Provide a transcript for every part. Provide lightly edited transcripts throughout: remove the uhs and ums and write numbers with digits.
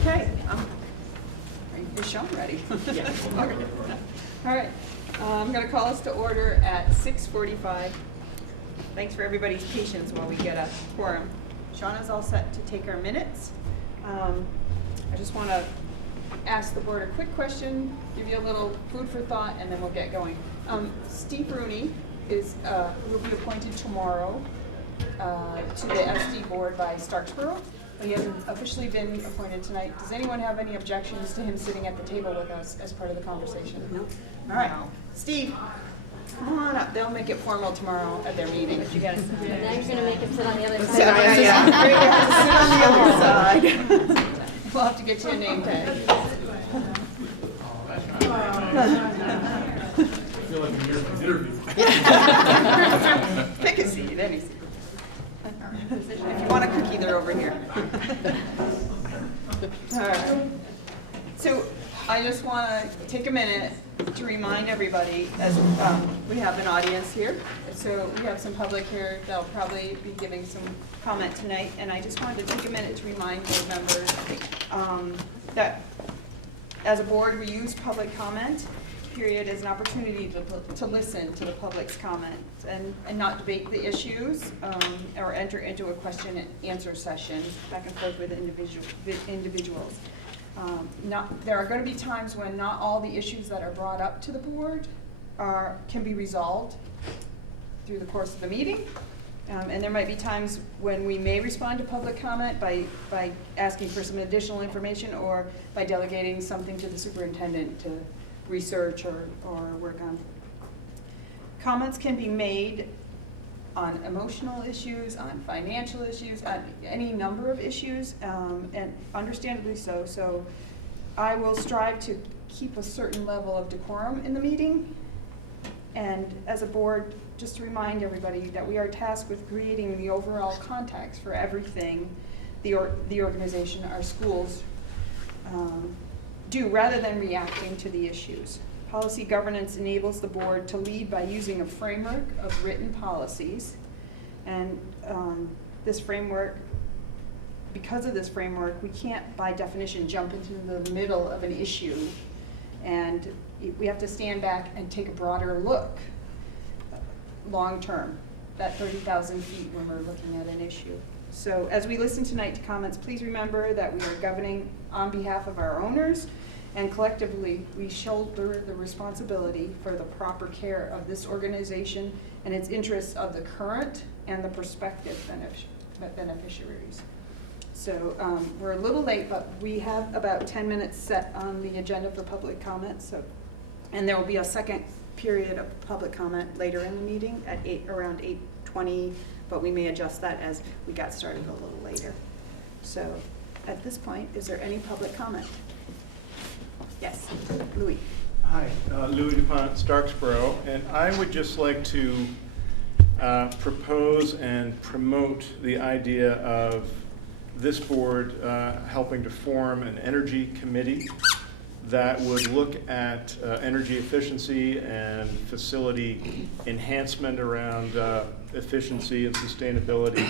Okay. You're shown ready. Yeah. All right. I'm going to call us to order at 6:45. Thanks for everybody's patience while we get a quorum. Shauna's all set to take our minutes. I just want to ask the board a quick question, give you a little food for thought, and then we'll get going. Steve Rooney will be appointed tomorrow to the SD board by Starksboro. He hasn't officially been appointed tonight. Does anyone have any objections to him sitting at the table with us as part of the conversation? No. All right. No. Steve, come on up. They'll make it formal tomorrow at their meeting. But you got to sit there. Now you're going to make him sit on the other side. Sit on the other side. We'll have to get you a name tag. I feel like I'm here for an interview. Pick a seat, any seat. If you want a cookie, they're over here. All right. So I just want to take a minute to remind everybody, as we have an audience here, so we have some public here that'll probably be giving some comment tonight, and I just wanted to take a minute to remind board members that as a board we use public comment period as an opportunity to listen to the public's comments and not debate the issues or enter into a question and answer session back and forth with individuals. There are going to be times when not all the issues that are brought up to the board can be resolved through the course of the meeting. And there might be times when we may respond to public comment by asking for some additional information or by delegating something to the superintendent to research or work on. Comments can be made on emotional issues, on financial issues, on any number of issues, and understandably so. So I will strive to keep a certain level of decorum in the meeting. And as a board, just to remind everybody that we are tasked with creating the overall context for everything the organization, our schools, do rather than reacting to the issues. Policy governance enables the board to lead by using a framework of written policies. And this framework, because of this framework, we can't by definition jump into the middle of an issue. And we have to stand back and take a broader look long term, that 30,000 feet when we're looking at an issue. So as we listen tonight to comments, please remember that we are governing on behalf of our owners, and collectively we shoulder the responsibility for the proper care of this organization and its interests of the current and the prospective beneficiaries. So we're a little late, but we have about 10 minutes set on the agenda for public comment. So, and there will be a second period of public comment later in the meeting at around 8:20, but we may adjust that as we got started a little later. So at this point, is there any public comment? Yes, Louis. Hi, Louis DuPont, Starksboro, and I would just like to propose and promote the idea of this board helping to form an energy committee that would look at energy efficiency and facility enhancement around efficiency and sustainability,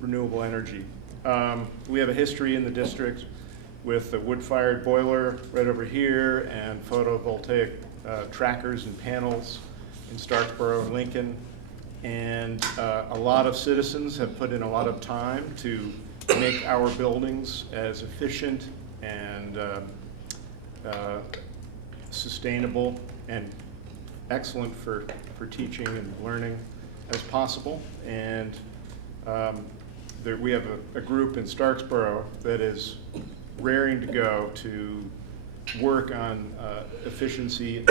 renewable energy. We have a history in the district with the wood-fired boiler right over here and photovoltaic trackers and panels in Starksboro and Lincoln. And a lot of citizens have put in a lot of time to make our buildings as efficient and sustainable and excellent for teaching and learning as possible. And we have a group in Starksboro that is raring to go to work on efficiency,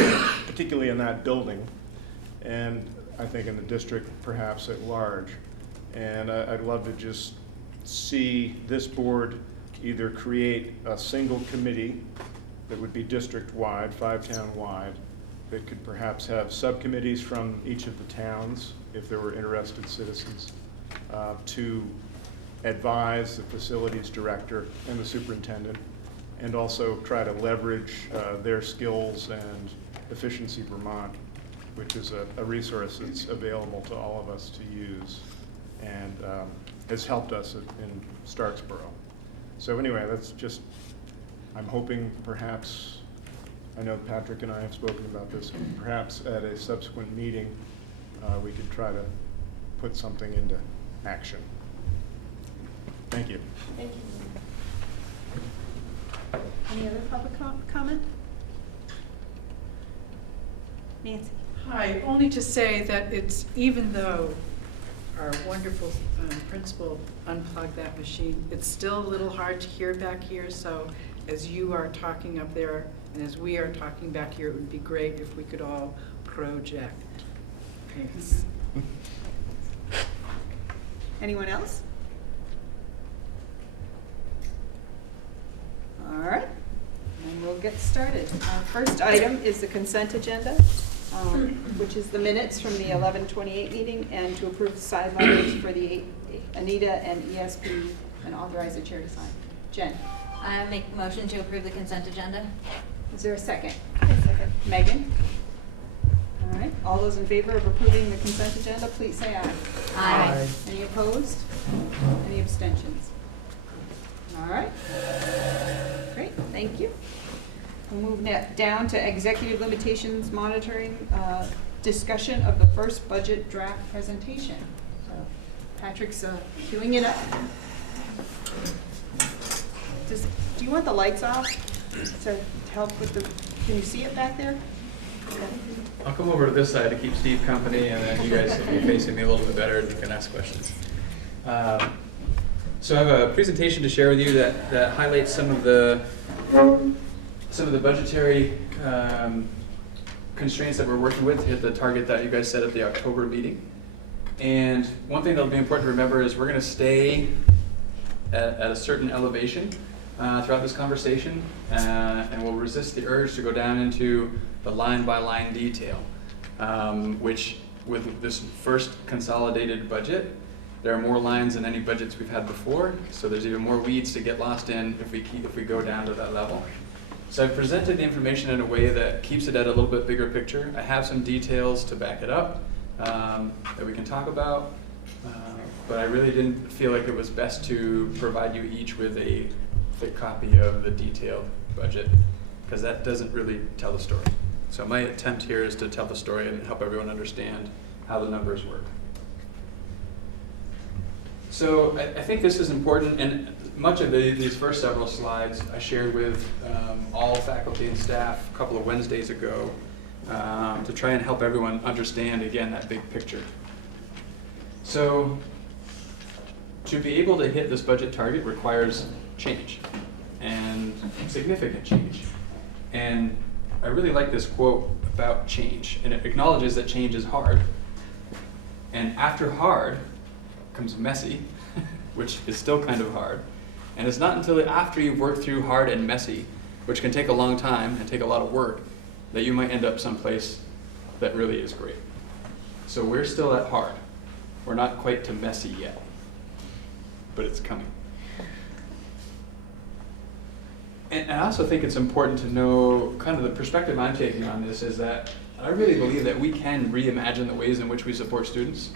particularly in that building, and I think in the district perhaps at large. And I'd love to just see this board either create a single committee that would be district-wide, 5-town-wide, that could perhaps have subcommittees from each of the towns, if there were interested citizens, to advise the facilities director and the superintendent, and also try to leverage their skills and Efficiency Vermont, which is a resource that's available to all of us to use and has helped us in Starksboro. So anyway, that's just I'm hoping perhaps, I know Patrick and I have spoken about this, perhaps at a subsequent meeting, we could try to put something into action. Thank you. Thank you. Any other public comment? Nancy? Hi, only to say that it's, even though our wonderful principal unplugged that machine, it's still a little hard to hear back here, so as you are talking up there and as we are talking back here, it would be great if we could all project. Thanks. Anyone else? All right, and we'll get started. Our first item is the consent agenda, which is the minutes from the 11/28 meeting, and to approve the side letters for the Anita and ESP and authorize the chair to sign. Jen? I make a motion to approve the consent agenda. Is there a second? Second. Megan? All right, all those in favor of approving the consent agenda, please say aye. Aye. Any opposed? Any abstentions? All right. Great, thank you. We'll move down to executive limitations monitoring, discussion of the first budget draft presentation. So Patrick's queuing it up. Do you want the lights off to help with the, can you see it back there? I'll come over to this side to keep Steve company, and then you guys will be facing me a little bit better and you can ask questions. So I have a presentation to share with you that highlights some of the budgetary constraints that we're working with to hit the target that you guys set at the October meeting. And one thing that'll be important to remember is we're going to stay at a certain elevation throughout this conversation, and we'll resist the urge to go down into the line-by-line detail, which with this first consolidated budget, there are more lines than any budgets we've had before, so there's even more weeds to get lost in if we go down to that level. So I've presented the information in a way that keeps it at a little bit bigger picture. I have some details to back it up that we can talk about, but I really didn't feel like it was best to provide you each with a thick copy of the detailed budget, because that doesn't really tell the story. So my attempt here is to tell the story and help everyone understand how the numbers work. So I think this is important, and much of these first several slides I shared with all faculty and staff a couple of Wednesdays ago to try and help everyone understand, again, that big picture. So to be able to hit this budget target requires change, and significant change. And I really like this quote about change, and it acknowledges that change is hard. And after hard comes messy, which is still kind of hard. And it's not until after you've worked through hard and messy, which can take a long time and take a lot of work, that you might end up someplace that really is great. So we're still at hard. We're not quite to messy yet, but it's coming. And I also think it's important to know kind of the perspective I'm taking on this is that I really believe that we can reimagine the ways in which we support students.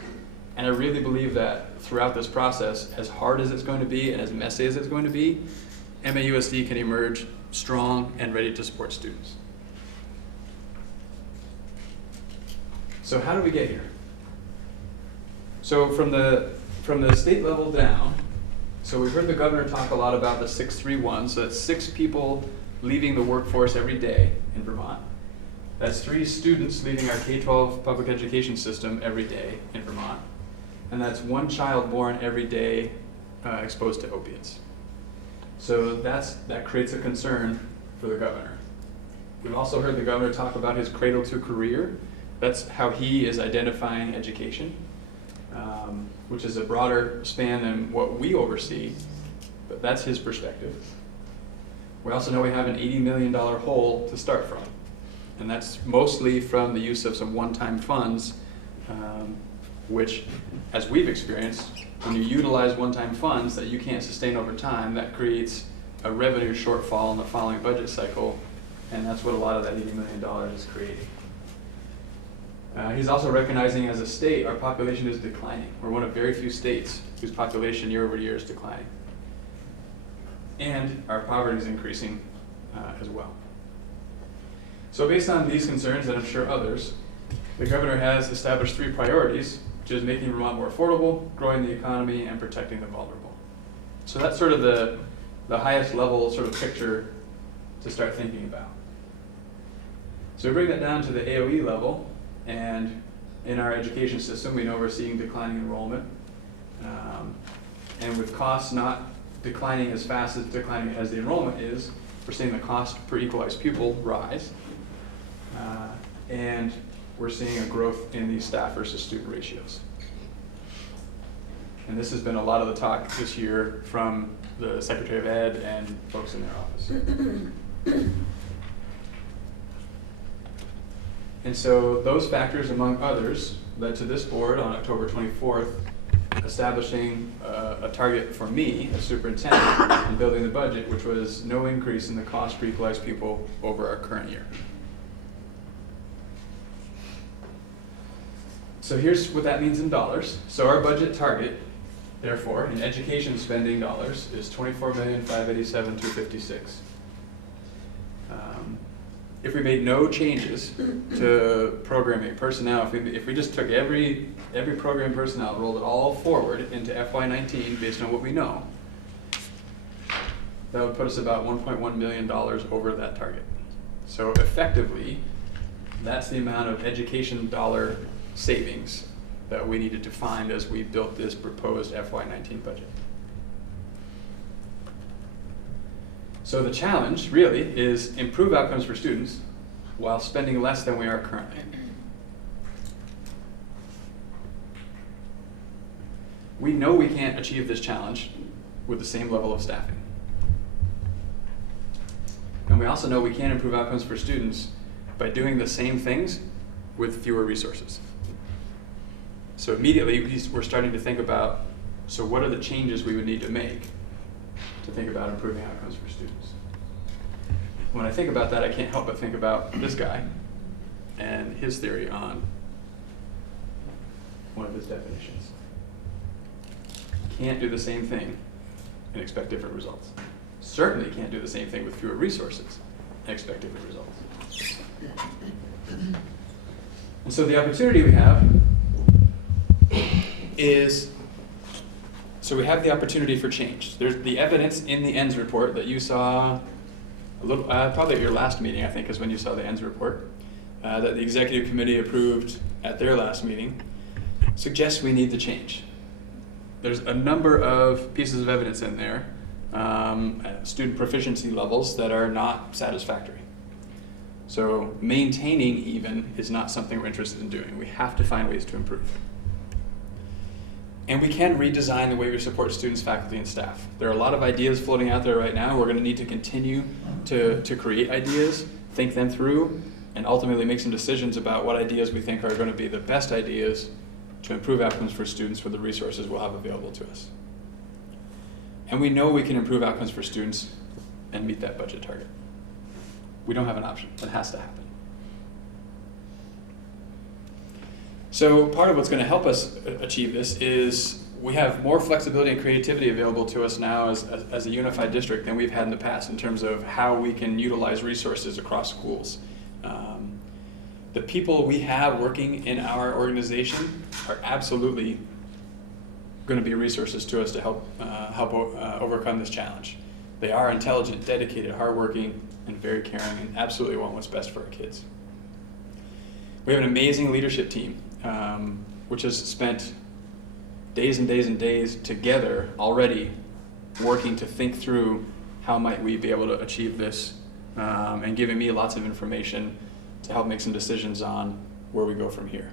And I really believe that throughout this process, as hard as it's going to be and as messy as it's going to be, MAUSD can emerge strong and ready to support students. So how do we get here? So from the state level down, so we've heard the governor talk a lot about the 631, so that's 6 people leaving the workforce every day in Vermont. That's 3 students leaving our K-12 public education system every day in Vermont. And that's 1 child born every day exposed to opiates. So that creates a concern for the governor. We've also heard the governor talk about his cradle to career. That's how he is identifying education, which is a broader span than what we oversee, but that's his perspective. We also know we have an $80 million hole to start from, and that's mostly from the use of some one-time funds, which, as we've experienced, when you utilize one-time funds that you can't sustain over time, that creates a revenue shortfall in the following budget cycle, and that's what a lot of that $80 million is creating. He's also recognizing as a state, our population is declining. We're one of very few states whose population year over year is declining. And our poverty is increasing as well. So based on these concerns, and I'm sure others, the governor has established 3 priorities, which is making Vermont more affordable, growing the economy, and protecting the vulnerable. So that's sort of the highest level sort of picture to start thinking about. So we bring that down to the AOE level, and in our education system, we know we're seeing declining enrollment. And with costs not declining as fast as declining as the enrollment is, we're seeing the cost per equalized pupil rise. And we're seeing a growth in the staff versus student ratios. And this has been a lot of the talk this year from the Secretary of Ed and folks in their office. And so those factors, among others, led to this board on October 24th establishing a target for me as superintendent in building the budget, which was no increase in the cost per equalized pupil over our current year. So here's what that means in dollars. So our budget target, therefore, in education spending dollars is $24,587,256. If we made no changes to programming personnel, if we just took every program personnel, rolled it all forward into FY19 based on what we know, that would put us about $1.1 million over that target. So effectively, that's the amount of education dollar savings that we needed to find as we built this proposed FY19 budget. So the challenge really is improve outcomes for students while spending less than we are currently. We know we can't achieve this challenge with the same level of staffing. And we also know we can't improve outcomes for students by doing the same things with fewer resources. So immediately we're starting to think about, so what are the changes we would need to make to think about improving outcomes for students? When I think about that, I can't help but think about this guy and his theory on one of his definitions. Can't do the same thing and expect different results. Certainly can't do the same thing with fewer resources and expect different results. And so the opportunity we have is, so we have the opportunity for change. There's the evidence in the ENDS report that you saw a little, probably at your last meeting, I think, is when you saw the ENDS report, that the executive committee approved at their last meeting, suggests we need to change. There's a number of pieces of evidence in there, student proficiency levels that are not satisfactory. So maintaining even is not something we're interested in doing. We have to find ways to improve. And we can redesign the way we support students, faculty, and staff. There are a lot of ideas floating out there right now. We're going to need to continue to create ideas, think them through, and ultimately make some decisions about what ideas we think are going to be the best ideas to improve outcomes for students with the resources we'll have available to us. And we know we can improve outcomes for students and meet that budget target. We don't have an option. It has to happen. So part of what's going to help us achieve this is we have more flexibility and creativity available to us now as a unified district than we've had in the past in terms of how we can utilize resources across schools. The people we have working in our organization are absolutely going to be resources to us to help overcome this challenge. They are intelligent, dedicated, hardworking, and very caring, and absolutely want what's best for our kids. We have an amazing leadership team, which has spent days and days and days together already working to think through how might we be able to achieve this, and giving me lots of information to help make some decisions on where we go from here.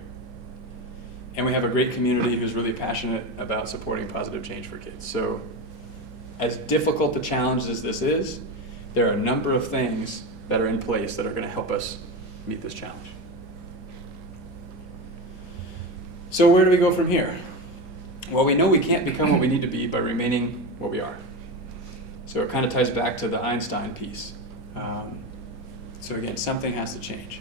And we have a great community who's really passionate about supporting positive change for kids. So as difficult a challenge as this is, there are a number of things that are in place that are going to help us meet this challenge. So where do we go from here? Well, we know we can't become what we need to be by remaining what we are. So it kind of ties back to the Einstein piece. So again, something has to change.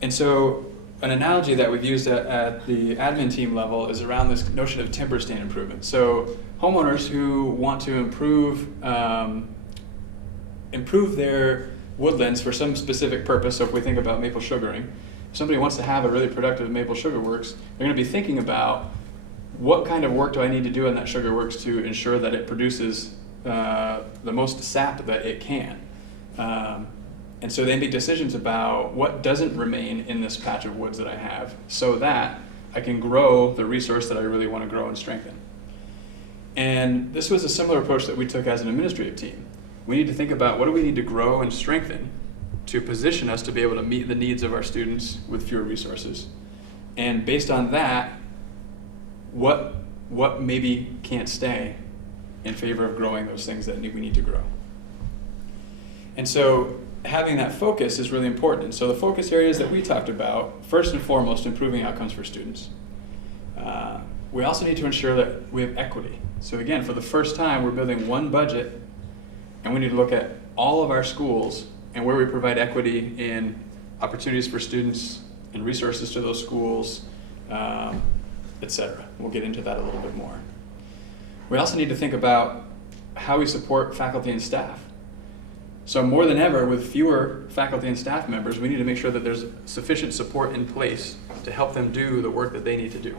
And so an analogy that we've used at the admin team level is around this notion of timber stand improvement. So homeowners who want to improve improve their woodlands for some specific purpose. So if we think about maple sugaring, if somebody wants to have a really productive maple sugar works, they're going to be thinking about what kind of work do I need to do in that sugar works to ensure that it produces the most sap that it can. And so they make decisions about what doesn't remain in this patch of woods that I have so that I can grow the resource that I really want to grow and strengthen. And this was a similar approach that we took as an administrative team. We need to think about what do we need to grow and strengthen to position us to be able to meet the needs of our students with fewer resources. And based on that, what maybe can't stay in favor of growing those things that we need to grow. And so having that focus is really important. And so the focus areas that we talked about, first and foremost, improving outcomes for students. We also need to ensure that we have equity. So again, for the first time, we're building one budget, and we need to look at all of our schools and where we provide equity in opportunities for students and resources to those schools, etc. We'll get into that a little bit more. We also need to think about how we support faculty and staff. So more than ever, with fewer faculty and staff members, we need to make sure that there's sufficient support in place to help them do the work that they need to do.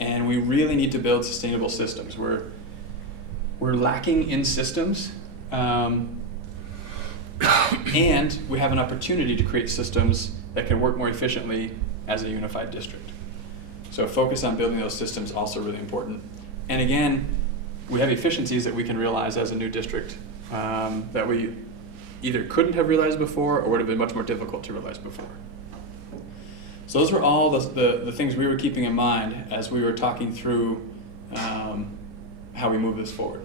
And we really need to build sustainable systems. We're lacking in systems, and we have an opportunity to create systems that can work more efficiently as a unified district. So focus on building those systems is also really important. And again, we have efficiencies that we can realize as a new district that we either couldn't have realized before or would have been much more difficult to realize before. So those were all the things we were keeping in mind as we were talking through how we move this forward.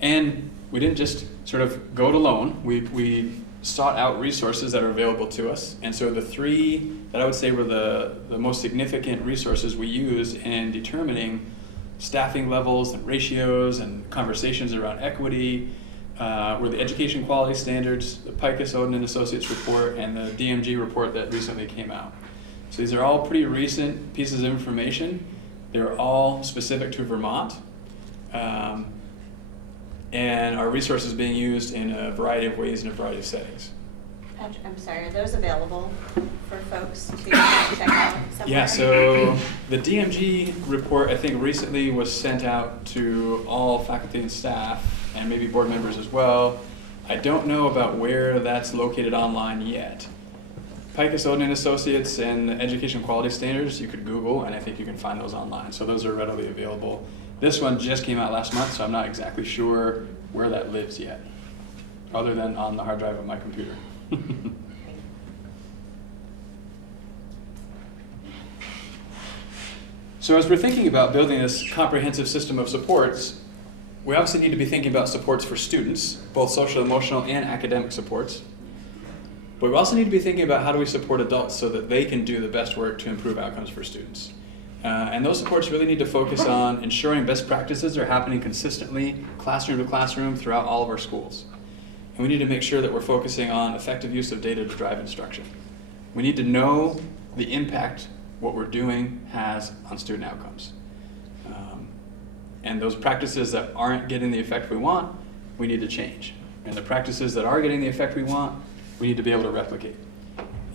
And we didn't just sort of go it alone. We sought out resources that are available to us. And so the three that I would say were the most significant resources we used in determining staffing levels and ratios and conversations around equity were the Education Quality Standards, the Picus, Oden and Associates report, and the DMG report that recently came out. So these are all pretty recent pieces of information. They're all specific to Vermont. And our resources being used in a variety of ways in a variety of settings. Patrick, I'm sorry, are those available for folks to check out somewhere? Yeah, so the DMG report I think recently was sent out to all faculty and staff and maybe board members as well. I don't know about where that's located online yet. Picus, Oden and Associates and Education Quality Standards, you could Google, and I think you can find those online. So those are readily available. This one just came out last month, so I'm not exactly sure where that lives yet, other than on the hard drive of my computer. So as we're thinking about building this comprehensive system of supports, we obviously need to be thinking about supports for students, both social, emotional, and academic supports. But we also need to be thinking about how do we support adults so that they can do the best work to improve outcomes for students. And those supports really need to focus on ensuring best practices are happening consistently, classroom to classroom, throughout all of our schools. And we need to make sure that we're focusing on effective use of data to drive instruction. We need to know the impact what we're doing has on student outcomes. And those practices that aren't getting the effect we want, we need to change. And the practices that are getting the effect we want, we need to be able to replicate.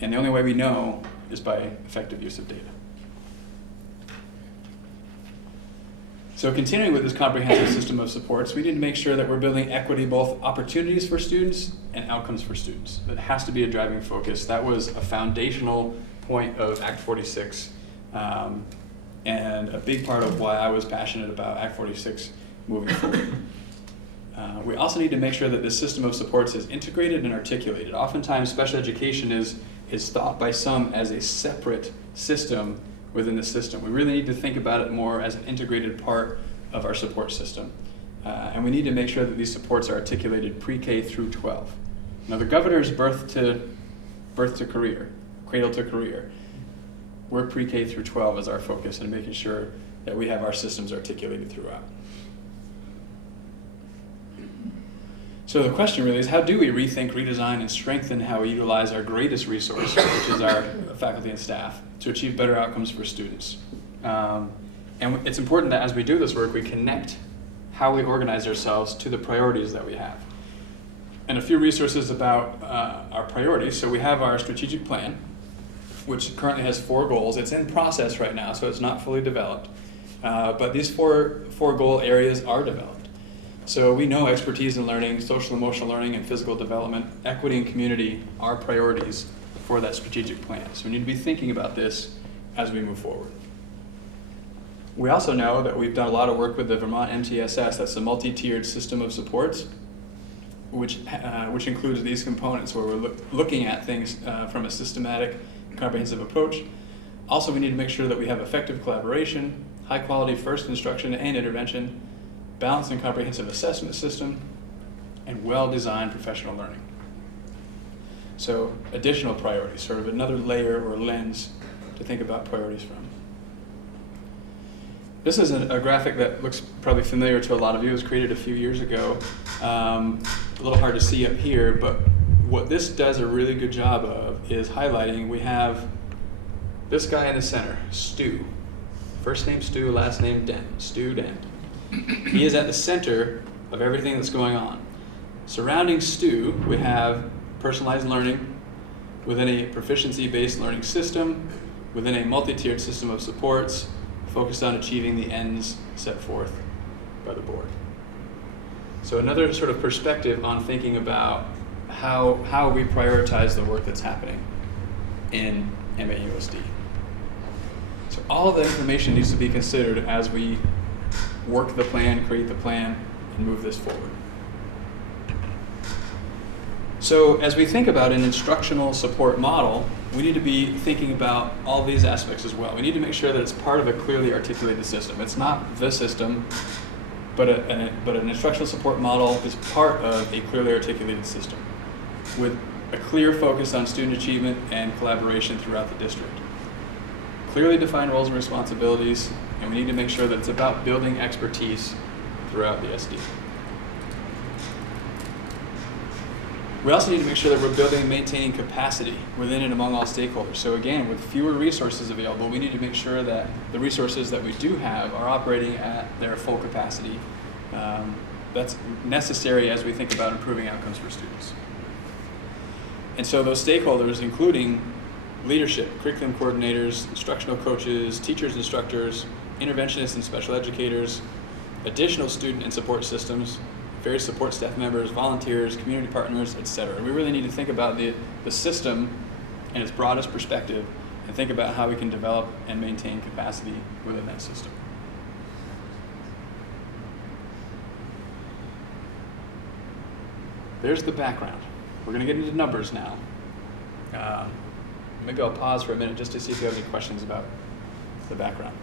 And the only way we know is by effective use of data. So continuing with this comprehensive system of supports, we need to make sure that we're building equity, both opportunities for students and outcomes for students. That has to be a driving focus. That was a foundational point of Act 46 and a big part of why I was passionate about Act 46 moving forward. We also need to make sure that this system of supports is integrated and articulated. Oftentimes, special education is thought by some as a separate system within the system. We really need to think about it more as an integrated part of our support system. And we need to make sure that these supports are articulated pre-K through 12. Now the governor's birth to career, cradle to career. We're pre-K through 12 as our focus and making sure that we have our systems articulated throughout. So the question really is, how do we rethink, redesign, and strengthen how we utilize our greatest resource, which is our faculty and staff, to achieve better outcomes for students? And it's important that as we do this work, we connect how we organize ourselves to the priorities that we have. And a few resources about our priorities. So we have our strategic plan, which currently has 4 goals. It's in process right now, so it's not fully developed. But these four goal areas are developed. So we know expertise in learning, social emotional learning, and physical development, equity and community are priorities for that strategic plan. So we need to be thinking about this as we move forward. We also know that we've done a lot of work with the Vermont MTSS. That's a multi-tiered system of supports, which includes these components where we're looking at things from a systematic, comprehensive approach. Also, we need to make sure that we have effective collaboration, high quality first instruction and intervention, balanced and comprehensive assessment system, and well-designed professional learning. So additional priorities, sort of another layer or lens to think about priorities from. This is a graphic that looks probably familiar to a lot of you. It was created a few years ago. A little hard to see up here, but what this does a really good job of is highlighting, we have this guy in the center, Stu. First name Stu, last name Dent, Stu Dent. He is at the center of everything that's going on. Surrounding Stu, we have personalized learning within a proficiency-based learning system, within a multi-tiered system of supports, focused on achieving the ends set forth by the board. So another sort of perspective on thinking about how we prioritize the work that's happening in MAUSD. So all of the information needs to be considered as we work the plan, create the plan, and move this forward. So as we think about an instructional support model, we need to be thinking about all these aspects as well. We need to make sure that it's part of a clearly articulated system. It's not the system, but an instructional support model is part of a clearly articulated system with a clear focus on student achievement and collaboration throughout the district. Clearly defined roles and responsibilities, and we need to make sure that it's about building expertise throughout the SD. We also need to make sure that we're building and maintaining capacity within and among all stakeholders. So again, with fewer resources available, we need to make sure that the resources that we do have are operating at their full capacity. That's necessary as we think about improving outcomes for students. And so those stakeholders, including leadership, curriculum coordinators, instructional coaches, teachers, instructors, interventionists and special educators, additional student and support systems, various support staff members, volunteers, community partners, etc. We really need to think about the system in its broadest perspective and think about how we can develop and maintain capacity within that system. There's the background. We're going to get into numbers now. Maybe I'll pause for a minute just to see if you have any questions about the background.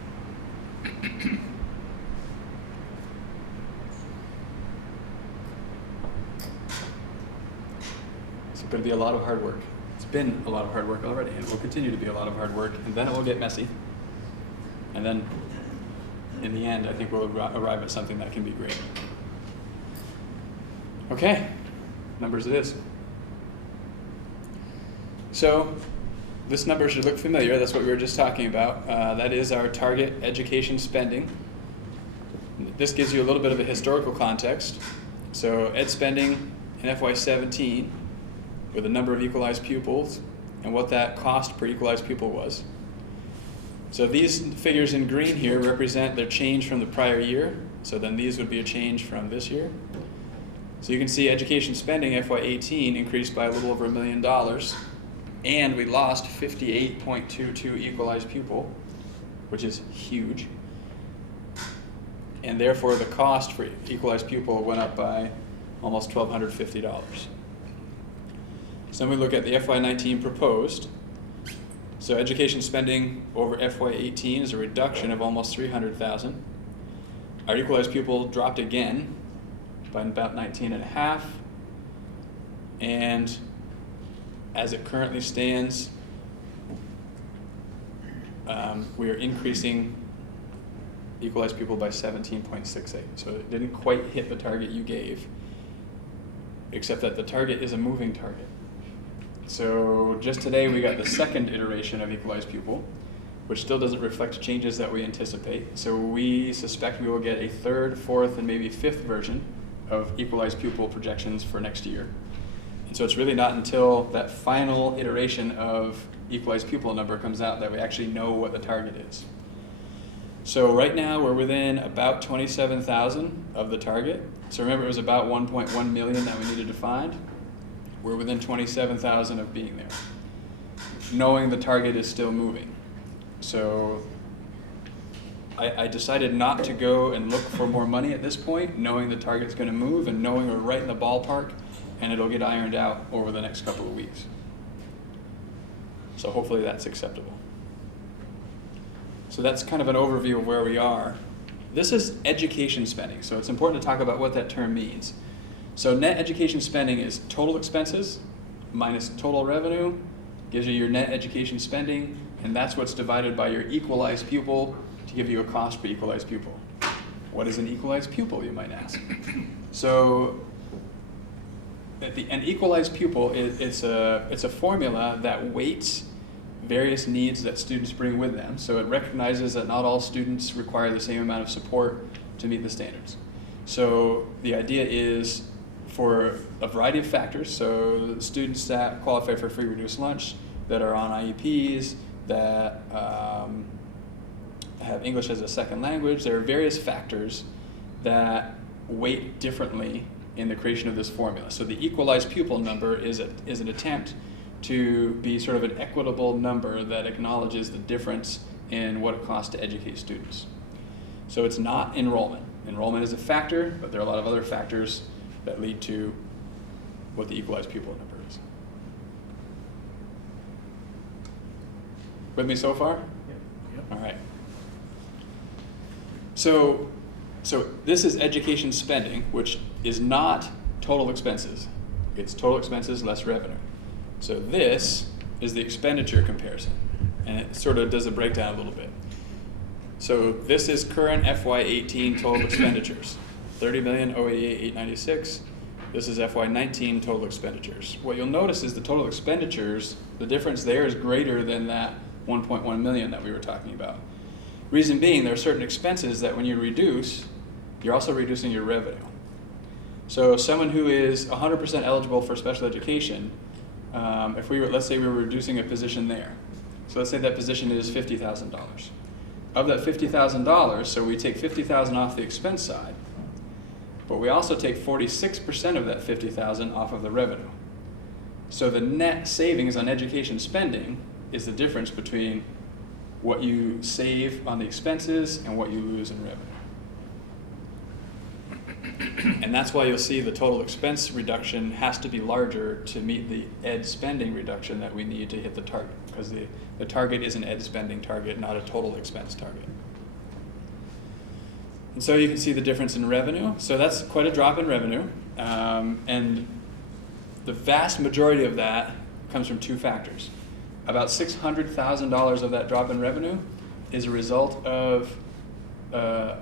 It's going to be a lot of hard work. It's been a lot of hard work already, and it will continue to be a lot of hard work, and then it will get messy. And then, in the end, I think we'll arrive at something that can be great. Okay, numbers it is. So, this number should look familiar. That's what we were just talking about. That is our target education spending. This gives you a little bit of a historical context. So ed spending in FY17 with the number of equalized pupils and what that cost per equalized pupil was. So these figures in green here represent their change from the prior year. So then these would be a change from this year. So you can see education spending FY18 increased by a little over $1 million. And we lost 58.22 equalized pupil, which is huge. And therefore the cost for equalized pupil went up by almost $1,250. So then we look at the FY19 proposed. So education spending over FY18 is a reduction of almost $300,000. Our equalized pupil dropped again by about 19.5. And as it currently stands, we are increasing equalized pupil by 17.68. So it didn't quite hit the target you gave, except that the target is a moving target. So just today we got the second iteration of equalized pupil, which still doesn't reflect changes that we anticipate. So we suspect we will get a third, fourth, and maybe fifth version of equalized pupil projections for next year. And so it's really not until that final iteration of equalized pupil number comes out that we actually know what the target is. So right now we're within about 27,000 of the target. So remember, it was about 1.1 million that we needed to find. We're within 27,000 of being there, knowing the target is still moving. So I decided not to go and look for more money at this point, knowing the target's going to move and knowing we're right in the ballpark, and it'll get ironed out over the next couple of weeks. So hopefully that's acceptable. So that's kind of an overview of where we are. This is education spending, so it's important to talk about what that term means. So net education spending is total expenses minus total revenue, gives you your net education spending, and that's what's divided by your equalized pupil to give you a cost per equalized pupil. What is an equalized pupil, you might ask? So an equalized pupil it's a formula that weights various needs that students bring with them. So it recognizes that not all students require the same amount of support to meet the standards. So the idea is for a variety of factors, so students that qualify for free reduced lunch, that are on IEPs, that have English as a second language, there are various factors that weight differently in the creation of this formula. So the equalized pupil number is an attempt to be sort of an equitable number that acknowledges the difference in what it costs to educate students. So it's not enrollment. Enrollment is a factor, but there are a lot of other factors that lead to what the equalized pupil number is. With me so far? Yep. All right. So this is education spending, which is not total expenses. It's total expenses less revenue. So this is the expenditure comparison, and it sort of does a breakdown a little bit. So this is current FY18 total expenditures, 30,088,896. This is FY19 total expenditures. What you'll notice is the total expenditures, the difference there is greater than that 1.1 million that we were talking about. Reason being, there are certain expenses that when you reduce, you're also reducing your revenue. So someone who is 100% eligible for special education, if we were, let's say we were reducing a position there. So let's say that position is $50,000. Of that $50,000, so we take $50,000 off the expense side, but we also take 46% of that $50,000 off of the revenue. So the net savings on education spending is the difference between what you save on the expenses and what you lose in revenue. And that's why you'll see the total expense reduction has to be larger to meet the ed spending reduction that we need to hit the target, because the target is an ed spending target, not a total expense target. And so you can see the difference in revenue. So that's quite a drop in revenue. And the vast majority of that comes from two factors. About $600,000 of that drop in revenue is a result of a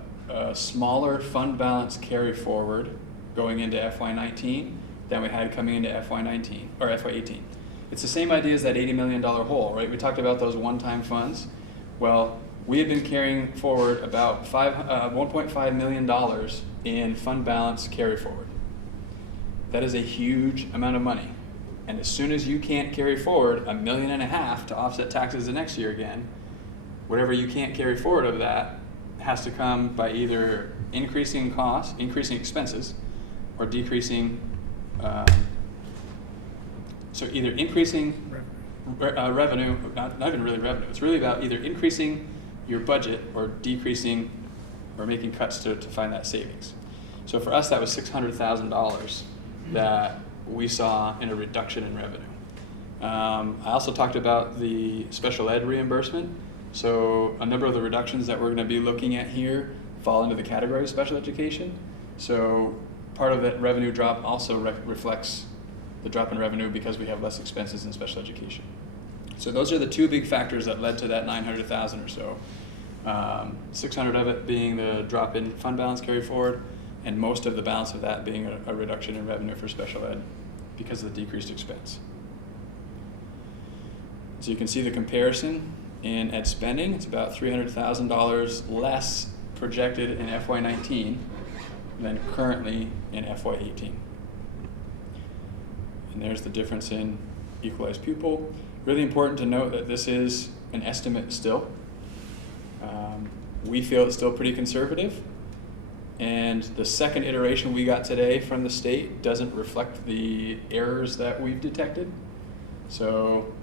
smaller fund balance carry forward going into FY19 than we had coming into FY19 or FY18. It's the same idea as that $80 million hole, right? We talked about those one-time funds. Well, we have been carrying forward about $1.5 million in fund balance carry forward. That is a huge amount of money. And as soon as you can't carry forward $1.5 million to offset taxes the next year again, whatever you can't carry forward of that has to come by either increasing costs, increasing expenses, or decreasing, so either increasing revenue, not even really revenue, it's really about either increasing your budget or decreasing or making cuts to find that savings. So for us, that was $600,000 that we saw in a reduction in revenue. I also talked about the special ed reimbursement. So a number of the reductions that we're going to be looking at here fall into the category of special education. So part of that revenue drop also reflects the drop in revenue because we have less expenses in special education. So those are the two big factors that led to that 900,000 or so. 600 of it being the drop in fund balance carry forward, and most of the balance of that being a reduction in revenue for special ed because of the decreased expense. So you can see the comparison. in ed spending. It's about $300,000 less projected in FY19 than currently in FY18. And there's the difference in equalized pupil. Really important to note that this is an estimate still. We feel it's still pretty conservative, and the second iteration we got today from the state doesn't reflect the errors that we've detected. So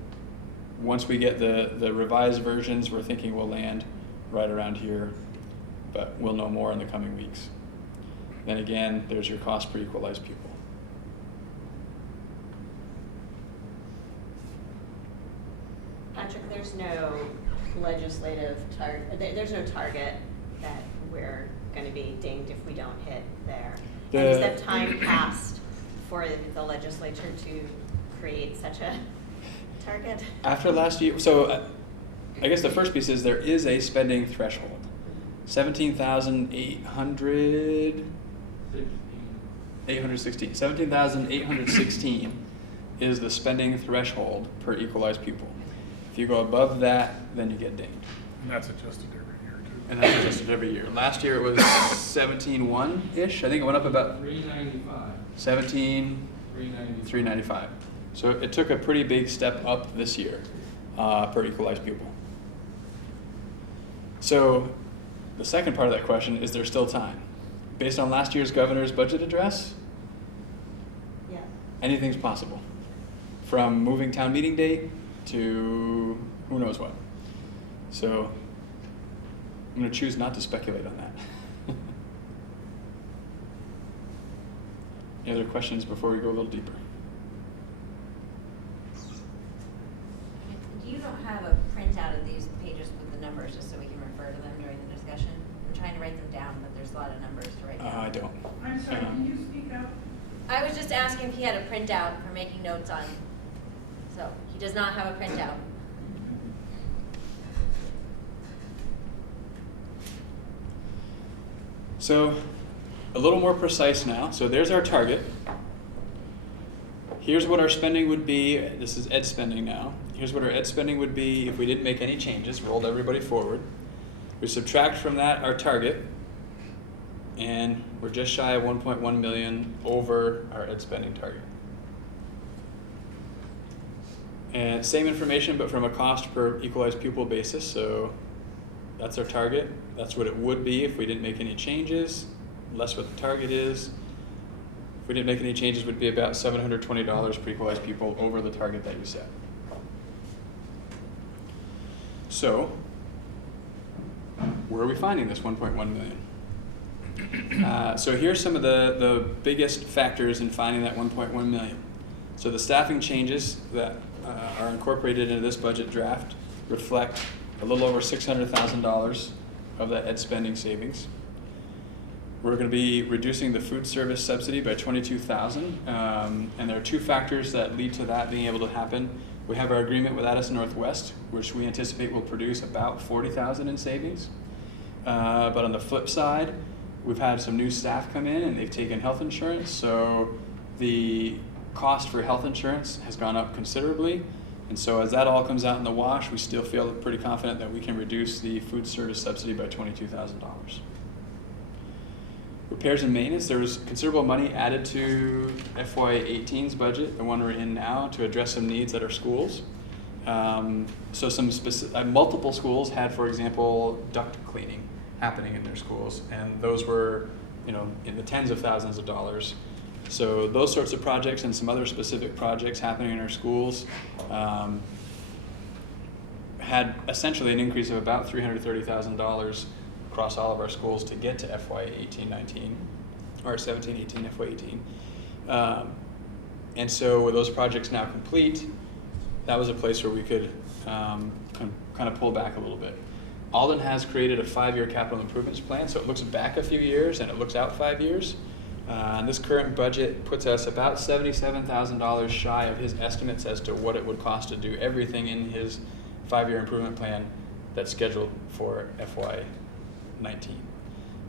once we get the revised versions, we're thinking we'll land right around here, but we'll know more in the coming weeks. Then again, there's your cost per equalized pupil. Patrick, there's no legislative target, there's no target that we're going to be dinged if we don't hit there. And is that time passed for the legislature to create such a target? After last year, so I guess the first piece is there is a spending threshold. 17,816 is the spending threshold per equalized pupil. If you go above that, then you get dinged. And that's adjusted every year too. And that's adjusted every year. Last year it was 17.1-ish. I think it went up about 395. 395. So it took a pretty big step up this year per equalized pupil. So the second part of that question, is there still time? Based on last year's governor's budget address, Yeah. anything's possible. From moving town meeting date to who knows what. So I'm going to choose not to speculate on that. Any other questions before we go a little deeper? You don't have a printout of these pages with the numbers just so we can refer to them during the discussion? I'm trying to write them down, but there's a lot of numbers to write down. I don't. I'm sorry, can you speak up? I was just asking if he had a printout for making notes on. So he does not have a printout. So a little more precise now. So there's our target. Here's what our spending would be. This is ed spending now. Here's what our ed spending would be if we didn't make any changes, rolled everybody forward. We subtract from that our target, and we're just shy of 1.1 million over our ed spending target. And same information, but from a cost per equalized pupil basis. So that's our target. That's what it would be if we didn't make any changes, less what the target is. If we didn't make any changes, it would be about $720 per equalized pupil over the target that you set. So where are we finding this 1.1 million? So here's some of the biggest factors in finding that 1.1 million. So the staffing changes that are incorporated into this budget draft reflect a little over $600,000 of that ed spending savings. We're going to be reducing the food service subsidy by $22,000, and there are two factors that lead to that being able to happen. We have our agreement with Addison Northwest, which we anticipate will produce about $40,000 in savings. But on the flip side, we've had some new staff come in and they've taken health insurance, so the cost for health insurance has gone up considerably. And so as that all comes out in the wash, we still feel pretty confident that we can reduce the food service subsidy by $22,000. Repairs and maintenance, there was considerable money added to FY18's budget, the one we're in now, to address some needs at our schools. So some multiple schools had, for example, duct cleaning happening in their schools, and those were, in the tens of thousands of dollars. So those sorts of projects and some other specific projects happening in our schools had essentially an increase of about $330,000 across all of our schools to get to FY18-19, or 17-18, FY18. And so with those projects now complete, that was a place where we could kind of pull back a little bit. Alden has created a 5-year capital improvements plan, so it looks back a few years and it looks out 5 years. And this current budget puts us about $77,000 shy of his estimates as to what it would cost to do everything in his 5-year improvement plan that's scheduled for FY19.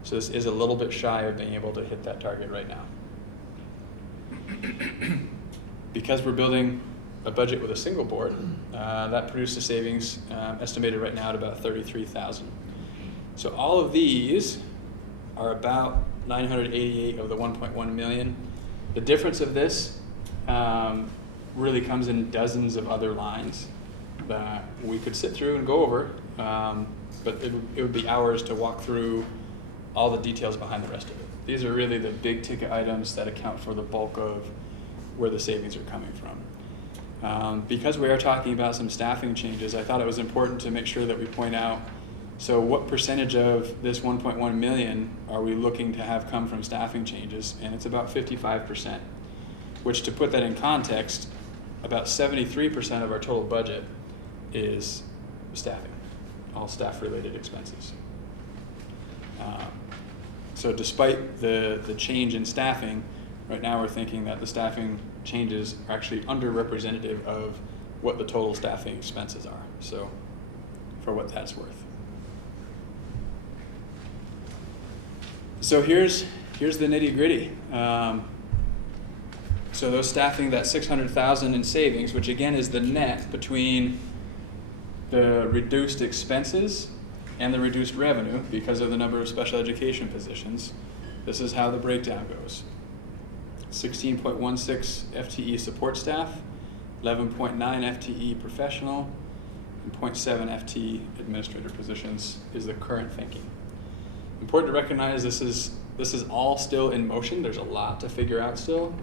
So this is a little bit shy of being able to hit that target right now. Because we're building a budget with a single board, that produced a savings estimated right now at about $33,000. So all of these are about 988 of the 1.1 million. The difference of this really comes in dozens of other lines that we could sit through and go over, but it would be hours to walk through all the details behind the rest of it. These are really the big ticket items that account for the bulk of where the savings are coming from. Because we are talking about some staffing changes, I thought it was important to make sure that we point out, so what percentage of this 1.1 million are we looking to have come from staffing changes? And it's about 55%, which, to put that in context, about 73% of our total budget is staffing, all staff-related expenses. So despite the change in staffing, right now we're thinking that the staffing changes are actually underrepresentative of what the total staffing expenses are, so for what that's worth. So here's the nitty-gritty. So those staffing, that 600,000 in savings, which again is the net between the reduced expenses and the reduced revenue because of the number of special education positions. This is how the breakdown goes. 16.16 FTE support staff, 11.9 FTE professional, and 0.7 FTE administrator positions is the current thinking. Important to recognize this is all still in motion. There's a lot to figure out still.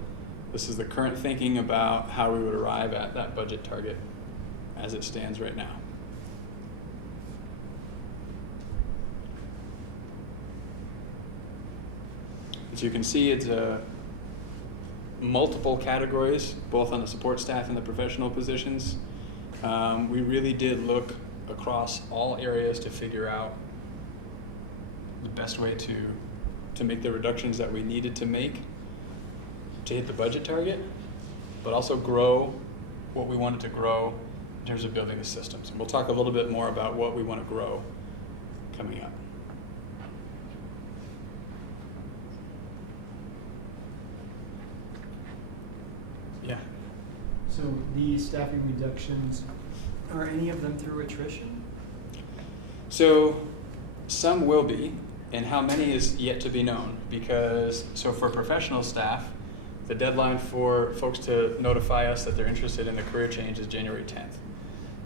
This is the current thinking about how we would arrive at that budget target as it stands right now. As you can see, it's multiple categories, both on the support staff and the professional positions. We really did look across all areas to figure out the best way to make the reductions that we needed to make to hit the budget target, but also grow what we wanted to grow in terms of building the systems. And we'll talk a little bit more about what we want to grow coming up. Yeah. So the staffing reductions, are any of them through attrition? So some will be, and how many is yet to be known, because so for professional staff, the deadline for folks to notify us that they're interested in the career change is January 10th.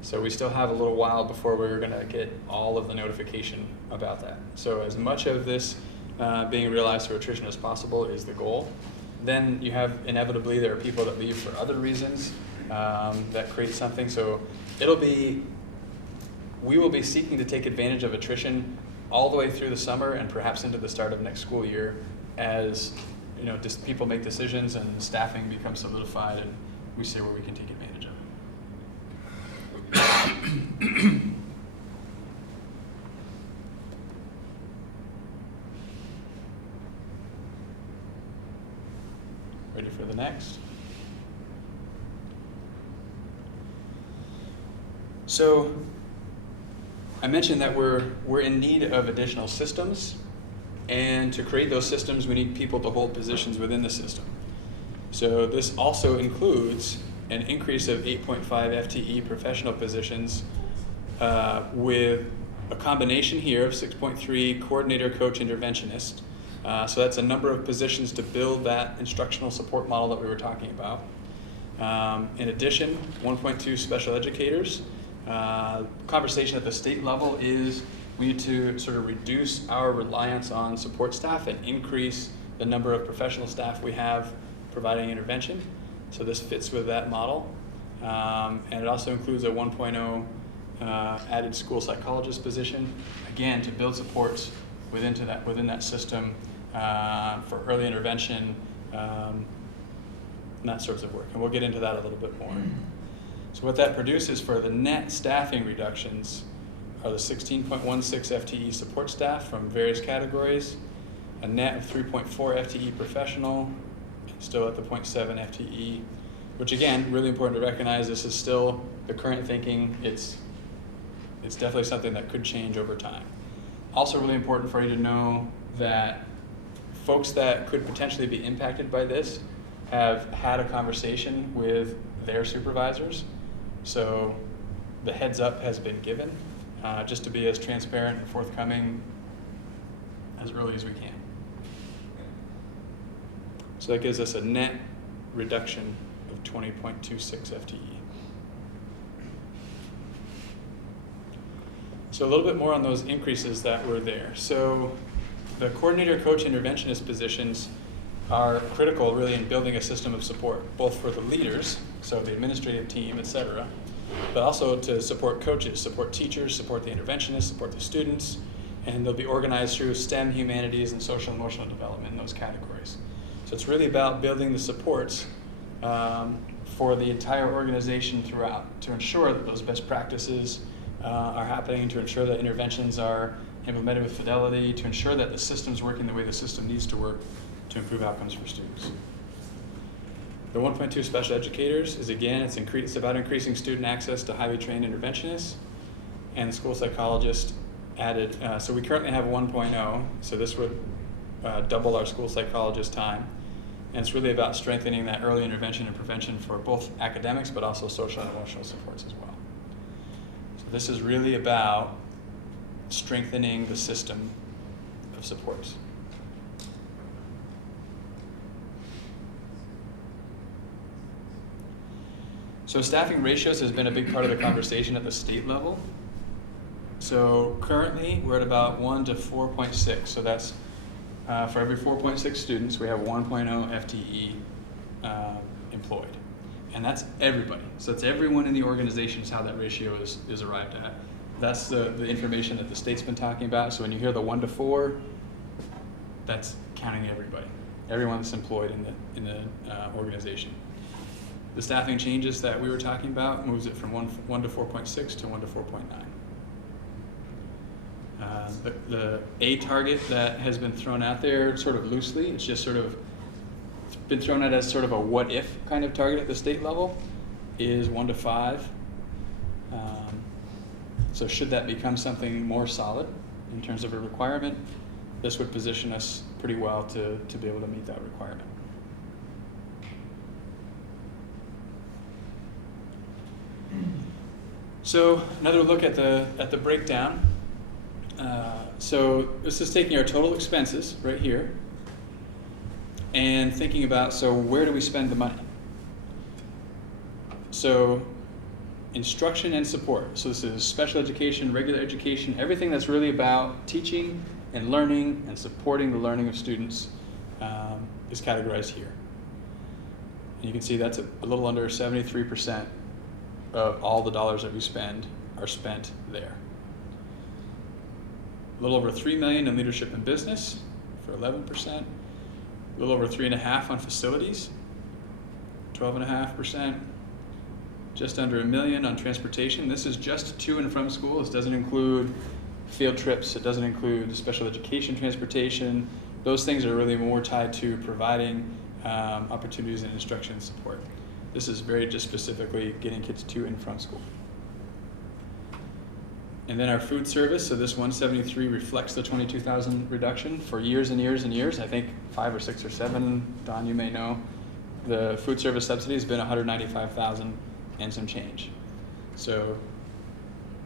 So we still have a little while before we're going to get all of the notification about that. So as much of this being realized through attrition as possible is the goal. Then you have, inevitably, there are people that leave for other reasons that create something. So we will be seeking to take advantage of attrition all the way through the summer and perhaps into the start of next school year as just people make decisions and staffing becomes solidified and we see where we can take advantage of it. Ready for the next? So I mentioned that we're in need of additional systems, and to create those systems we need people to hold positions within the system. So this also includes an increase of 8.5 FTE professional positions with a combination here of 6.3 coordinator, coach, interventionist. So that's a number of positions to build that instructional support model that we were talking about. In addition, 1.2 special educators. Conversation at the state level is we need to sort of reduce our reliance on support staff and increase the number of professional staff we have providing intervention. So this fits with that model. And it also includes a 1.0 added school psychologist position, again, to build supports within that system for early intervention and that sorts of work. And we'll get into that a little bit more. So what that produces for the net staffing reductions are the 16.16 FTE support staff from various categories, a net of 3.4 FTE professional, still at the 0.7 FTE, which again, really important to recognize, this is still the current thinking. It's definitely something that could change over time. Also really important for you to know that folks that could potentially be impacted by this have had a conversation with their supervisors. So the heads up has been given, just to be as transparent and forthcoming as early as we can. So that gives us a net reduction of 20.26 FTE. So a little bit more on those increases that were there. So the coordinator, coach, interventionist positions are critical really in building a system of support, both for the leaders, so the administrative team, et cetera, but also to support coaches, support teachers, support the interventionists, support the students, and they'll be organized through STEM, humanities, and social and emotional development in those categories. So it's really about building the supports for the entire organization throughout to ensure that those best practices are happening, to ensure that interventions are implemented with fidelity, to ensure that the system's working the way the system needs to work to improve outcomes for students. The 1.2 special educators is, again, it's about increasing student access to highly trained interventionists, and the school psychologist added, so we currently have 1.0, so this would double our school psychologist time. And it's really about strengthening that early intervention and prevention for both academics, but also social and emotional supports as well. So this is really about strengthening the system of supports. So staffing ratios has been a big part of the conversation at the state level. So currently we're at about 1 to 4.6. So that's for every 4.6 students, we have 1.0 FTE employed. And that's everybody. So it's everyone in the organization is how that ratio is arrived at. That's the information that the state's been talking about. So when you hear the 1 to 4, that's counting everybody, everyone that's employed in the organization. The staffing changes that we were talking about moves it from 1 to 4.6 to 1 to 4.9. The A target that has been thrown out there sort of loosely, it's just sort of been thrown out as sort of a what if kind of target at the state level, is 1 to 5. So should that become something more solid in terms of a requirement, this would position us pretty well to be able to meet that requirement. So another look at the breakdown. So this is taking our total expenses right here and thinking about, so where do we spend the money? So instruction and support. So this is special education, regular education, everything that's really about teaching and learning and supporting the learning of students is categorized here. And you can see that's a little under 73% of all the dollars that we spend are spent there. A little over $3 million in leadership and business for 11%. A little over 3.5 on facilities, 12.5%. Just under $1 million on transportation. This is just to and from school. This doesn't include field trips. It doesn't include special education transportation. Those things are really more tied to providing opportunities and instruction and support. This is very just specifically getting kids to and from school. And then our food service, so this 173 reflects the 22,000 reduction for years and years and years. I think 5 or 6 or 7, Don, you may know. The food service subsidy has been 195,000 and some change. So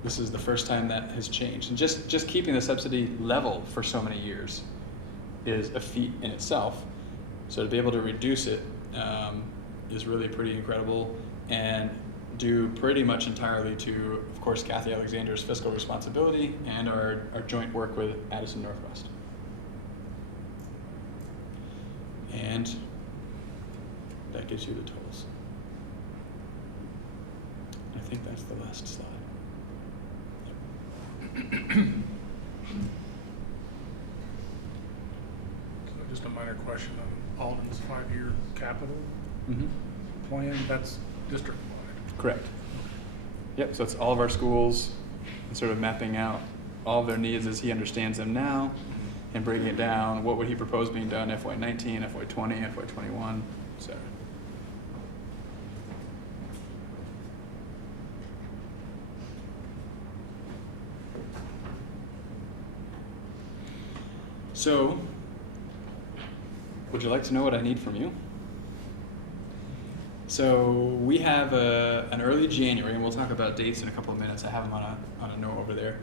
this is the first time that has changed. And just keeping the subsidy level for so many years is a feat in itself. So to be able to reduce it is really pretty incredible, and due pretty much entirely to, of course, Kathy Alexander's fiscal responsibility and our joint work with Addison Northwest. And that gives you the totals. I think that's the last slide. So just a minor question on Alden's 5-year capital Mm-hmm. plan, that's district-wide. Correct. Yep, so it's all of our schools and sort of mapping out all of their needs as he understands them now and breaking it down. What would he propose being done FY19, FY20, FY21, et cetera. So, would you like to know what I need from you? So we have an early January, and we'll talk about dates in a couple of minutes. I have them on a note over there.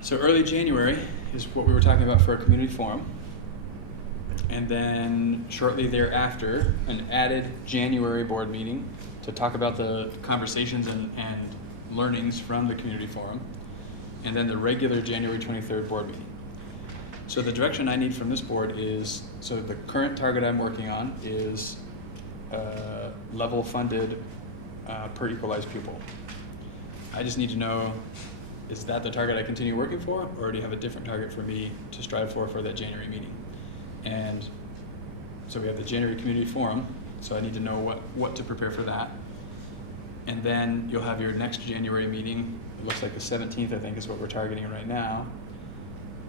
So early January is what we were talking about for a community forum. And then shortly thereafter, an added January board meeting to talk about the conversations and learnings from the community forum. And then the regular January 23rd board meeting. So the direction I need from this board is, so the current target I'm working on is level funded per equalized pupil. I just need to know, is that the target I continue working for, or do you have a different target for me to strive for that January meeting? And so we have the January community forum, so I need to know what to prepare for that. And then you'll have your next January meeting. It looks like the 17th, I think, is what we're targeting right now.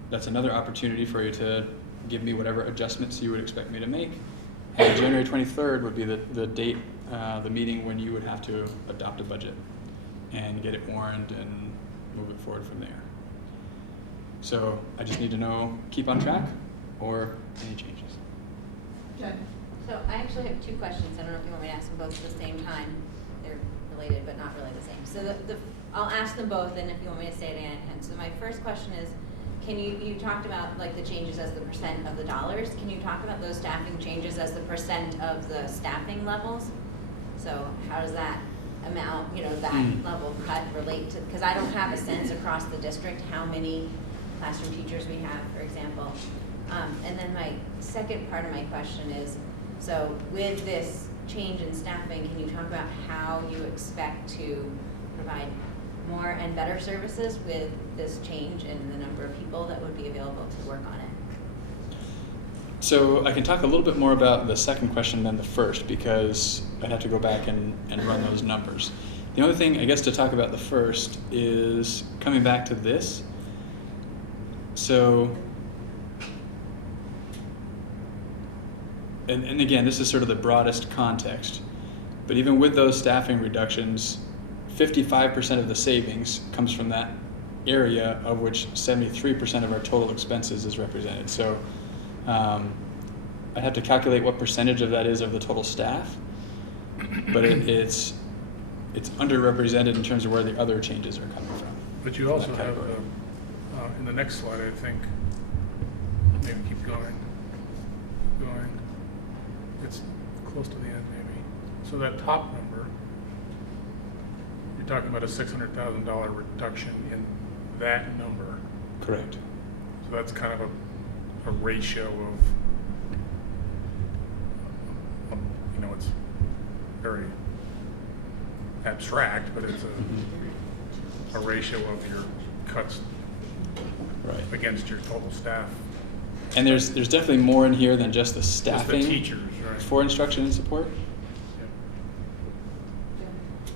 That's another opportunity for you to give me whatever adjustments you would expect me to make. And January 23rd would be the date, the meeting when you would have to adopt a budget and get it warned and move it forward from there. So I just need to know, keep on track or any changes. Jen? So I actually have two questions. I don't know if you want me to ask them both at the same time. They're related, but not really the same. So I'll ask them both, and if you want me to say it again, I can. So my first question is, you talked about like the changes as the percent of the dollars. Can you talk about those staffing changes as the percent of the staffing levels? So how does that amount, that level cut relate to, because I don't have a sense across the district how many classroom teachers we have, for example. And then my second part of my question is, so with this change in staffing, can you talk about how you expect to provide more and better services with this change in the number of people that would be available to work on it? So I can talk a little bit more about the second question than the first, because I'd have to go back and run those numbers. The only thing, I guess, to talk about the first is coming back to this. So, and again, this is sort of the broadest context, but even with those staffing reductions, 55% of the savings comes from that area, of which 73% of our total expenses is represented. So I'd have to calculate what percentage of that is of the total staff, but it's underrepresented in terms of where the other changes are coming from. But you also have, in the next slide, I think, maybe keep going. It's close to the end, maybe. So that top number, you're talking about a $600,000 reduction in that number. Correct. So that's kind of a ratio of, it's very abstract, but it's a ratio of your cuts Right. against your total staff. And there's definitely more in here than just the Just staffing the teachers, right? for instruction and support.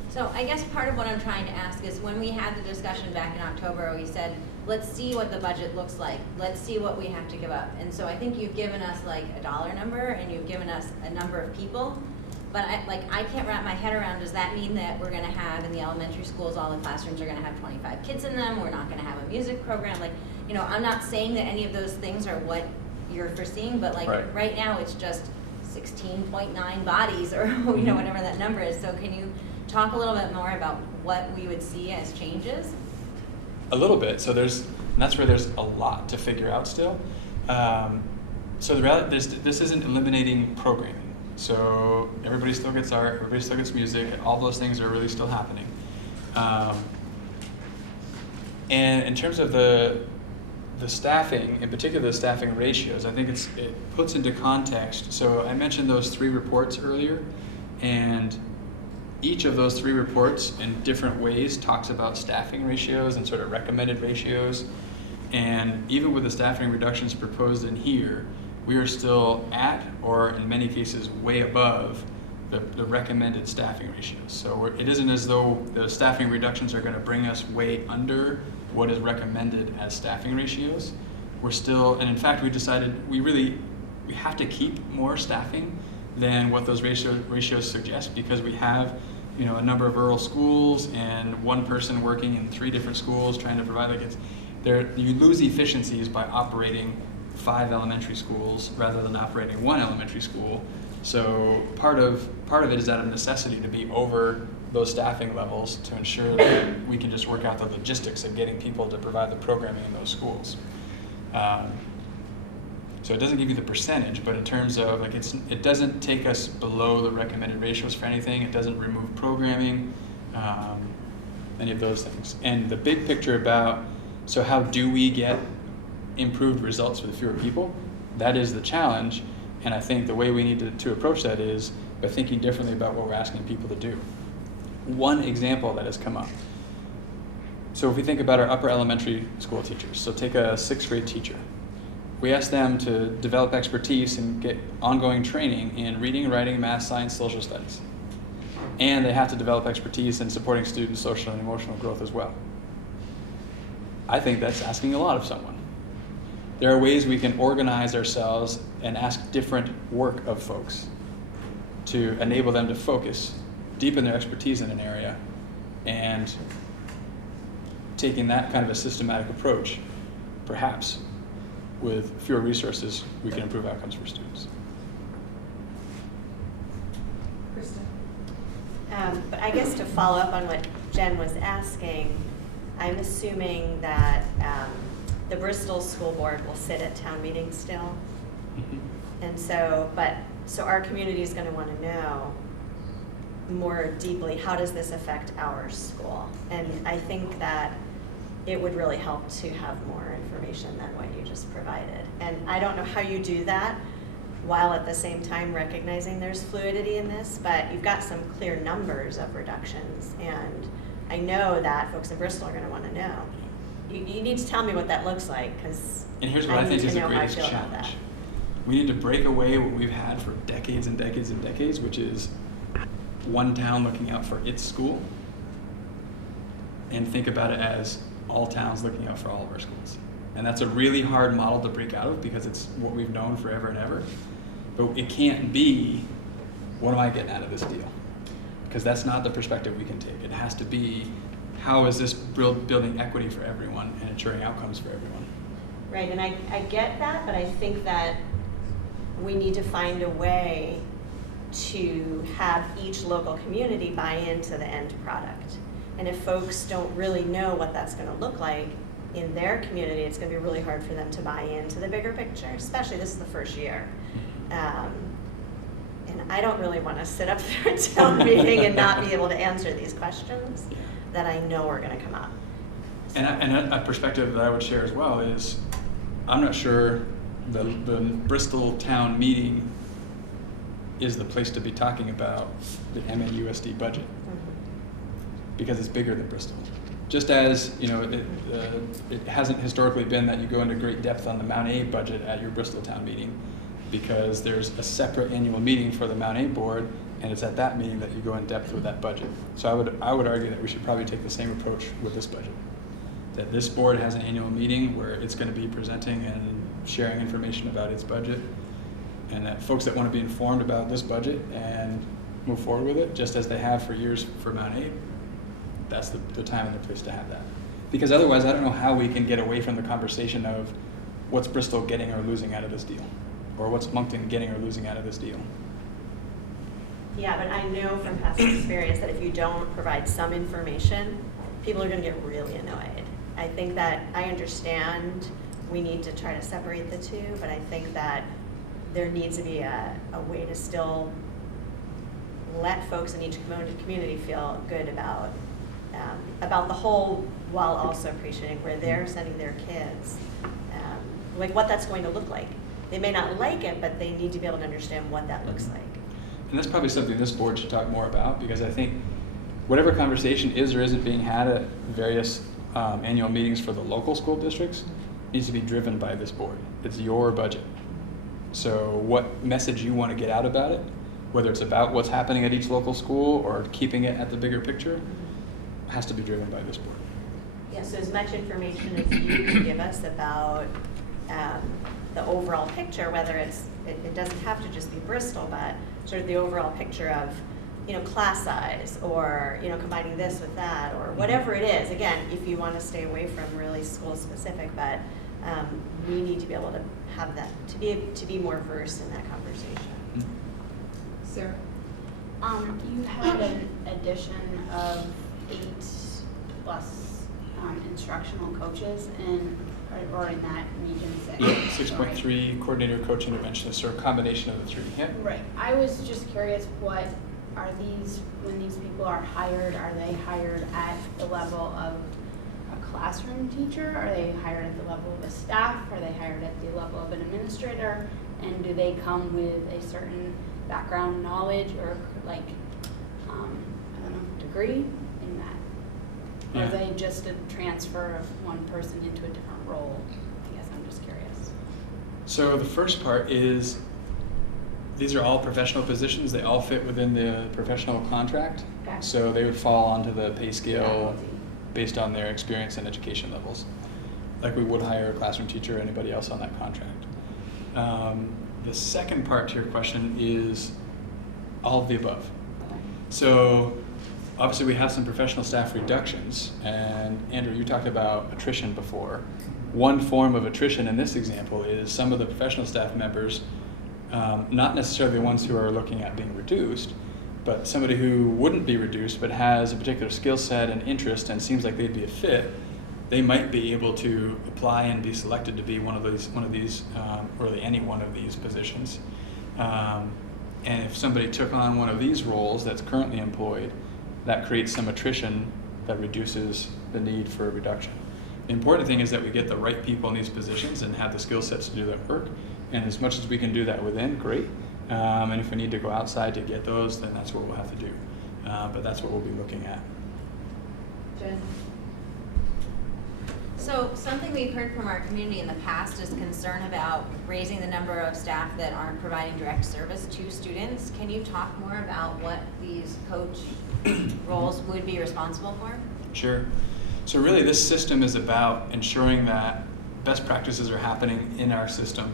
So I guess part of what I'm trying to ask is, when we had the discussion back in October, we said, let's see what the budget looks like. Let's see what we have to give up. And so I think you've given us like a dollar number, and you've given us a number of people. But I can't wrap my head around, does that mean that we're gonna have in the elementary schools, all the classrooms are gonna have 25 kids in them? We're not gonna have a music program? I'm not saying that any of those things are what you're foreseeing, but right now it's just 16.9 bodies, or whatever that number is. So can you talk a little bit more about what we would see as changes? A little bit. So and that's where there's a lot to figure out still. So the reality, this isn't eliminating programming. So everybody still gets art, everybody still gets music, and all those things are really still happening. And in terms of the staffing, in particular the staffing ratios, I think it puts into context. So I mentioned those 3 reports earlier, and each of those 3 reports in different ways talks about staffing ratios and sort of recommended ratios. And even with the staffing reductions proposed in here, we are still at, or in many cases way above, the recommended staffing ratios. So it isn't as though the staffing reductions are going to bring us way under what is recommended as staffing ratios. We're still, and in fact we decided we have to keep more staffing than what those ratios suggest, because we have a number of rural schools and one person working in 3 different schools trying to provide you lose efficiencies by operating 5 elementary schools rather than operating 1 elementary school, So part of it is out of necessity to be over those staffing levels to ensure that we can just work out the logistics of getting people to provide the programming in those schools. So it doesn't give you the percentage, but in terms of like it doesn't take us below the recommended ratios for anything. It doesn't remove programming, any of those things. And the big picture about, so how do we get improved results with fewer people? That is the challenge. And I think the way we need to approach that is by thinking differently about what we're asking people to do. One example that has come up. So if we think about our upper elementary school teachers, so take a 6th grade teacher. We ask them to develop expertise and get ongoing training in reading, writing, math, science, social studies. And they have to develop expertise in supporting students' social and emotional growth as well. I think that's asking a lot of someone. There are ways we can organize ourselves and ask different work of folks to enable them to focus, deepen their expertise in an area, and taking that kind of a systematic approach, perhaps with fewer resources, we can improve outcomes for students. But I guess to follow up on what Jen was asking, I'm assuming that the Bristol School Board will sit at town meeting still. And so, so our community is going to want to know more deeply, how does this affect our school? And I think that it would really help to have more information than what you just provided. And I don't know how you do that while at the same time recognizing there's fluidity in this, but you've got some clear numbers of reductions. And I know that folks in Bristol are going to want to know. You need to tell me what that looks like, because and here's what I think is the greatest challenge. We need to break away what we've had for decades and decades and decades, which is one town looking out for its school, and think about it as all towns looking out for all of our schools. And that's a really hard model to break out of because it's what we've known forever and ever. But it can't be, what am I getting out of this deal? Because that's not the perspective we can take. It has to be, how is this building equity for everyone and ensuring outcomes for everyone? Right, and I get that, but I think that we need to find a way to have each local community buy into the end product. And if folks don't really know what that's going to look like in their community, it's going to be really hard for them to buy into the bigger picture, especially this is the first year. And I don't really want to sit up there at town meeting and not be able to answer these questions that I know are going to come up. So. And a perspective that I would share as well is, I'm not sure the Bristol town meeting is the place to be talking about the MAUSD budget, because it's bigger than Bristol. Just as it hasn't historically been that you go into great depth on the Mount A budget at your Bristol town meeting, because there's a separate annual meeting for the Mount A board, and it's at that meeting that you go in depth with that budget. So I would argue that we should probably take the same approach with this budget. That this board has an annual meeting where it's going to be presenting and sharing information about its budget, and that folks that want to be informed about this budget and move forward with it, just as they have for years for Mount A, that's the time and the place to have that. Because otherwise, I don't know how we can get away from the conversation of what's Bristol getting or losing out of this deal, or what's Moncton getting or losing out of this deal. Yeah, but I know from past experience that if you don't provide some information, people are going to get really annoyed. I think that I understand we need to try to separate the two, but I think that there needs to be a way to still let folks in each community feel good about the whole, while also appreciating where they're sending their kids, like what that's going to look like. They may not like it, but they need to be able to understand what that looks like. And that's probably something this board should talk more about, because I think whatever conversation is or isn't being had at various annual meetings for the local school districts needs to be driven by this board. It's your budget. So what message you want to get out about it, whether it's about what's happening at each local school or keeping it at the bigger picture, has to be driven by this board. Yeah, so as much information as you can give us about the overall picture, whether it doesn't have to just be Bristol, but sort of the overall picture of, class size, or, combining this with that, or whatever it is. Again, if you want to stay away from really school specific, but we need to be able to have that, to be more versed in that conversation. Sarah? You had an addition of 8+ instructional coaches or in that region 6. 6.3 coordinator, coach, interventionist, or a combination of the three. Yep. Right. I was just curious, what are these, when these people are they hired at the level of a classroom teacher? Are they hired at the level of a staff? Are they hired at the level of an administrator? And do they come with a certain background knowledge or like, I don't know, degree in that? Or are they just a transfer of one person into a different role? I guess I'm just curious. So the first part is, these are all professional positions. They all fit within the professional contract. Okay. So they would fall onto the pay scale based on their experience and education levels, like we would hire a classroom teacher or anybody else on that contract. The second part to your question is all of the above. So obviously we have some professional staff reductions, and Andrew, you talked about attrition before. One form of attrition in this example is some of the professional staff members, not necessarily the ones who are looking at being reduced, but somebody who wouldn't be reduced but has a particular skill set and interest and seems like they'd be a fit, they might be able to apply and be selected to be one of these, really any one of these positions. And if somebody took on one of these roles that's currently employed, that creates some attrition that reduces the need for a reduction. The important thing is that we get the right people in these positions and have the skill sets to do that work. And as much as we can do that within, great. And if we need to go outside to get those, then that's what we'll have to do. But that's what we'll be looking at. Jen? So something we've heard from our community in the past is concern about raising the number of staff that aren't providing direct service to students. Can you talk more about what these coach roles would be responsible for? Sure. So really this system is about ensuring that best practices are happening in our system,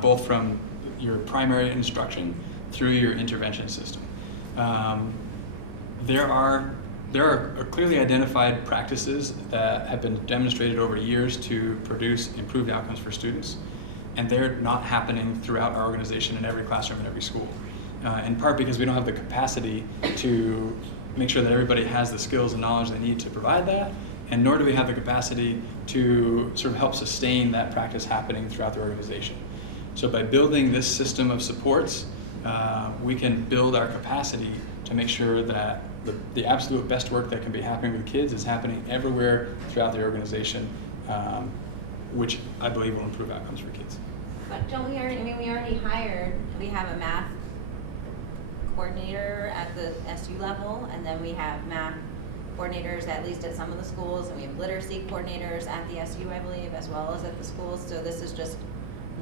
both from your primary instruction through your intervention system. There are clearly identified practices that have been demonstrated over years to produce improved outcomes for students, and they're not happening throughout our organization in every classroom in every school. In part because we don't have the capacity to make sure that everybody has the skills and knowledge they need to provide that, and nor do we have the capacity to sort of help sustain that practice happening throughout the organization. So by building this system of supports, we can build our capacity to make sure that the absolute best work that can be happening with kids is happening everywhere throughout the organization, which I believe will improve outcomes for kids. But don't we already, we already hired, we have a math coordinator at the SU level, and then we have math coordinators at least at some of the schools, and we have literacy coordinators at the SU, I believe, as well as at the schools. So this is just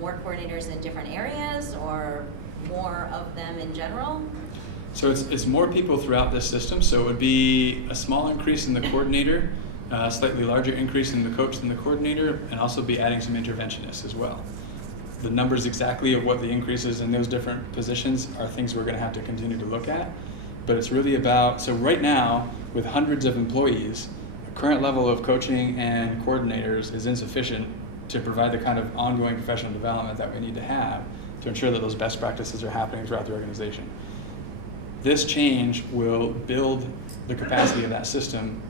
more coordinators in different areas, or more of them in general? So it's more people throughout this system. So it would be a small increase in the coordinator, a slightly larger increase in the coach than the coordinator, and also be adding some interventionists as well. The numbers exactly of what the increases in those different positions are things we're going to have to continue to look at. But it's really about, so right now, with hundreds of employees, the current level of coaching and coordinators is insufficient to provide the kind of ongoing professional development that we need to have to ensure that those best practices are happening throughout the organization. This change will build the capacity of that system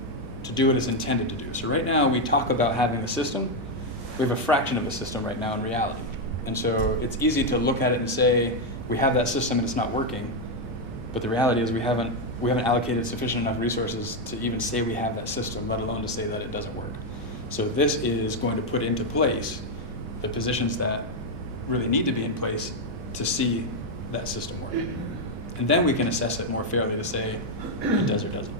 to do what it's intended to do. So right now we talk about having a system. We have a fraction of a system right now in reality. And so it's easy to look at it and say, we have that system and it's not working. But the reality is we haven't allocated sufficient enough resources to even say we have that system, let alone to say that it doesn't work. So this is going to put into place the positions that really need to be in place to see that system work. And then we can assess it more fairly to say it does or doesn't.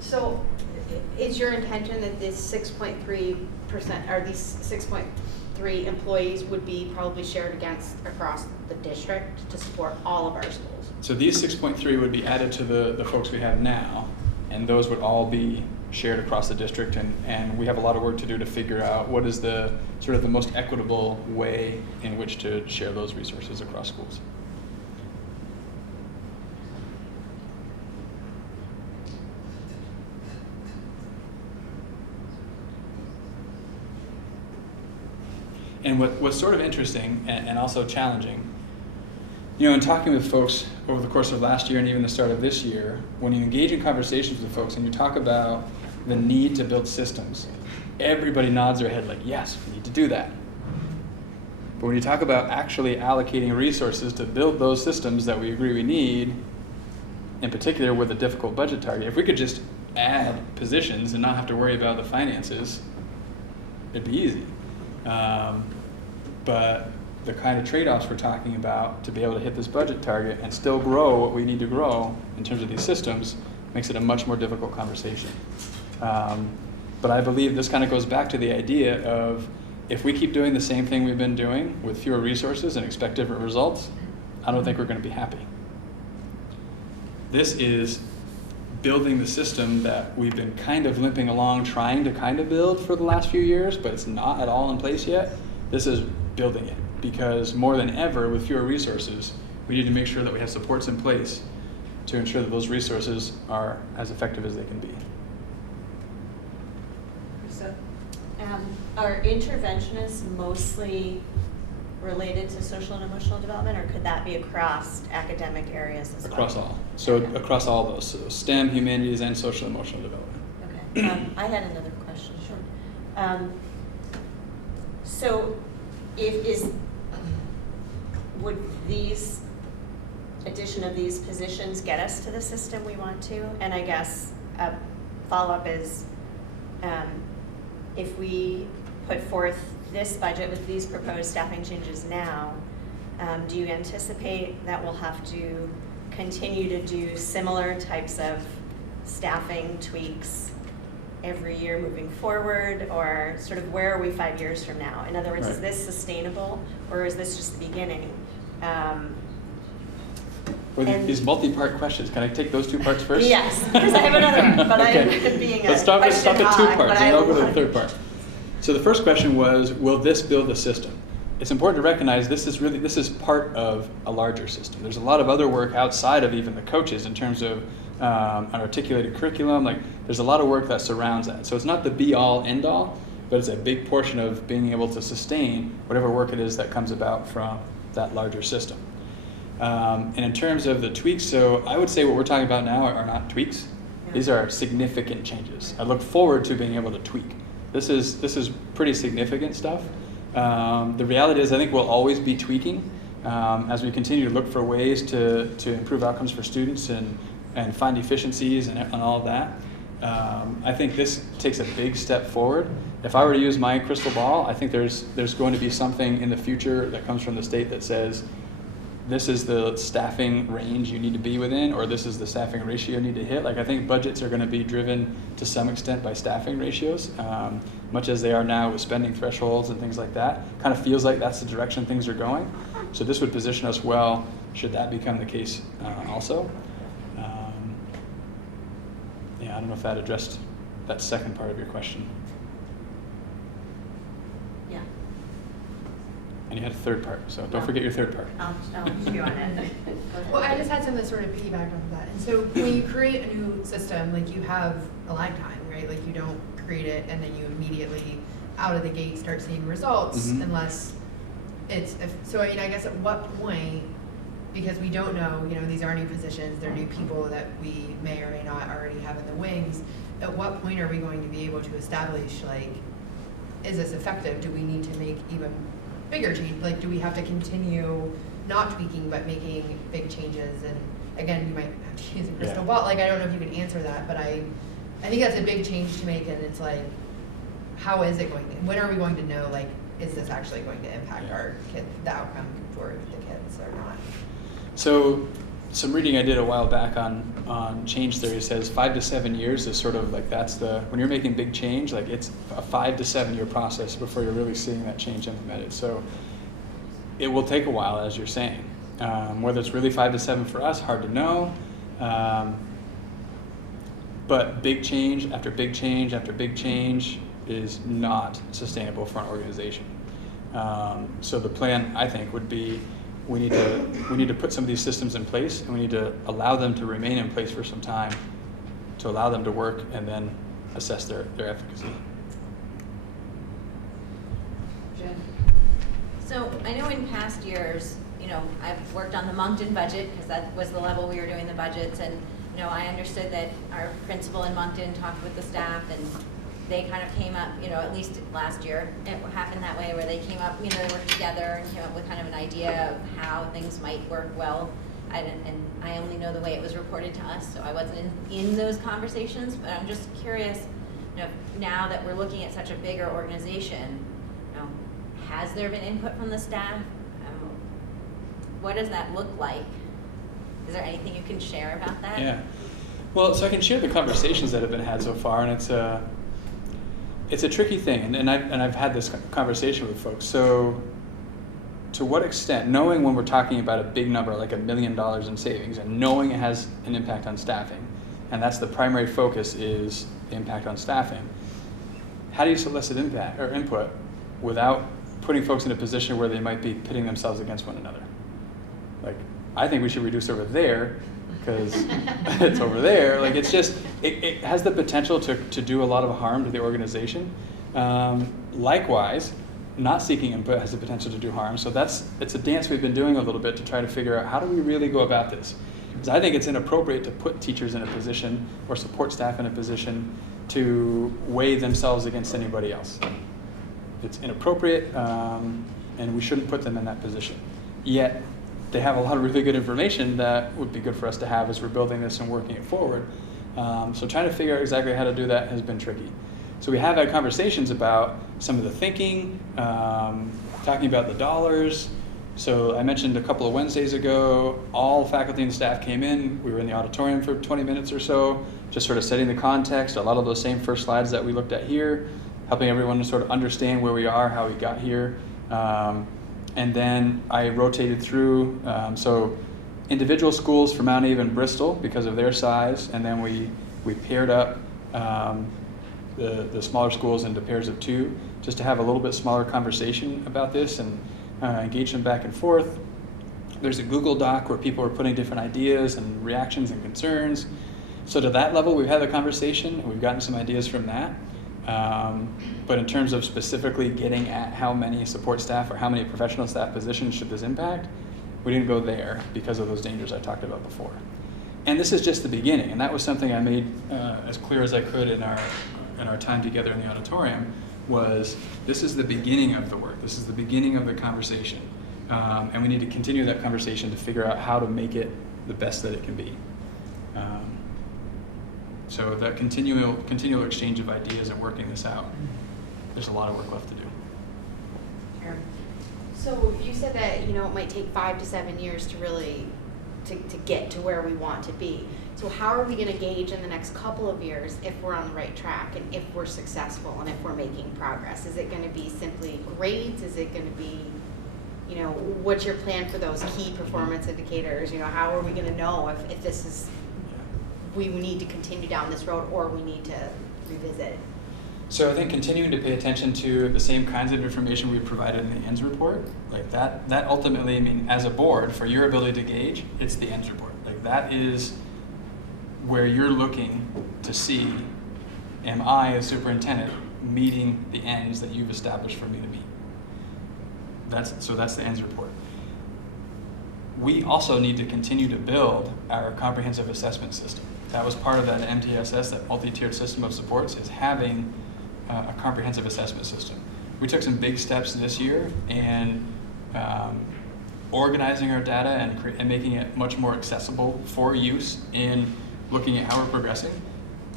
So is your intention that this 6.3% or these 6.3 employees would be probably shared across the district to support all of our schools? So these 6.3 would be added to the folks we have now, and those would all be shared across the district, and we have a lot of work to do to figure out what is the sort of the most equitable way in which to share those resources across schools. And what's sort of interesting and also challenging You know, in talking with folks over the course of last year and even the start of this year, when you engage in conversations with folks and you talk about the need to build systems, everybody nods their head like, yes, we need to do that. But when you talk about actually allocating resources to build those systems that we agree we need, in particular with a difficult budget target, if we could just add positions and not have to worry about the finances, it'd be easy. But the kind of trade-offs we're talking about to be able to hit this budget target and still grow what we need to grow in terms of these systems makes it a much more difficult conversation. But I believe this kind of goes back to the idea of if we keep doing the same thing we've been doing with fewer resources and expect different results, I don't think we're going to be happy. This is building the system that we've been kind of limping along trying to kind of build for the last few years, but it's not at all in place yet. This is building it, because more than ever with fewer resources, we need to make sure that we have supports in place to ensure that those resources are as effective as they can be. Are interventionists mostly related to social and emotional development, or could that be across academic areas as well? Across all. So across all those. So STEM, humanities, and social and emotional development. Okay. I had another question. Sure. So would these addition of these positions get us to the system we want to? And I guess a follow-up is, if we put forth this budget with these proposed staffing changes now, do you anticipate that we'll have to continue to do similar types of staffing tweaks every year moving forward, or sort of where are we 5 years from now? In other words, Right. Is this sustainable, or is this just the beginning? Well, And- these multi-part questions, can I take those two parts first? Yes, because I have another one, but Okay. I'm being a Let's stop at two question hog, parts, but I and I'll go to the want- third part. So the first question was, will this build a system? It's important to recognize this is part of a larger system. There's a lot of other work outside of even the coaches in terms of an articulated curriculum. Like, there's a lot of work that surrounds that. So it's not the be-all, end-all, but it's a big portion of being able to sustain whatever work it is that comes about from that larger system. And in terms of the tweaks, so I would say what we're talking about now are not tweaks. Yeah. These are significant changes. I look forward to being able to tweak. This is pretty significant stuff. The reality is I think we'll always be tweaking as we continue to look for ways to improve outcomes for students and find efficiencies and all of that. I think this takes a big step forward. If I were to use my crystal ball, I think there's going to be something in the future that comes from the state that says, this is the staffing range you need to be within, or this is the staffing ratio you need to hit. Like, I think budgets are going to be driven to some extent by staffing ratios, much as they are now with spending thresholds and things like that. Kind of feels like that's the direction things are going. So this would position us well should that become the case also. Yeah, I don't know if that addressed that second part of your question. Yeah. And you had a third part, so don't forget your third part. I'll chew on it. Well, I just had something to sort of piggyback off of that. And so when you create a new system, like, you have a lag time, right? Like, you don't create it and then you immediately out of the gate start seeing results Mhm. unless so I mean, I guess at what point, because we don't know, these are new positions, they're new people that we may or may not already have in the wings, at what point are we going to be able to establish, like, is this effective? Do we need to make even bigger change? Like, do we have to continue not tweaking but making big changes? And again, you might have to use a crystal ball. Like, I don't know if you can answer that, but I think that's a big change to make. And it's like, how is it going to? When are we going to know? Like, is this actually going to impact our kids, the outcome for the kids or not? So some reading I did a while back on change theory says 5 to 7 years is sort of like, that's when you're making big change, like, it's a 5 to 7 year process before you're really seeing that change implemented. So it will take a while, as you're saying. Whether it's really 5 to 7 for us, hard to know. But big change after big change after big change is not sustainable for an organization. So the plan, I think, would be we need to put some of these systems in place, and we need to allow them to remain in place for some time to allow them to work and then assess their efficacy. So I know in past years, you know, I've worked on the Moncton budget because that was the level we were doing the budgets, and you know, I understood that our principal in Moncton talked with the staff, and they kind of came up, you know, at least last year, it happened that way, where they came up, you know, they worked together and came up with kind of an idea of how things might work well. And I only know the way it was reported to us, so I wasn't in those conversations, but I'm just curious, you know, now that we're looking at such a bigger organization, you know, has there been input from the staff? What does that look like? Is there anything you can share about that? Yeah. Well, so I can share the conversations that have been had so far, and it's a tricky thing, and I've had this conversation with folks. So, to what extent, knowing when we're talking about a big number like $1 million in savings, and knowing it has an impact on staffing, and that's the primary focus is the impact on staffing. How do you solicit impact or input without putting folks in a position where they might be pitting themselves against one another? Like, I think we should reduce over there because it's over there. Like, it's just, it has the potential to do a lot of harm to the organization. Likewise, not seeking input has the potential to do harm. So it's a dance we've been doing a little bit to try to figure out how do we really go about this. Because I think it's inappropriate to put teachers in a position or support staff in a position to weigh themselves against anybody else. It's inappropriate, and we shouldn't put them in that position. Yet, they have a lot of really good information that would be good for us to have as we're building this and working it forward. So trying to figure out exactly how to do that has been tricky. So we have had conversations about some of the thinking, talking about the dollars. So I mentioned a couple of Wednesdays ago, all faculty and staff came in. We were in the auditorium for 20 minutes or so, just sort of setting the context, a lot of those same first slides that we looked at here, helping everyone to sort of understand where we are, how we got here. And then I rotated through, so individual schools for Mount Ava and Bristol because of their size, and then we paired up the smaller schools into pairs of 2, just to have a little bit smaller conversation about this and engage them back and forth. There's a Google Doc where people are putting different ideas and reactions and concerns. So to that level, we've had the conversation, and we've gotten some ideas from that. But in terms of specifically getting at how many support staff or how many professional staff positions should this impact, we didn't go there because of those dangers I talked about before. And this is just the beginning, and that was something I made as clear as I could in our time together in the auditorium, was this is the beginning of the work. This is the beginning of the conversation. And we need to continue that conversation to figure out how to make it the best that it can be. So that continual exchange of ideas and working this out, there's a lot of work left to do. Sure. So you said that, you know, it might take 5 to 7 years to really to get to where we want to be. So how are we going to gauge in the next couple of years if we're on the right track and if we're successful and if we're making progress? Is it going to be simply grades? Is it going to be, you know, what's your plan for those key performance indicators? You know, how are we going to know if this is, we need to continue down this road or we need to revisit? So I think continuing to pay attention to the same kinds of information we provided in the ends report, like that ultimately, I mean, as a board, for your ability to gauge, it's the ends report. Like that is where you're looking to see, am I, as superintendent, meeting the ends that you've established for me to meet? That's the ends report. We also need to continue to build our comprehensive assessment system. That was part of that MTSS, that multi-tiered system of supports, is having a comprehensive assessment system. We took some big steps this year in organizing our data and making it much more accessible for use in looking at how we're progressing.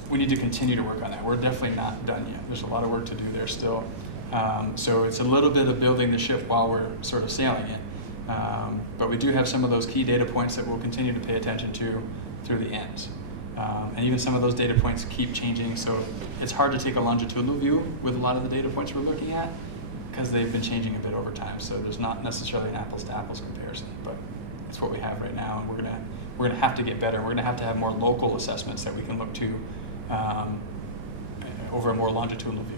We need to continue to work on that. We're definitely not done yet. There's a lot of work to do there still. So it's a little bit of building the ship while we're sort of sailing it. But we do have some of those key data points that we'll continue to pay attention to through the ends. And even some of those data points keep changing, so it's hard to take a longitudinal view with a lot of the data points we're looking at because they've been changing a bit over time. So there's not necessarily an apples to apples comparison, but it's what we have right now, and we're gonna have to get better. We're gonna have more local assessments that we can look to over a more longitudinal view.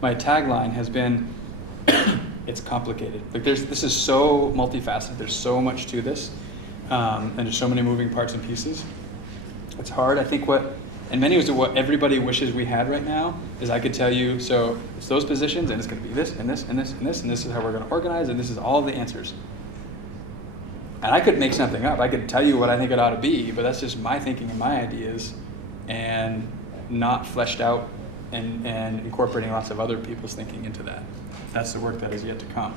My tagline has been, it's complicated. Like this is so multifaceted. There's so much to this, and there's so many moving parts and pieces. It's hard. I think in many ways, what everybody wishes we had right now is I could tell you, so it's those positions, and it's going to be this, and this, and this, and this, and this is how we're going to organize, and this is all the answers. And I could make something up. I could tell you what I think it ought to be, but that's just my thinking and my ideas, and not fleshed out and incorporating lots of other people's thinking into that. That's the work that is yet to come.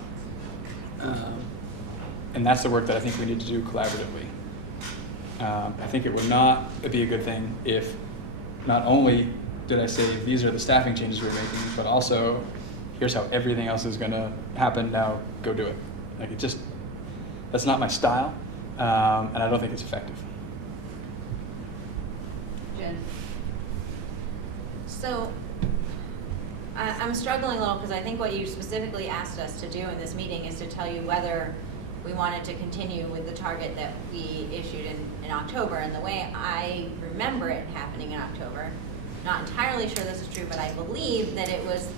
And that's the work that I think we need to do collaboratively. I think it would not be a good thing if not only did I say these are the staffing changes we're making, but also here's how everything else is going to happen, now go do it. Like that's not my style, and I don't think it's effective. Jen. So I'm struggling a little because I think what you specifically asked us to do in this meeting is to tell you whether we wanted to continue with the target that we issued in October. And the way I remember it happening in October, not entirely sure this is true, but I believe that it was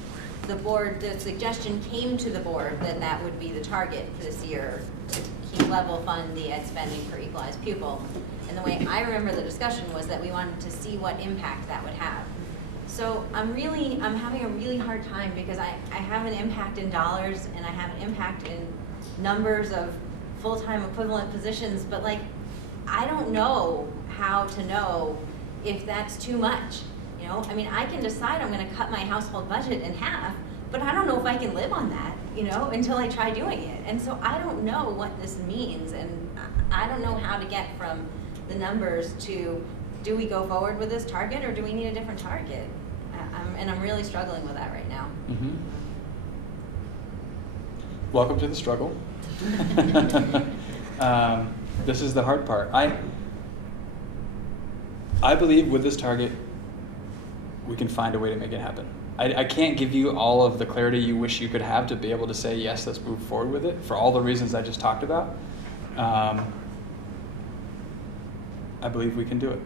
the board, the suggestion came to the board that that would be the target for this year, to keep level fund the ed spending per equalized pupil. And the way I remember the discussion was that we wanted to see what impact that would have. So I'm having a really hard time because I have an impact in dollars and I have an impact in numbers of full-time equivalent positions, but like, I don't know how to know if that's too much, you know? I mean, I can decide I'm gonna cut my household budget in half, but I don't know if I can live on that, you know, until I try doing it. And so I don't know what this means, and I don't know how to get from the numbers to, do we go forward with this target or do we need a different target? And I'm really struggling with that right now. Mm-hmm. Welcome to the struggle. This is the hard part. I believe with this target, we can find a way to make it happen. I can't give you all of the clarity you wish you could have to be able to say, yes, let's move forward with it, for all the reasons I just talked about. I believe we can do it.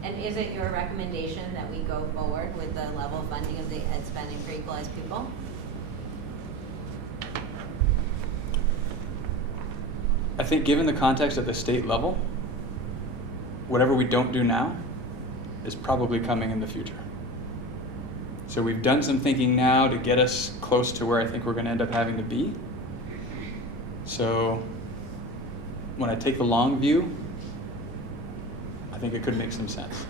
And is it your recommendation that we go forward with the level funding of the ed spending for equalized pupil? I think given the context at the state level, whatever we don't do now is probably coming in the future. So we've done some thinking now to get us close to where I think we're going to end up having to be. So when I take the long view, I think it could make some sense.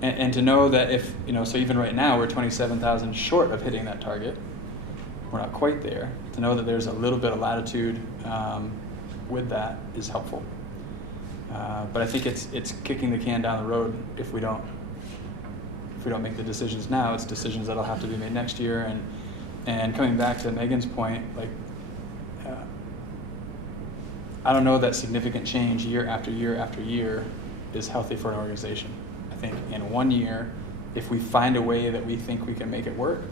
And to know that if, you know, so even right now we're 27,000 short of hitting that target. We're not quite there. To know that there's a little bit of latitude with that is helpful. But I think it's kicking the can down the road if we don't make the decisions now. It's decisions that'll have to be made next year. And coming back to Megan's point, like I don't know that significant change year after year after year is healthy for an organization. I think in 1 year, if we find a way that we think we can make it work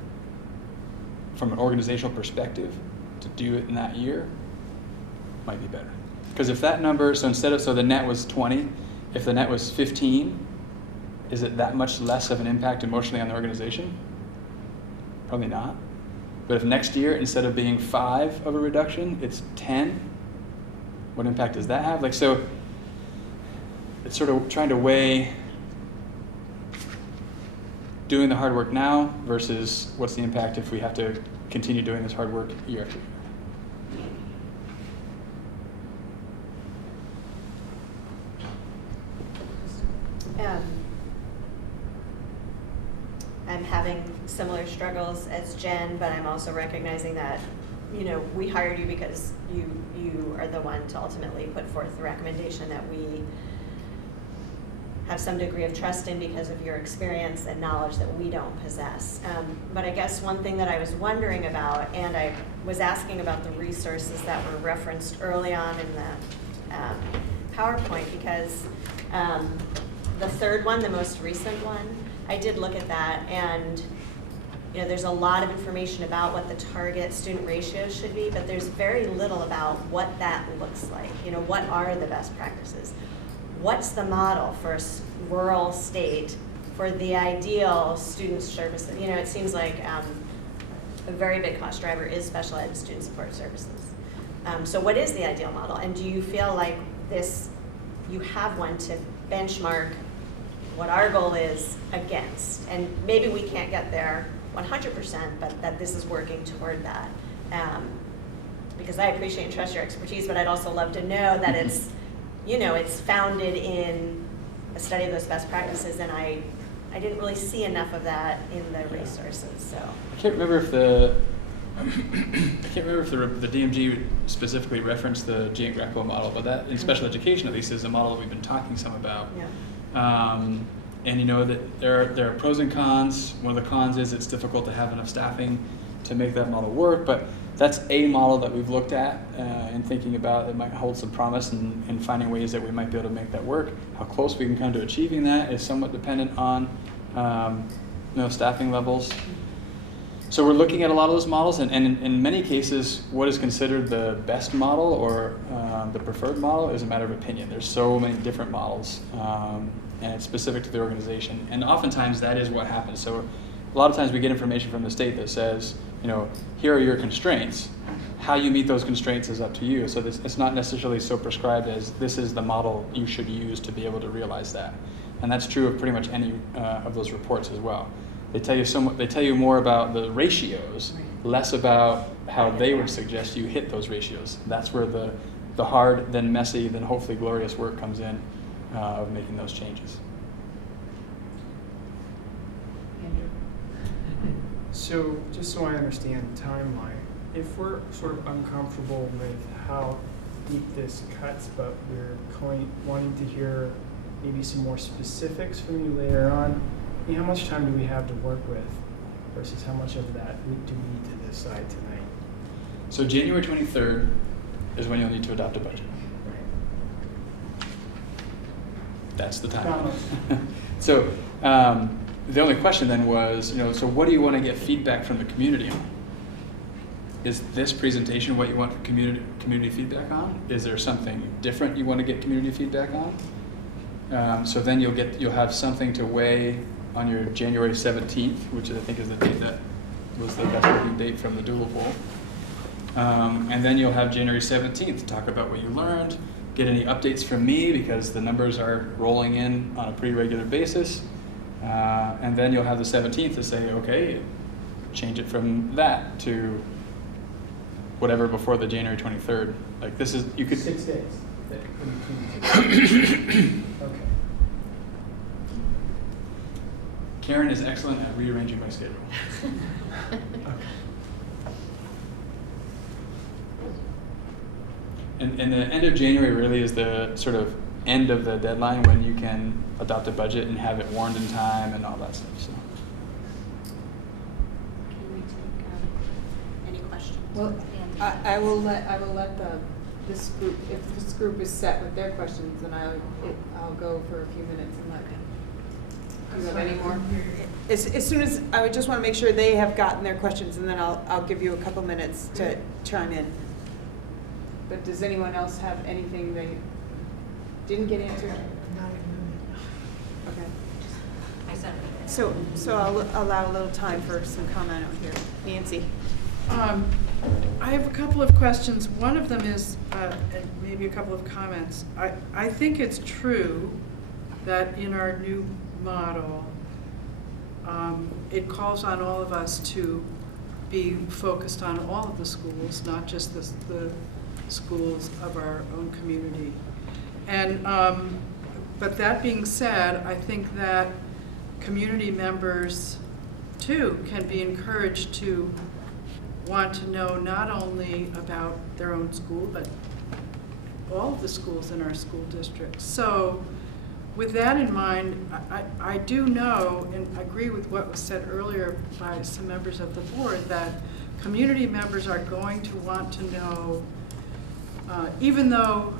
from an organizational perspective to do it in that year, might be better. Because if that number, so the net was 20, if the net was 15, is it that much less of an impact emotionally on the organization? Probably not. But if next year, instead of being 5 of a reduction, it's 10, what impact does that have? Like, so it's sort of trying to weigh doing the hard work now versus what's the impact if we have to continue doing this hard work year after year. I'm having similar struggles as Jen, but I'm also recognizing that, you know, we hired you because you are the one to ultimately put forth the recommendation that we have some degree of trust in because of your experience and knowledge that we don't possess. But I guess one thing that I was wondering about, and I was asking about the resources that were referenced early on in the PowerPoint, because the third one, the most recent one, I did look at that, and you know, there's a lot of information about what the target student ratios should be, but there's very little about what that looks like. You know, what are the best practices? What's the model for a rural state for the ideal student services? You know, it seems like a very big cost driver is special ed student support services. So what is the ideal model? And do you feel like you have one to benchmark what our goal is against. And maybe we can't get there 100%, but that this is working toward that. Because I appreciate and trust your expertise, but I'd also love to know that it's, you know, it's founded in a study of those best practices, and I didn't really see enough of that in the resources, so. I can't remember if the DMG specifically referenced the geographical model, but that in special education at least is a model that we've been talking some about. Yeah. And you know that there are pros and cons. One of the cons is it's difficult to have enough staffing to make that model work, but that's a model that we've looked at and thinking about. It might hold some promise in finding ways that we might be able to make that work. How close we can come to achieving that is somewhat dependent on staffing levels. So we're looking at a lot of those models, and in many cases, what is considered the best model or the preferred model is a matter of opinion. There's so many different models, and it's specific to the organization. And oftentimes that is what happens. So a lot of times we get information from the state that says, here are your constraints. How you meet those constraints is up to you. So it's not necessarily so prescribed as this is the model you should use to be able to realize that. And that's true of pretty much any of those reports as well. They tell you more about the ratios, less about how they would suggest you hit those ratios. That's where the hard, then messy, then hopefully glorious work comes in of making those changes. So, just so I understand timeline, if we're sort of uncomfortable with how deep this cuts, but we're wanting to hear maybe some more specifics from you later on, how much time do we have to work with versus how much of that do we need to decide tonight? So January 23rd is when you'll need to adopt a budget. That's the time. So the only question then was, so what do you want to get feedback from the community on? Is this presentation what you want community feedback on? Is there something different you want to get community feedback on? So then you'll have something to weigh on your January 17th, which I think is the date that was the best working date from the doodle poll. And then you'll have January 17th to talk about what you learned, get any updates from me because the numbers are rolling in on a pretty regular basis. And then you'll have the 17th to say, okay, change it from that to whatever before the January 23rd. Like this is, you could... 6 days. Okay. Karen is excellent at rearranging my schedule. And the end of January really is the sort of end of the deadline when you can adopt a budget and have it warned in time and all that stuff. So. Can we take any questions? Well, I will let this group, if this group is set with their questions, then I'll go for a few minutes and let them. Do you have any more? As soon as, I would just want to make sure they have gotten their questions, and then I'll give you a couple minutes to chime in. But does anyone else have anything they didn't get answered? Okay. I said it. So I'll allow a little time for some comment out here. Nancy. I have a couple of questions. One of them is, and maybe a couple of comments. I think it's true that in our new model, it calls on all of us to be focused on all of the schools, not just the schools of our own community. And but that being said, I think that community members too can be encouraged to want to know not only about their own school, but all of the schools in our school district. So with that in mind, I do know and agree with what was said earlier by some members of the board that community members are going to want to know, even though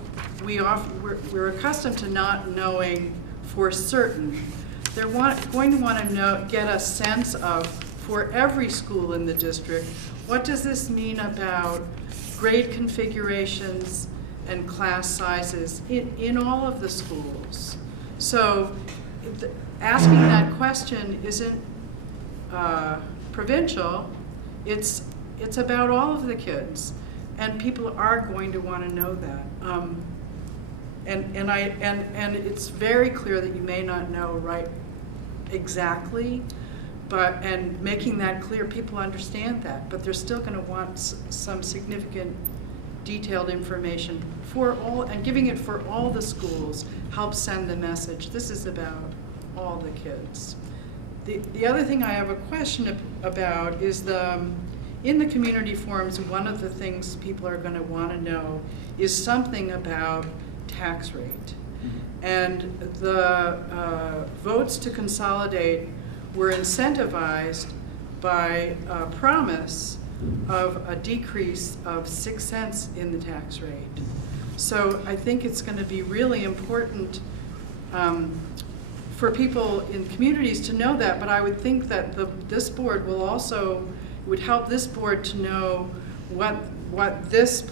we're accustomed to not knowing for certain, they're going to want to get a sense of, for every school in the district, what does this mean about grade configurations and class sizes in all of the schools? So asking that question isn't provincial, it's about all of the kids, and people are going to want to know that. And it's very clear that you may not know right exactly, and making that clear, people understand that, but they're still going to want some significant detailed information for all, and giving it for all the schools helps send the message, this is about all the kids. The other thing I have a question about is in the community forums, one of the things people are going to want to know is something about tax rate. And the votes to consolidate were incentivized by a promise of a decrease of 6 cents in the tax rate. So I think it's going to be really important for people in communities to know that, but I would think that this board will also, would help this board to know what this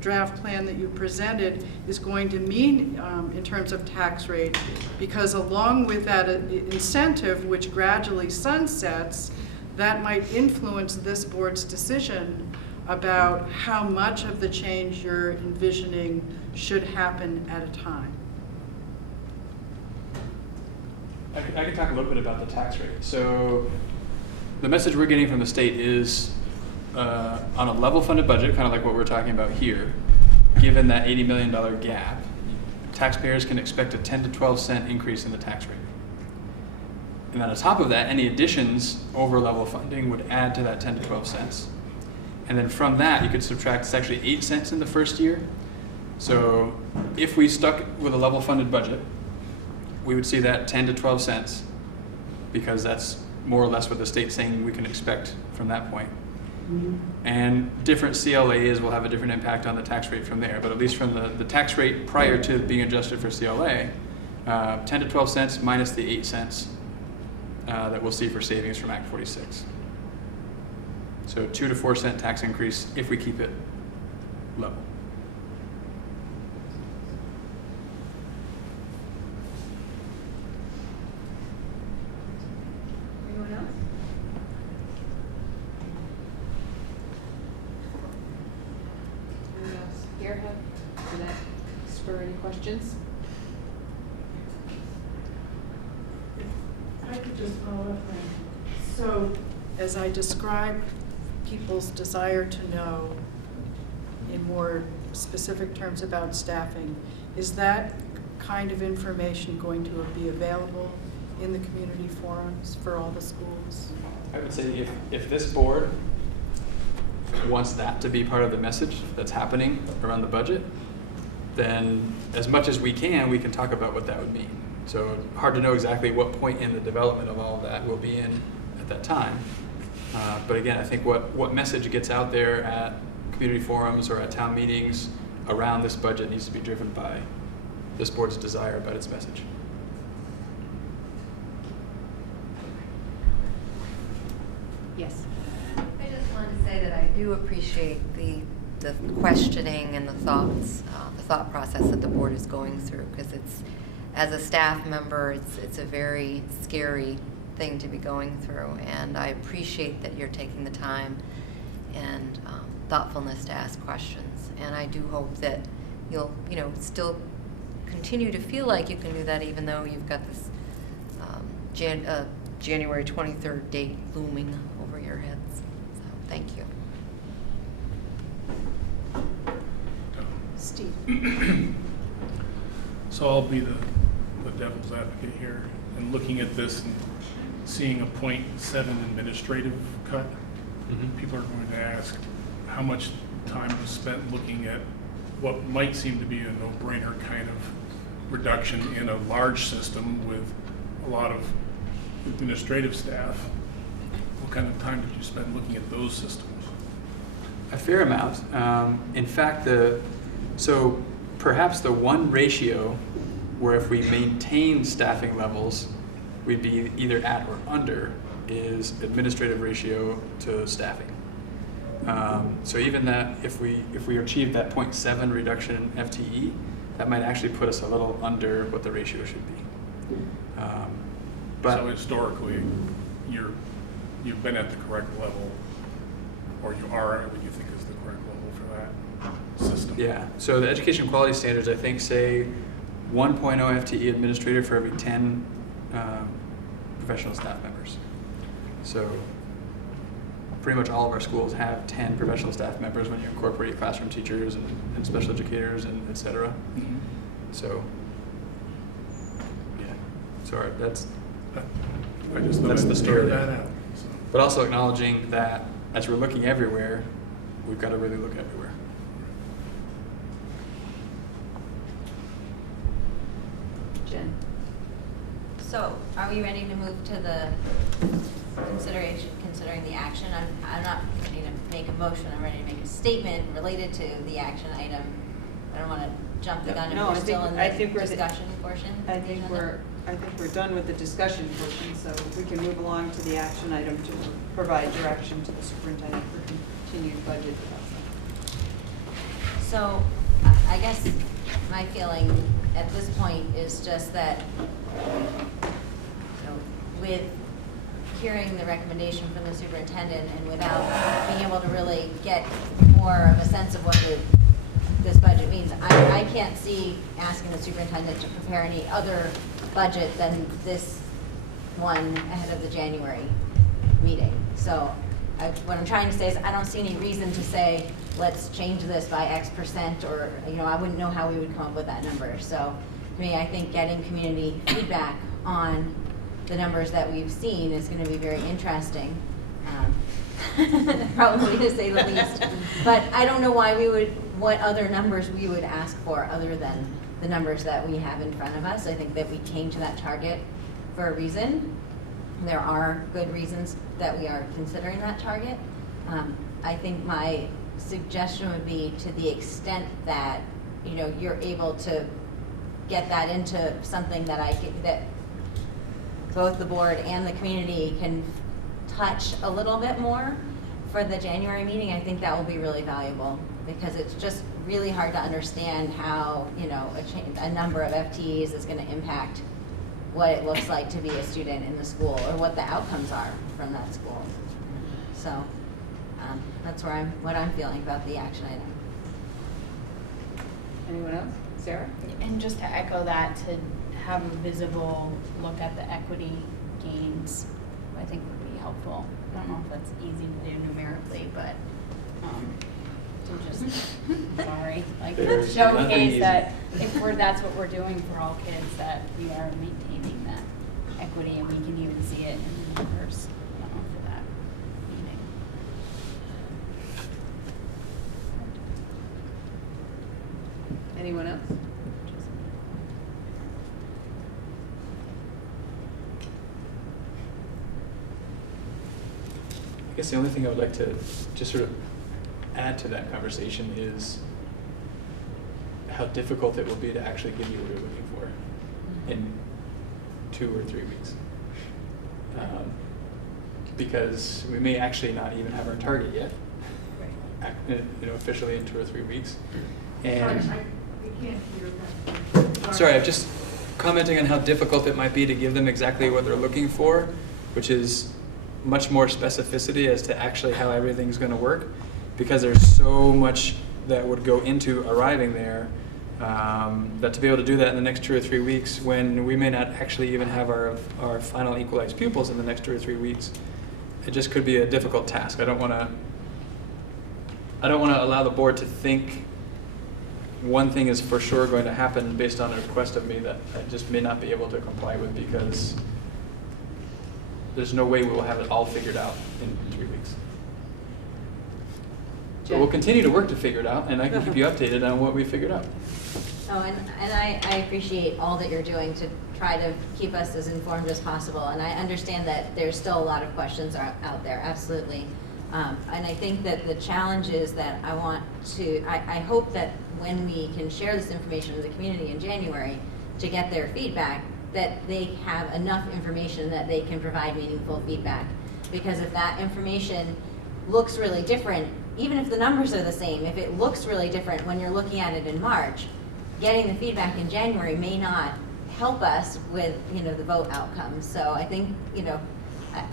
draft plan that you presented is going to mean in terms of tax rate, because along with that incentive, which gradually sunsets, that might influence this board's decision about how much of the change you're envisioning should happen at a time. I can talk a little bit about the tax rate. So the message we're getting from the state is on a level funded budget, kind of like what we're talking about here, given that $80 million gap, taxpayers can expect a 10 to 12 cent increase in the tax rate. And then on top of that, any additions over level funding would add to that 10 to 12 cents. And then from that, you could subtract, it's actually 8 cents in the first year. So if we stuck with a level funded budget, we would see that 10 to 12 cents, because that's more or less what the state's saying we can expect from that point. And different CLAs will have a different impact on the tax rate from there, but at least from the tax rate prior to being adjusted for CLA, 10 to 12 cents minus the 8 cents that we'll see for savings from Act 46. So 2 to 4 cent tax increase if we keep it level. Anyone else? Anyone else here did that spur any questions? I could just follow up then. So, as I described people's desire to know in more specific terms about staffing, is that kind of information going to be available in the community forums for all the schools? I would say if this board wants that to be part of the message that's happening around the budget, then as much as we can talk about what that would mean. So hard to know exactly what point in the development of all of that we'll be in at that time. But again, I think what message gets out there at community forums or at town meetings around this budget needs to be driven by this board's desire about its message. Yes. I just wanted to say that I do appreciate the questioning and the thought process that the board is going through, because it's, as a staff member, it's a very scary thing to be going through, and I appreciate that you're taking the time and thoughtfulness to ask questions, and I do hope that you'll still continue to feel like you can do that, even though you've got this January 23rd date looming over your heads. So thank you. Steve. So I'll be the devil's advocate here, and looking at this and seeing a 0.7 administrative cut, people are going to ask how much time was spent looking at what might seem to be a no-brainer kind of reduction in a large system with a lot of administrative staff. What kind of time did you spend looking at those systems? A fair amount. In fact, so perhaps the one ratio where if we maintain staffing levels, we'd be either at or under is administrative ratio to staffing. So even that, if we achieve that 0.7 reduction in FTE, that might actually put us a little under what the ratio should be. But so historically, you've been at the correct level, or you are at what you think is the correct level for that system. yeah, so the education quality standards, I think, say 1.0 FTE administrator for every 10 professional staff members. So pretty much all of our schools have 10 professional staff members when you incorporate classroom teachers and special educators and et cetera. Mhm. So, yeah, so that's I just thought That's I'd the story figure there. that out. So. but also acknowledging that as we're looking everywhere, we've got to really look everywhere. Jen? So, are we ready to move to the considering the action? I'm not ready to make a motion, I'm ready to make a statement related to the action item. I don't want to jump the gun if No, we're I still think- in I the think we're the- discussion portion. I of the think agenda. we're done with the discussion portion, so we can move along to the action item to provide direction to the superintendent for continued budget development. So, I guess my feeling at this point is just that, you know, with hearing the recommendation from the superintendent and without being able to really get more of a sense of what this budget means, I can't see asking the superintendent to prepare any other budget than this one ahead of the January meeting. So what I'm trying to say is I don't see any reason to say, let's change this by X%, or, you know, I wouldn't know how we would come up with that number. So to me, I think getting community feedback on the numbers that we've seen is going to be very interesting, probably to say the least. But I don't know what other numbers we would ask for other than the numbers that we have in front of us. I think that we came to that target for a reason. There are good reasons that we are considering that target. I think my suggestion would be, to the extent that, you know, you're able to get that into something that that both the board and the community can touch a little bit more for the January meeting, I think that will be really valuable, because it's just really hard to understand how, you know, a number of FTEs is going to impact what it looks like to be a student in the school, or what the outcomes are from that school. So that's what I'm feeling about the action item. Anyone else? Sarah? And just to echo that, to have a visible look at the equity gains, I think would be helpful. I don't know if that's easy to do numerically, but to just, sorry, like There's to nothing showcase easy. that that's what we're doing for all kids, that we are maintaining that equity, and we can even see it in the numbers for that meeting. Anyone else? I guess the only thing I would like to just sort of add to that conversation is how difficult it will be to actually give you what you're looking for in 2 or 3 weeks. Because we may actually not even have our target yet, you know, officially in 2 or 3 weeks. And sorry, I'm just commenting on how difficult it might be to give them exactly what they're looking for, which is much more specificity as to actually how everything's going to work, because there's so much that would go into arriving there, that to be able to do that in the next 2 or 3 weeks, when we may not actually even have our final equalized pupils in the next 2 or 3 weeks, it just could be a difficult task. I don't want to allow the board to think one thing is for sure going to happen based on a request of me that I just may not be able to comply with, because there's no way we will have it all figured out in 3 weeks. So we'll continue to work to figure it out, and I can keep you updated on what we figured out. Oh, and I appreciate all that you're doing to try to keep us as informed as possible. And I understand that there's still a lot of questions out there, absolutely. And I think that the challenge is that I hope that when we can share this information with the community in January to get their feedback, that they have enough information that they can provide meaningful feedback. Because if that information looks really different, even if the numbers are the same, if it looks really different when you're looking at it in March, getting the feedback in January may not help us with, you know, the vote outcome. So I think, you know,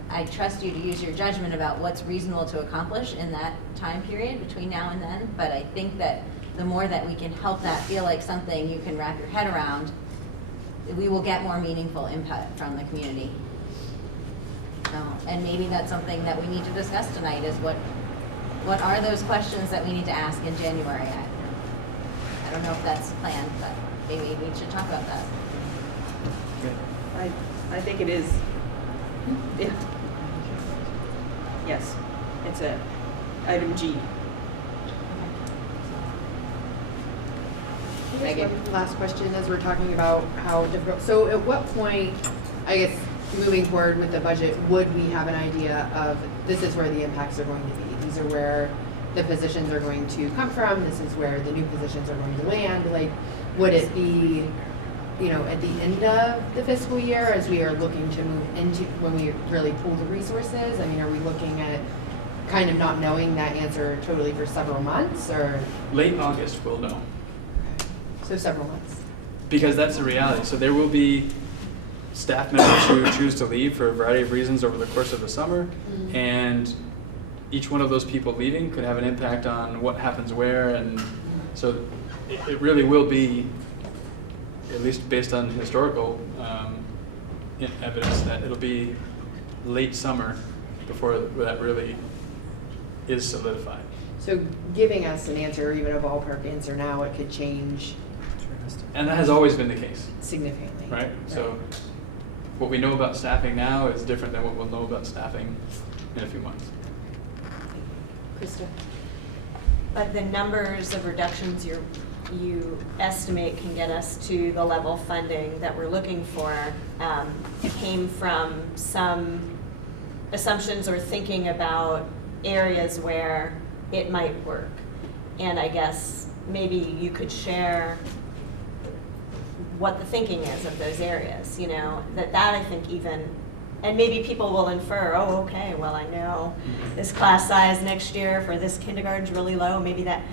I trust you to use your judgment about what's reasonable to accomplish in that time period between now and then. But I think that the more that we can help that feel like something you can wrap your head around, we will get more meaningful input from the community. And maybe that's something that we need to discuss tonight is what are those questions that we need to ask in January? I don't know if that's planned, but maybe we should talk about that. I think it is. Yeah. Yes, it's a item G. Megan. Last question, as we're talking about how difficult, so at what point, I guess, moving forward with the budget, would we have an idea of this is where the impacts are going to be? These are where the positions are going to come from, this is where the new positions are going to land? Like, would it be, you know, at the end of the fiscal year as we are looking to move into, when we really pool the resources? I mean, are we looking at kind of not knowing that answer totally for several months, or? Late August, we'll know. So several months. Because that's the reality. So there will be staff members who choose to leave for a variety of reasons over the course of the summer, and each one of those people leaving could have an impact on what happens where, and so it really will be, at least based on historical evidence, that it'll be late summer before that really is solidified. So giving us an answer, or even a ballpark answer now, it could change And that has always been the case, significantly. right? So what we know about staffing now is different than what we'll know about staffing in a few months. Krista? But the numbers of reductions you estimate can get us to the level funding that we're looking for came from some assumptions or thinking about areas where it might work. And I guess maybe you could share what the thinking is of those areas, you know, that I think even, and maybe people will infer, oh, okay, well, I know this class size next year for this kindergarten's really low, maybe that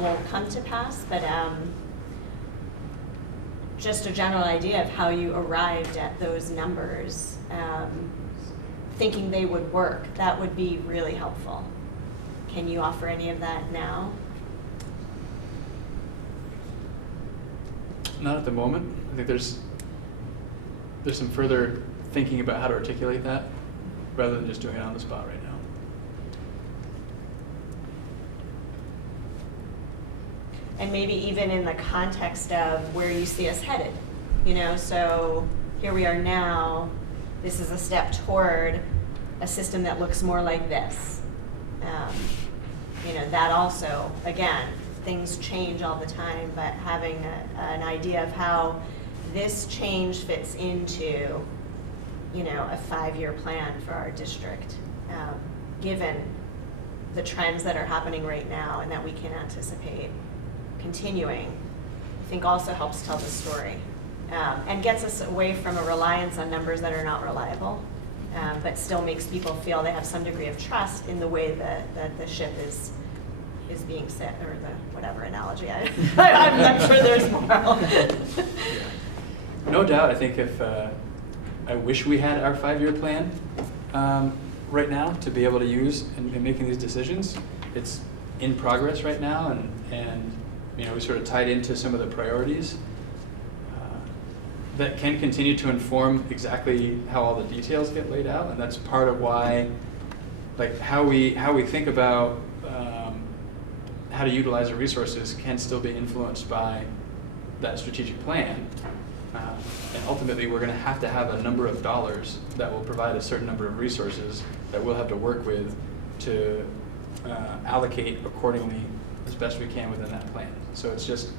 won't come to pass, but just a general idea of how you arrived at those numbers, thinking they would work, that would be really helpful. Can you offer any of that now? Not at the moment. I think there's some further thinking about how to articulate that rather than just doing it on the spot right now. And maybe even in the context of where you see us headed, you know, so here we are now, this is a step toward a system that looks more like this. You know, that also, again, things change all the time, but having an idea of how this change fits into, you know, a 5-year plan for our district, given the trends that are happening right now and that we can anticipate continuing, I think also helps tell the story and gets us away from a reliance on numbers that are not reliable, but still makes people feel they have some degree of trust in the way that the ship is being set, or the whatever analogy. I'm sure there's more. No doubt. I think if I wish we had our 5-year plan right now to be able to use in making these decisions. It's in progress right now, and you know, we sort of tied into some of the priorities that can continue to inform exactly how all the details get laid out, and that's part of why, like, how we think about how to utilize our resources can still be influenced by that strategic plan. And ultimately, we're going to have a number of dollars that will provide a certain number of resources that we'll have to work with to allocate accordingly as best we can within that plan. So it's just,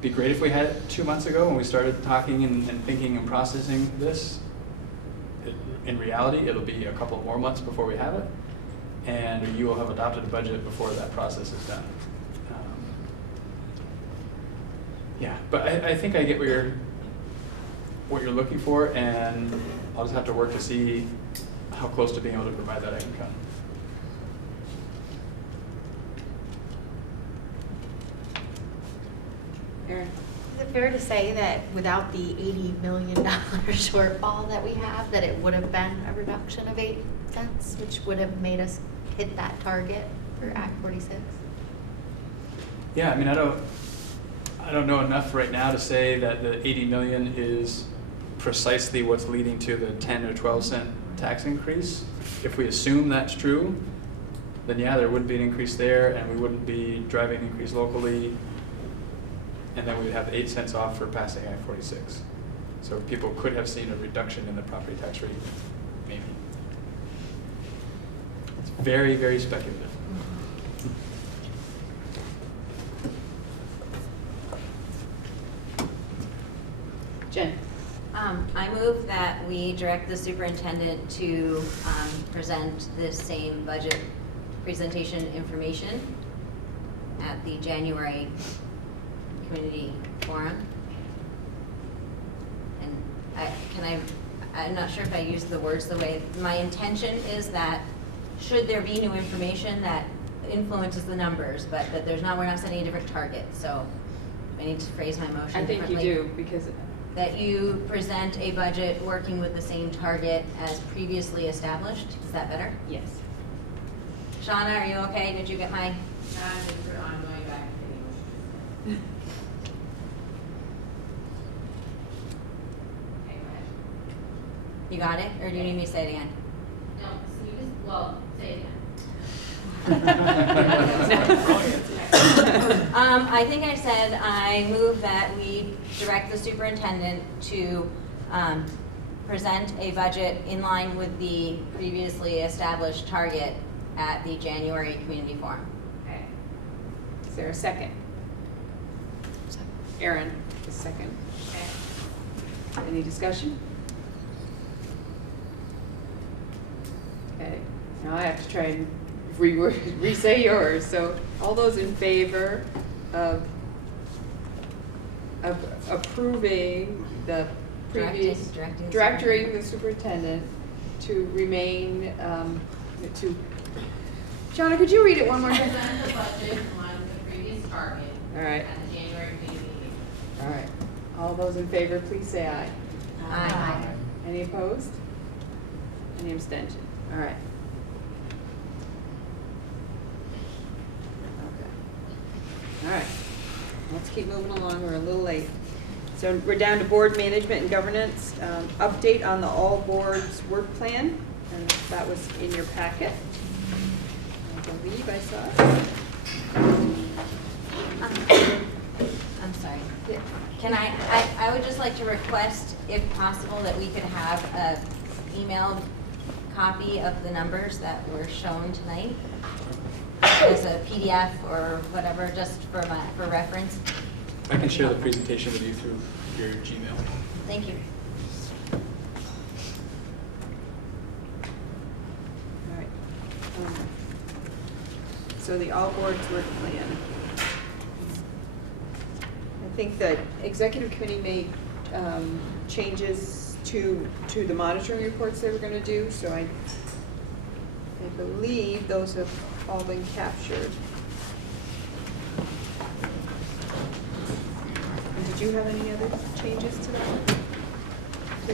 be great if we had it 2 months ago when we started talking and thinking and processing this. In reality, it'll be a couple more months before we have it, and you will have adopted a budget before that process is done. Yeah, but I think I get what you're looking for, and I'll just have to work to see how close to being able to provide that I can come. Erin? Is it fair to say that without the $80 million shortfall that we have, that it would have been a reduction of 8 cents, which would have made us hit that target for Act 46? Yeah, I mean, I don't know enough right now to say that the 80 million is precisely what's leading to the 10 or 12 cent tax increase. If we assume that's true, then yeah, there would be an increase there, and we wouldn't be driving an increase locally, and then we would have 8 cents off for passing I-46. So people could have seen a reduction in the property tax rate, maybe. It's very, very speculative. Jen? I move that we direct the superintendent to present this same budget presentation information at the January community forum. And I'm not sure if I used the words the way, my intention is that should there be new information that influences the numbers, but that we're not setting a different target. So I need to phrase my motion I think differently. you do, because That you present a budget working with the same target as previously established. Is that better? yes. Shauna, are you okay? Did you get my? You got it? Or do you need me to say it again? No, so you just, well, say it again. I think I said I move that we direct the superintendent to present a budget in line with the previously established target at the January community forum. Okay. Is there a second? Aaron, a second. Okay. Any discussion? Okay, now I have to try and re-say yours. So all those in favor of approving the previous, directing the superintendent to remain, to, Shauna, could you read it one more time? Present the budget on the previous target. All right. At the January community meeting. All right, all those in favor, please say aye. Aye. Any opposed? Any abstention? All right. Okay. All right. Let's keep moving along. We're a little late. So we're down to board management and governance. Update on the all boards work plan, and that was in your packet. I believe I saw it. I'm sorry. Can I would just like to request, if possible, that we could have a emailed copy of the numbers that were shown tonight as a PDF or whatever, just for reference. I can share the presentation with you through your Gmail. Thank you. All right. So the all boards work plan. I think the executive committee made changes to the monitoring reports they were going to do, so I believe those have all been captured. And did you have any other changes to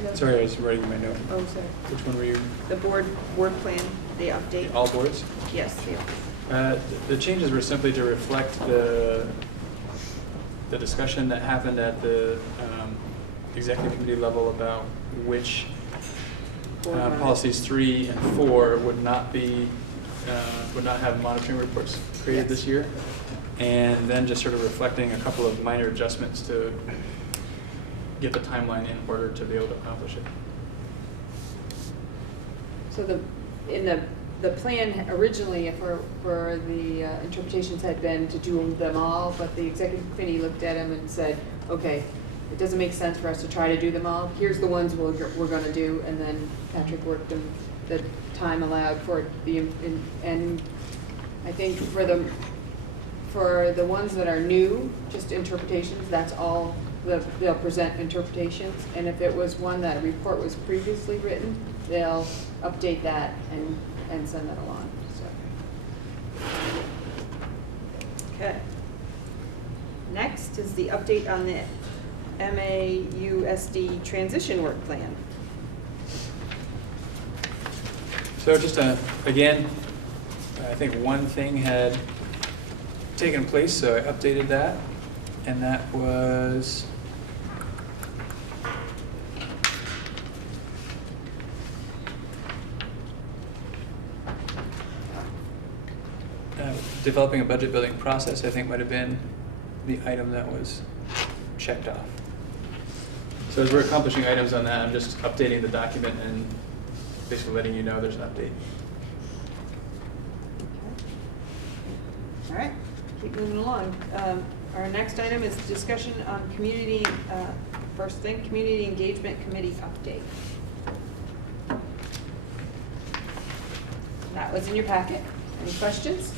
that? Sorry, I was writing my note. Oh, sorry. Which one were you? The board work plan, the update. All boards? Yes, the update. The changes were simply to reflect the discussion that happened at the executive committee level about which policies 3 and 4 would not have monitoring reports created this year, and then just sort of reflecting a couple of minor adjustments to get the timeline in order to be able to accomplish it. So the plan originally for the interpretations had been to do them all, but the executive committee looked at them and said, okay, it doesn't make sense for us to try to do them all. Here's the ones we're going to do, and then Patrick worked them the time allowed for and I think for the ones that are new, just interpretations, that's all. They'll present interpretations, and if it was one that a report was previously written, they'll update that and send that along. So. Okay. Next is the update on the MAUSD transition work plan. So just again, I think one thing had taken place, so I updated that. And that was developing a budget building process, I think might have been the item that was checked off. So as we're accomplishing items on that, I'm just updating the document and basically letting you know there's an update. All right, keep moving along. Our next item is discussion on community, first thing, Community Engagement Committee update. That was in your packet. Any questions?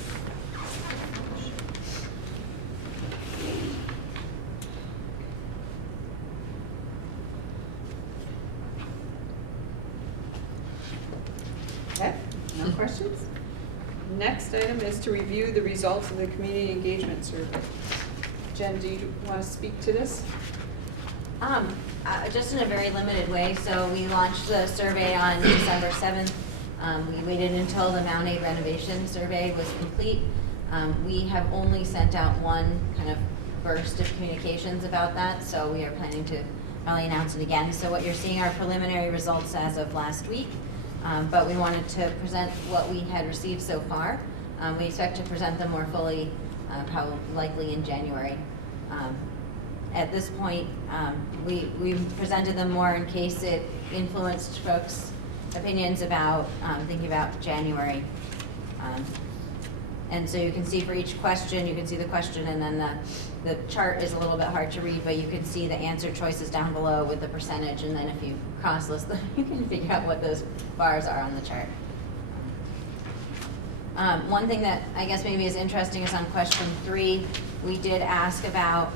Okay, no questions? Next item is to review the results of the community engagement survey. Jen, do you want to speak to this? Just in a very limited way. So we launched the survey on December 7th. We waited until the Mausd renovation survey was complete. We have only sent out one kind of burst of communications about that, so we are planning to probably announce it again. So what you're seeing are preliminary results as of last week, but we wanted to present what we had received so far. We expect to present them more fully, probably likely in January. At this point, we presented them more in case it influenced folks' opinions about thinking about January. And so you can see for each question, you can see the question, and then the chart is a little bit hard to read, but you can see the answer choices down below with the percentage, and then if you cross-list them, you can figure out what those bars are on the chart. One thing that I guess maybe is interesting is on question 3, we did ask about,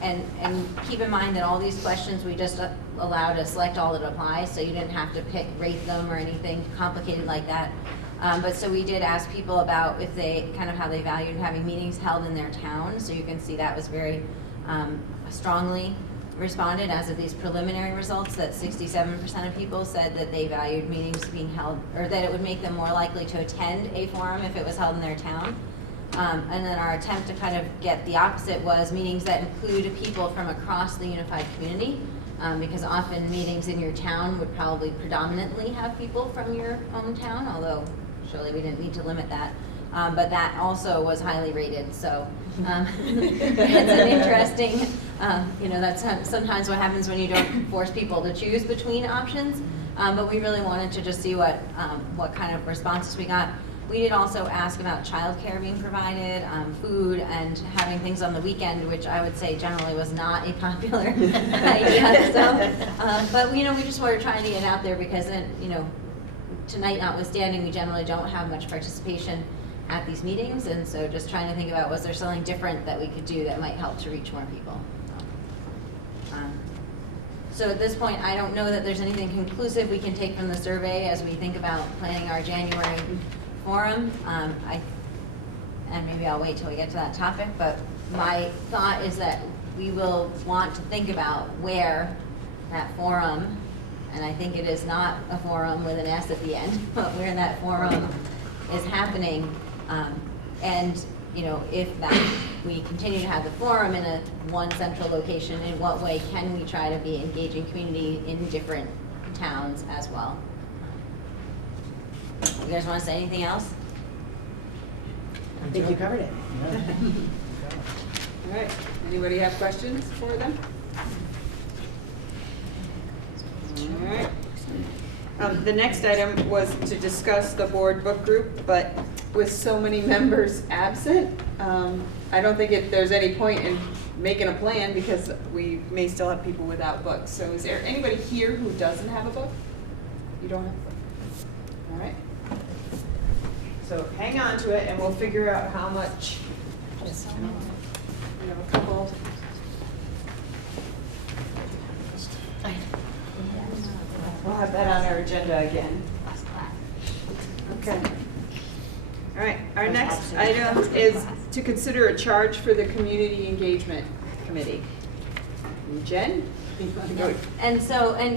and keep in mind that all these questions we just allowed to select all that apply, so you didn't have to rate them or anything complicated like that. But so we did ask people about if they, kind of how they valued having meetings held in their town, so you can see that was very strongly responded as of these preliminary results, that 67% of people said that they valued meetings being held, or that it would make them more likely to attend a forum if it was held in their town. And then our attempt to kind of get the opposite was meetings that include people from across the unified community, because often meetings in your town would probably predominantly have people from your own town, although surely we didn't need to limit that. But that also was highly rated, so it's an interesting, that's sometimes what happens when you don't force people to choose between options. But we really wanted to just see what kind of responses we got. We did also ask about childcare being provided, food, and having things on the weekend, which I would say generally was not a popular idea. So, but we just were trying to get out there because, tonight notwithstanding, we generally don't have much participation at these meetings, and so just trying to think about, was there something different that we could do that might help to reach more people? So at this point, I don't know that there's anything conclusive we can take from the survey as we think about planning our January forum. And maybe I'll wait till we get to that topic, but my thought is that we will want to think about where that forum, and I think it is not a forum with an S at the end, but where that forum is happening. And if that we continue to have the forum in one central location, in what way can we try to be engaging community in different towns as well? You guys want to say anything else? I think you covered it. All right, anybody have questions for them? All right. The next item was to discuss the board book group, but with so many members absent, I don't think there's any point in making a plan because we may still have people without books. So is there anybody here who doesn't have a book? You don't have a book? All right. So hang on to it and we'll figure out how much. We have a couple. We'll have that on our agenda again. Okay. All right, our next item is to consider a charge for the Community Engagement Committee. Jen? And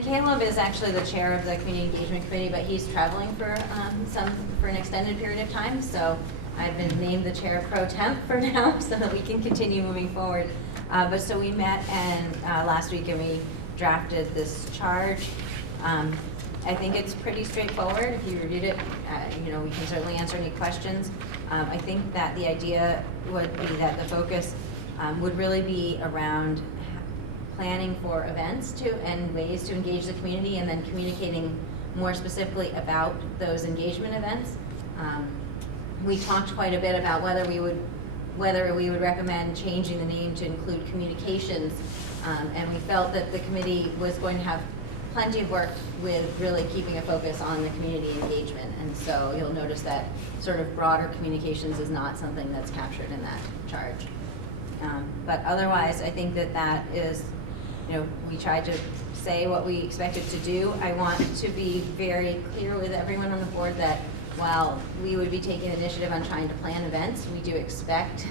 Caleb is actually the chair of the Community Engagement Committee, but he's traveling for an extended period of time, so I've been named the chair pro temp for now so that we can continue moving forward. But so we met and last week and we drafted this charge. I think it's pretty straightforward. If you reviewed it, we can certainly answer any questions. I think that the idea would be that the focus would really be around planning for events and ways to engage the community, and then communicating more specifically about those engagement events. We talked quite a bit about whether we would recommend changing the name to include communications, and we felt that the committee was going to have plenty of work with really keeping a focus on the community engagement, and so you'll notice that sort of broader communications is not something that's captured in that charge. But otherwise, I think that is, we tried to say what we expected to do. I want to be very clear with everyone on the board that while we would be taking initiative on trying to plan events, we do expect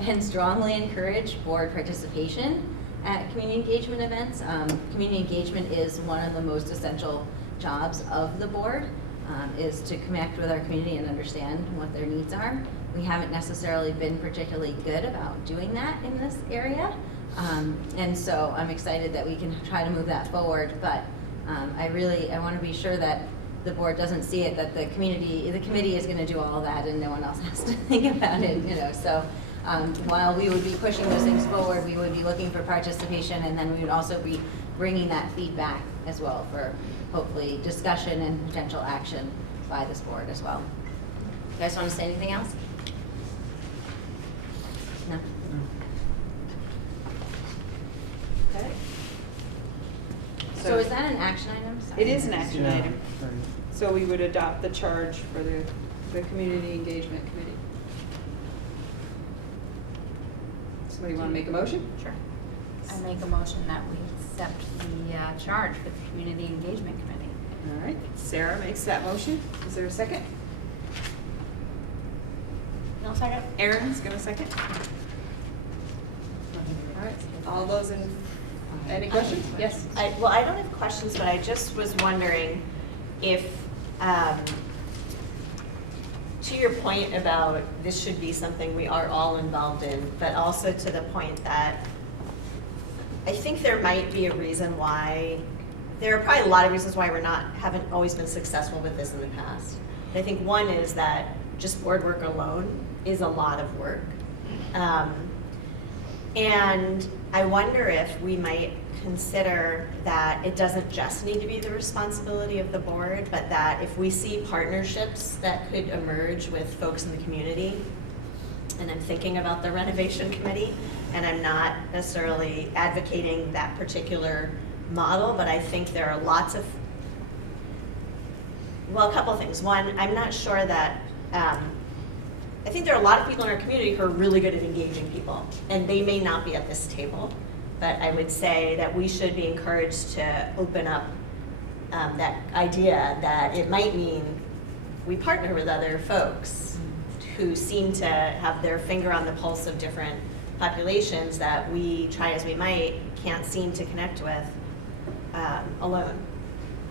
and strongly encourage board participation at community engagement events. Community engagement is one of the most essential jobs of the board, is to connect with our community and understand what their needs are. We haven't necessarily been particularly good about doing that in this area. And so I'm excited that we can try to move that forward, but I want to be sure that the board doesn't see it that the committee is going to do all that and no one else has to think about it, So while we would be pushing those things forward, we would be looking for participation, and then we would also be bringing that feedback as well for hopefully discussion and potential action by this board as well. You guys want to say anything else? No? Okay. So is that an action item? Sorry. It is an action Yeah, item. right. So we would adopt the charge for the Community Engagement Committee. Somebody want to make a motion? Sure. I make a motion that we accept the charge for the Community Engagement Committee. All right, Sarah makes that motion. Is there a second? No second? Erin's gonna second. All right, all those in, any questions? Yes. I don't have questions, but I just was wondering if, to your point about this should be something we are all involved in, but also to the point that I think there might be a reason why, there are probably a lot of reasons why haven't always been successful with this in the past. And I think one is that just board work alone is a lot of work. And I wonder if we might consider that it doesn't just need to be the responsibility of the board, but that if we see partnerships that could emerge with folks in the community, and I'm thinking about the renovation committee, and I'm not necessarily advocating that particular model, but I think there are lots of, well, a couple of things. One, I'm not sure that, I think there are a lot of people in our community who are really good at engaging people, and they may not be at this table, but I would say that we should be encouraged to open up that idea that it might mean we partner with other folks who seem to have their finger on the pulse of different populations that we, try as we might, can't seem to connect with alone.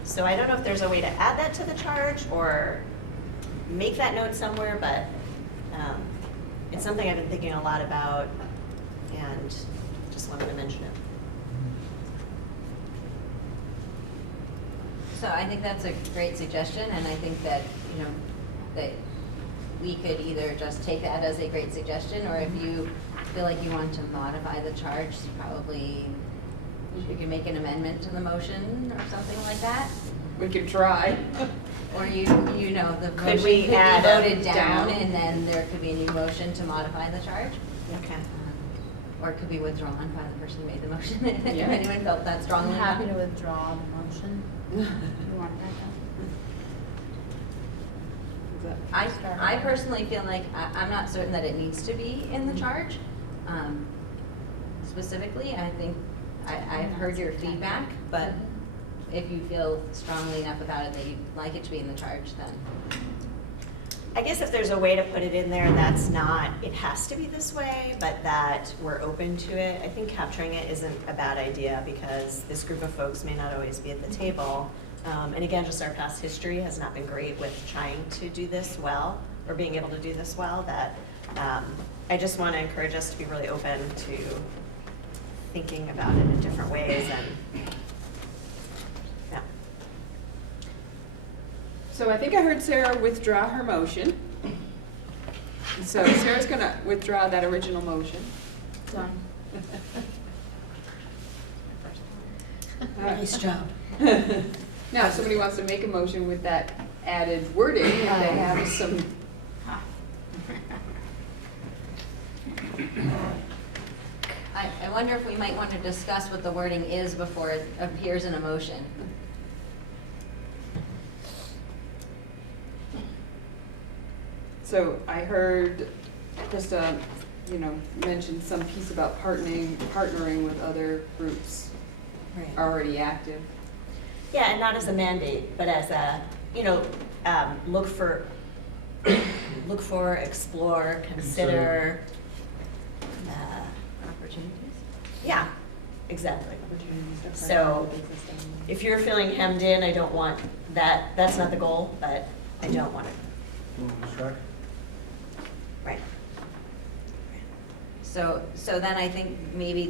So I don't know if there's a way to add that to the charge or make that note somewhere, but it's something I've been thinking a lot about and just wanted to mention it. So I think that's a great suggestion, and I think that, that we could either just take that as a great suggestion, or if you feel like you want to modify the charge, probably you can make an amendment to the motion or something like that. We could try. Or the Could motion we could be add voted down, and then there could be a new motion to modify the charge. Okay. Or it could be withdrawn by the person who made the motion, Yeah. if anyone felt that I'm strongly. happy to withdraw the motion. You want that I personally feel like, I'm not certain that it needs to be in the charge. Specifically, I think, I've heard your feedback, but if you feel strongly enough about it that you'd like it to be in the charge, then. I guess if there's a way to put it in there that's not, it has to be this way, but that we're open to it, I think capturing it isn't a bad idea because this group of folks may not always be at the table. And again, just our past history has not been great with trying to do this well or being able to do this well, that I just want to encourage us to be really open to thinking about it in different ways and, yeah. So I think I heard Sarah withdraw her motion. So Sarah's gonna withdraw that original motion. Done. Nice job. Now, if somebody wants to make a motion with that added wording, if they have some. I wonder if we might want to discuss what the wording is before it appears in a motion. So I heard just mention some piece about partnering with other groups already active. Yeah, and not as a mandate, but as a, look for, explore, consider. Opportunities? Yeah, exactly. Opportunities to partner So with existing. if you're feeling hemmed in, I don't want that, that's not the goal, but I don't want it. Right. So then I think maybe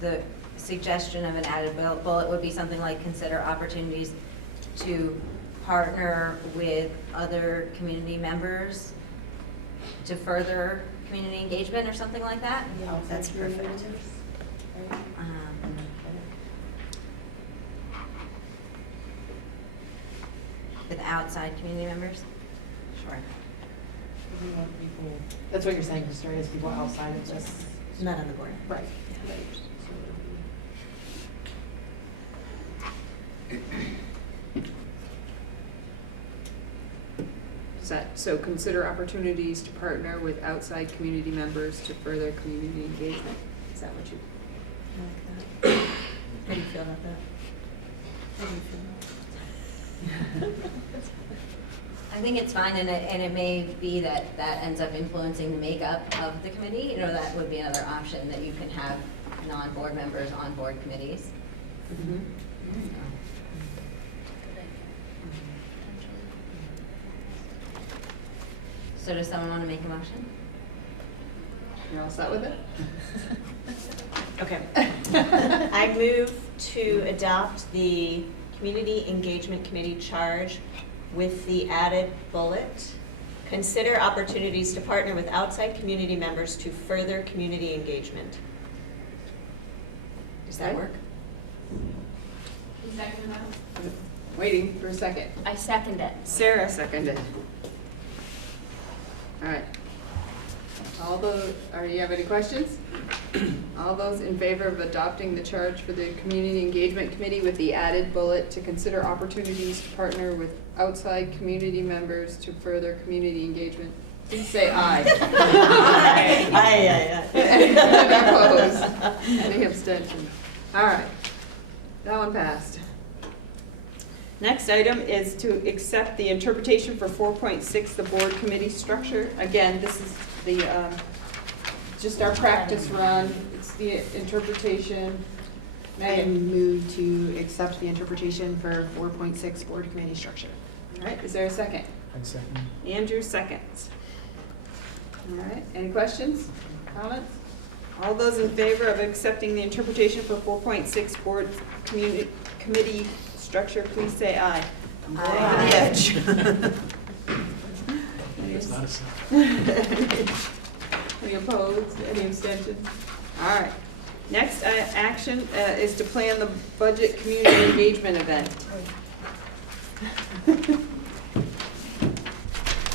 the suggestion of an added bullet would be something like consider opportunities to partner with other community members to further community engagement or something like that. Oh, that's perfect. With outside community members? Sure. That's what you're saying, Historia, is people outside of this. Not on the board. Right. So consider opportunities to partner with outside community members to further community engagement. Is that what you? How do you feel about that? How do you feel? I think it's fine, and it may be that ends up influencing the makeup of the committee. That would be another option, that you can have non-board members on board committees. Mm-hmm. So does someone want to make a motion? You're all set with it? Okay. I move to adopt the Community Engagement Committee charge with the added bullet, consider opportunities to partner with outside community members to further community engagement. Does that Okay. work? You second that? Waiting for a second. I second it. Sarah seconded. All right. You have any questions? All those in favor of adopting the charge for the Community Engagement Committee with the added bullet to consider opportunities to partner with outside community members to further community engagement, please say aye. Aye. Aye. Any opposed? Any abstentions? All right. That one passed. Next item is to accept the interpretation for 4.6, the board committee structure. Again, this is the, just our practice run. It's the interpretation. I Megan. move to accept the interpretation for 4.6 board committee structure. All right, is there a second? I second. Andrew seconds. All right, any questions, comments? All those in favor of accepting the interpretation for 4.6 board committee structure, please say aye. Aye. Edge. It's not a sign. Any opposed, any abstentions? All right. Next action is to plan the budget community engagement event.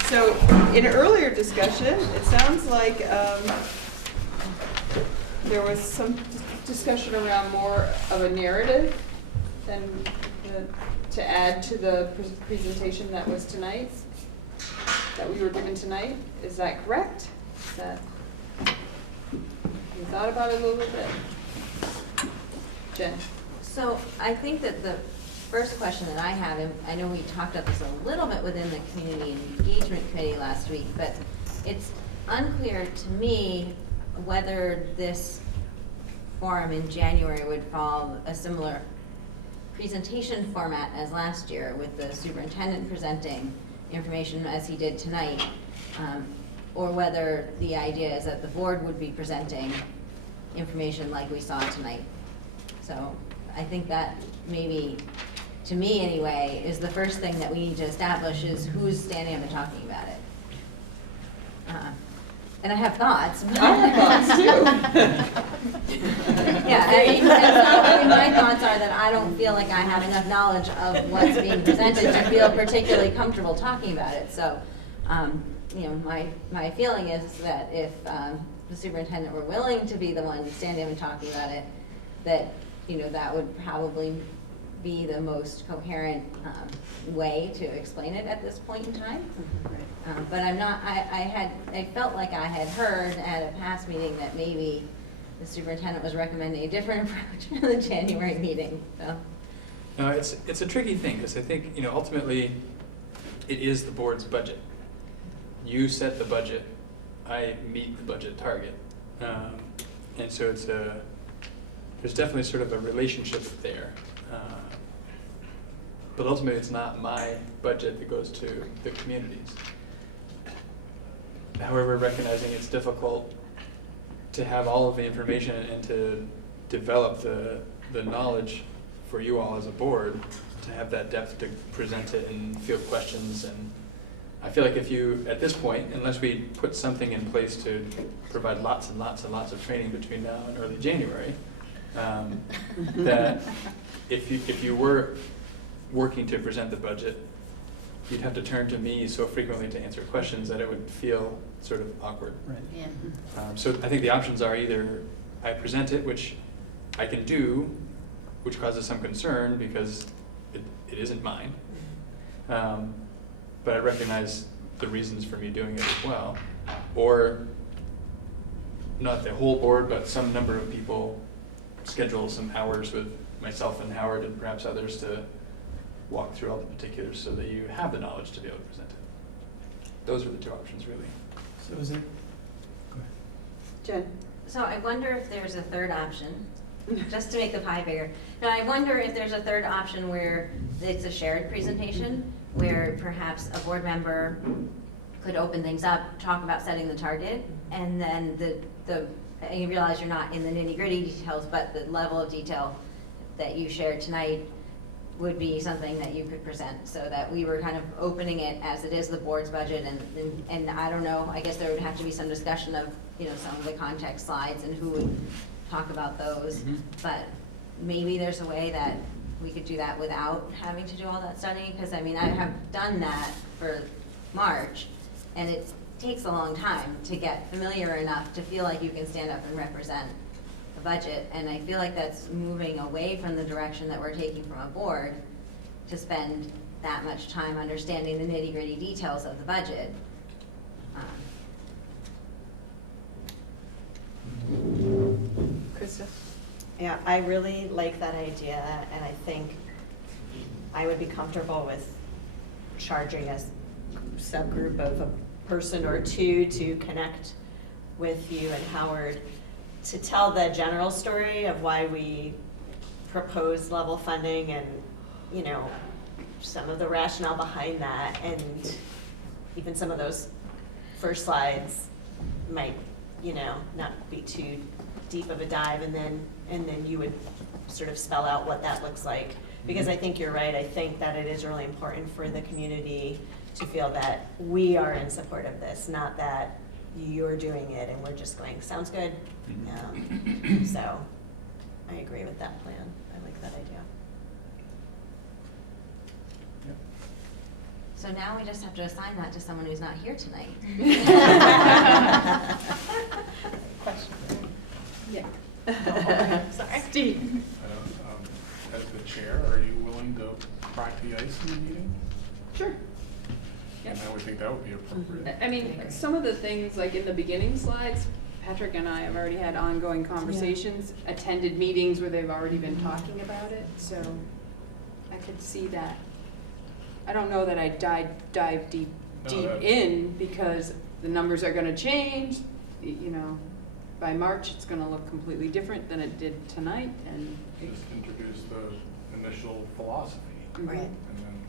So in an earlier discussion, it sounds like there was some discussion around more of a narrative than to add to the presentation that was tonight, that we were given tonight. Is that correct? Is that, you thought about it a little bit? Jen? So I think that the first question that I have, and I know we talked about this a little bit within the Community Engagement Committee last week, but it's unclear to me whether this forum in January would follow a similar presentation format as last year, with the superintendent presenting information as he did tonight, or whether the idea is that the board would be presenting information like we saw tonight. So I think that maybe, to me anyway, is the first thing that we need to establish is who's standing up and talking about it. And I have thoughts. I have thoughts too. Yeah, and so my thoughts are that I don't feel like I have enough knowledge of what's being presented to feel particularly comfortable talking about it. So, you know, my feeling is that if the superintendent were willing to be the one standing up and talking about it, that, you know, that would probably be the most coherent way to explain it at this point in time. But I'm not, I felt like I had heard at a past meeting that maybe the superintendent was recommending a different approach for the January meeting, so. No, it's a tricky thing, because I think, you know, ultimately, it is the board's budget. You set the budget, I meet the budget target. And so there's definitely sort of a relationship there. But ultimately, it's not my budget that goes to the communities. However, recognizing it's difficult to have all of the information and to develop the knowledge for you all as a board, to have that depth to present it and field questions. And I feel like if you, at this point, unless we put something in place to provide lots and lots and lots of training between now and early January, that if you were working to present the budget, you'd have to turn to me so frequently to answer questions that it would feel sort of awkward. Right. Yeah. So I think the options are either I present it, which I can do, which causes some concern because it isn't mine. But I recognize the reasons for me doing it as well. Or not the whole board, but some number of people schedule some hours with myself and Howard and perhaps others to walk through all the particulars so that you have the knowledge to be able to present it. Those are the two options, really. So is it, go ahead. Jen? So I wonder if there's a third option, just to make the pie bigger. Now, I wonder if there's a third option where it's a shared presentation, where perhaps a board member could open things up, talk about setting the target, and then and you realize you're not in the nitty-gritty details, but the level of detail that you shared tonight would be something that you could present, so that we were kind of opening it as it is the board's budget, and I don't know, I guess there would have to be some discussion of, you know, some of the context slides and who would talk about those. Mm-hmm. But maybe there's a way that we could do that without having to do all that studying, because I mean, I have done that for March, and it takes a long time to get familiar enough to feel like you can stand up and represent the budget, and I feel like that's moving away from the direction that we're taking from a board to spend that much time understanding the nitty-gritty details of the budget. Krista? Yeah, I really like that idea, and I think I would be comfortable with charging a subgroup of a person or two to connect with you and Howard to tell the general story of why we propose level funding and, you know, some of the rationale behind that, and even some of those first slides might, you know, not be too deep of a dive, and then you would sort of spell out what that looks like. Because I think you're right, I think that it is really important for the community to feel that we are in support of this, not that you're doing it and we're just going, sounds good. So I agree with that plan. I like that idea. So now we just have to assign that to someone who's not here tonight. Question. Yeah. Sorry. Steve? As the chair, are you willing to crack the ice in the meeting? Sure. And I would think that would be appropriate. I mean, some of the things, like in the beginning slides, Patrick and I have already had ongoing conversations, attended meetings where they've already been talking about it, so I could see that. I don't know that I dive deep in, because the numbers are gonna change, you know, by March it's gonna look completely different than it did tonight, and. Just introduce the initial philosophy. Right. And then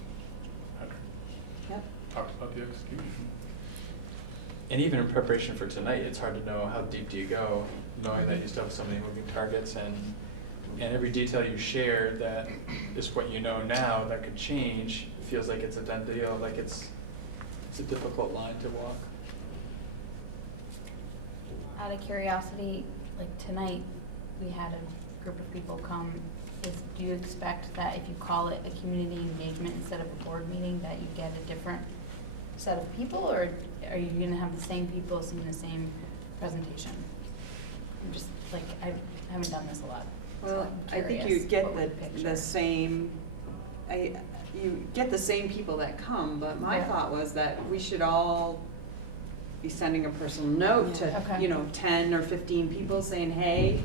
Patrick Yep. talks about the execution. And even in preparation for tonight, it's hard to know how deep do you go, knowing that you still have so many moving targets, and every detail you share that is what you know now that could change, feels like it's a done deal, like it's a difficult line to walk. Out of curiosity, like tonight, we had a group of people come. Do you expect that if you call it a community engagement instead of a board meeting, that you get a different set of people, or are you gonna have the same people seeing the same presentation? I'm just, like, I haven't done this a lot. so Well, I'm I think you curious get what we picture. the same, you get the same people that come, but my Yeah. thought was that we should all be sending a personal note to, Okay. 10 or 15 people saying, hey,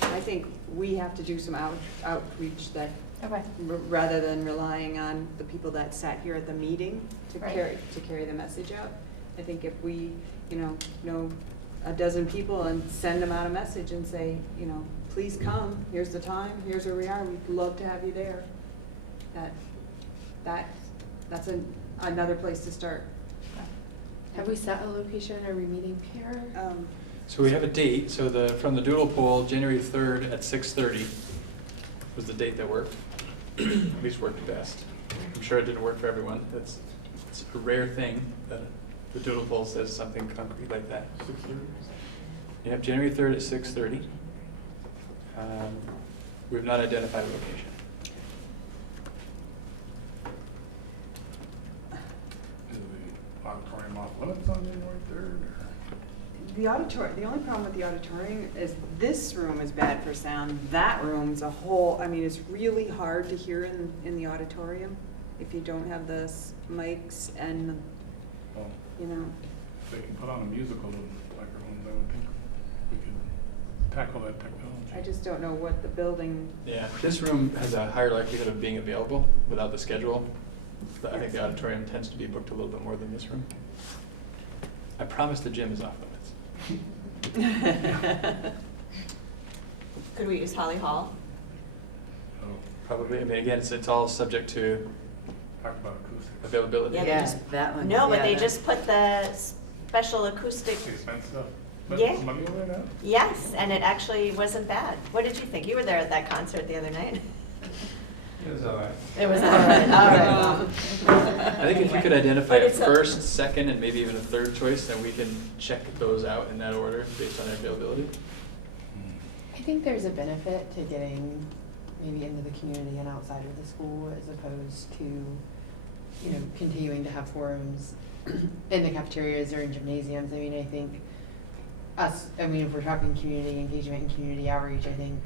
I think we have to do some outreach that, Okay. rather than relying on the people that sat here at the meeting to Right. carry the message out. I think if we, know a dozen people and send them out a message and say, please come, here's the time, here's where we are, we'd love to have you there. That's another place to start. Have we set a location? Are we meeting here? So we have a date, so from the doodle poll, January 3rd at 6:30 was the date that worked. At least worked best. I'm sure it didn't work for everyone. It's a rare thing that the doodle poll says something concrete like that. 6:30? Yep, January 3rd at 6:30. We've not identified a location. Is the auditorium off limits on January 3rd? The only problem with the auditorium is this room is bad for sound. That room's it's really hard to hear in the auditorium if you don't have the mics and, Well, if they can put on a musical with microphones, I would think we could tackle that technology. I just don't know what the building. Yeah, this room has a higher likelihood of being available without the schedule. But I think the auditorium tends to be booked a little bit more than this room. I promise the gym is off limits. Could we use Holly Hall? Oh, Probably, again, it's all subject to talk about acoustics. availability. Yeah, they just- that one. No, but they just put the special acoustic, It's expensive. But Yeah. some money over now? yes, and it actually wasn't bad. What did you think? You were there at that concert the other night. It was all right. It was all right, all right. I think if we could identify But a it's a- first, second, and maybe even a third choice, then we can check those out in that order based on their availability. I think there's a benefit to getting maybe into the community and outside of the school as opposed to, continuing to have forums in the cafeterias or in gymnasiums. I mean, I think if we're talking community engagement and community outreach, I think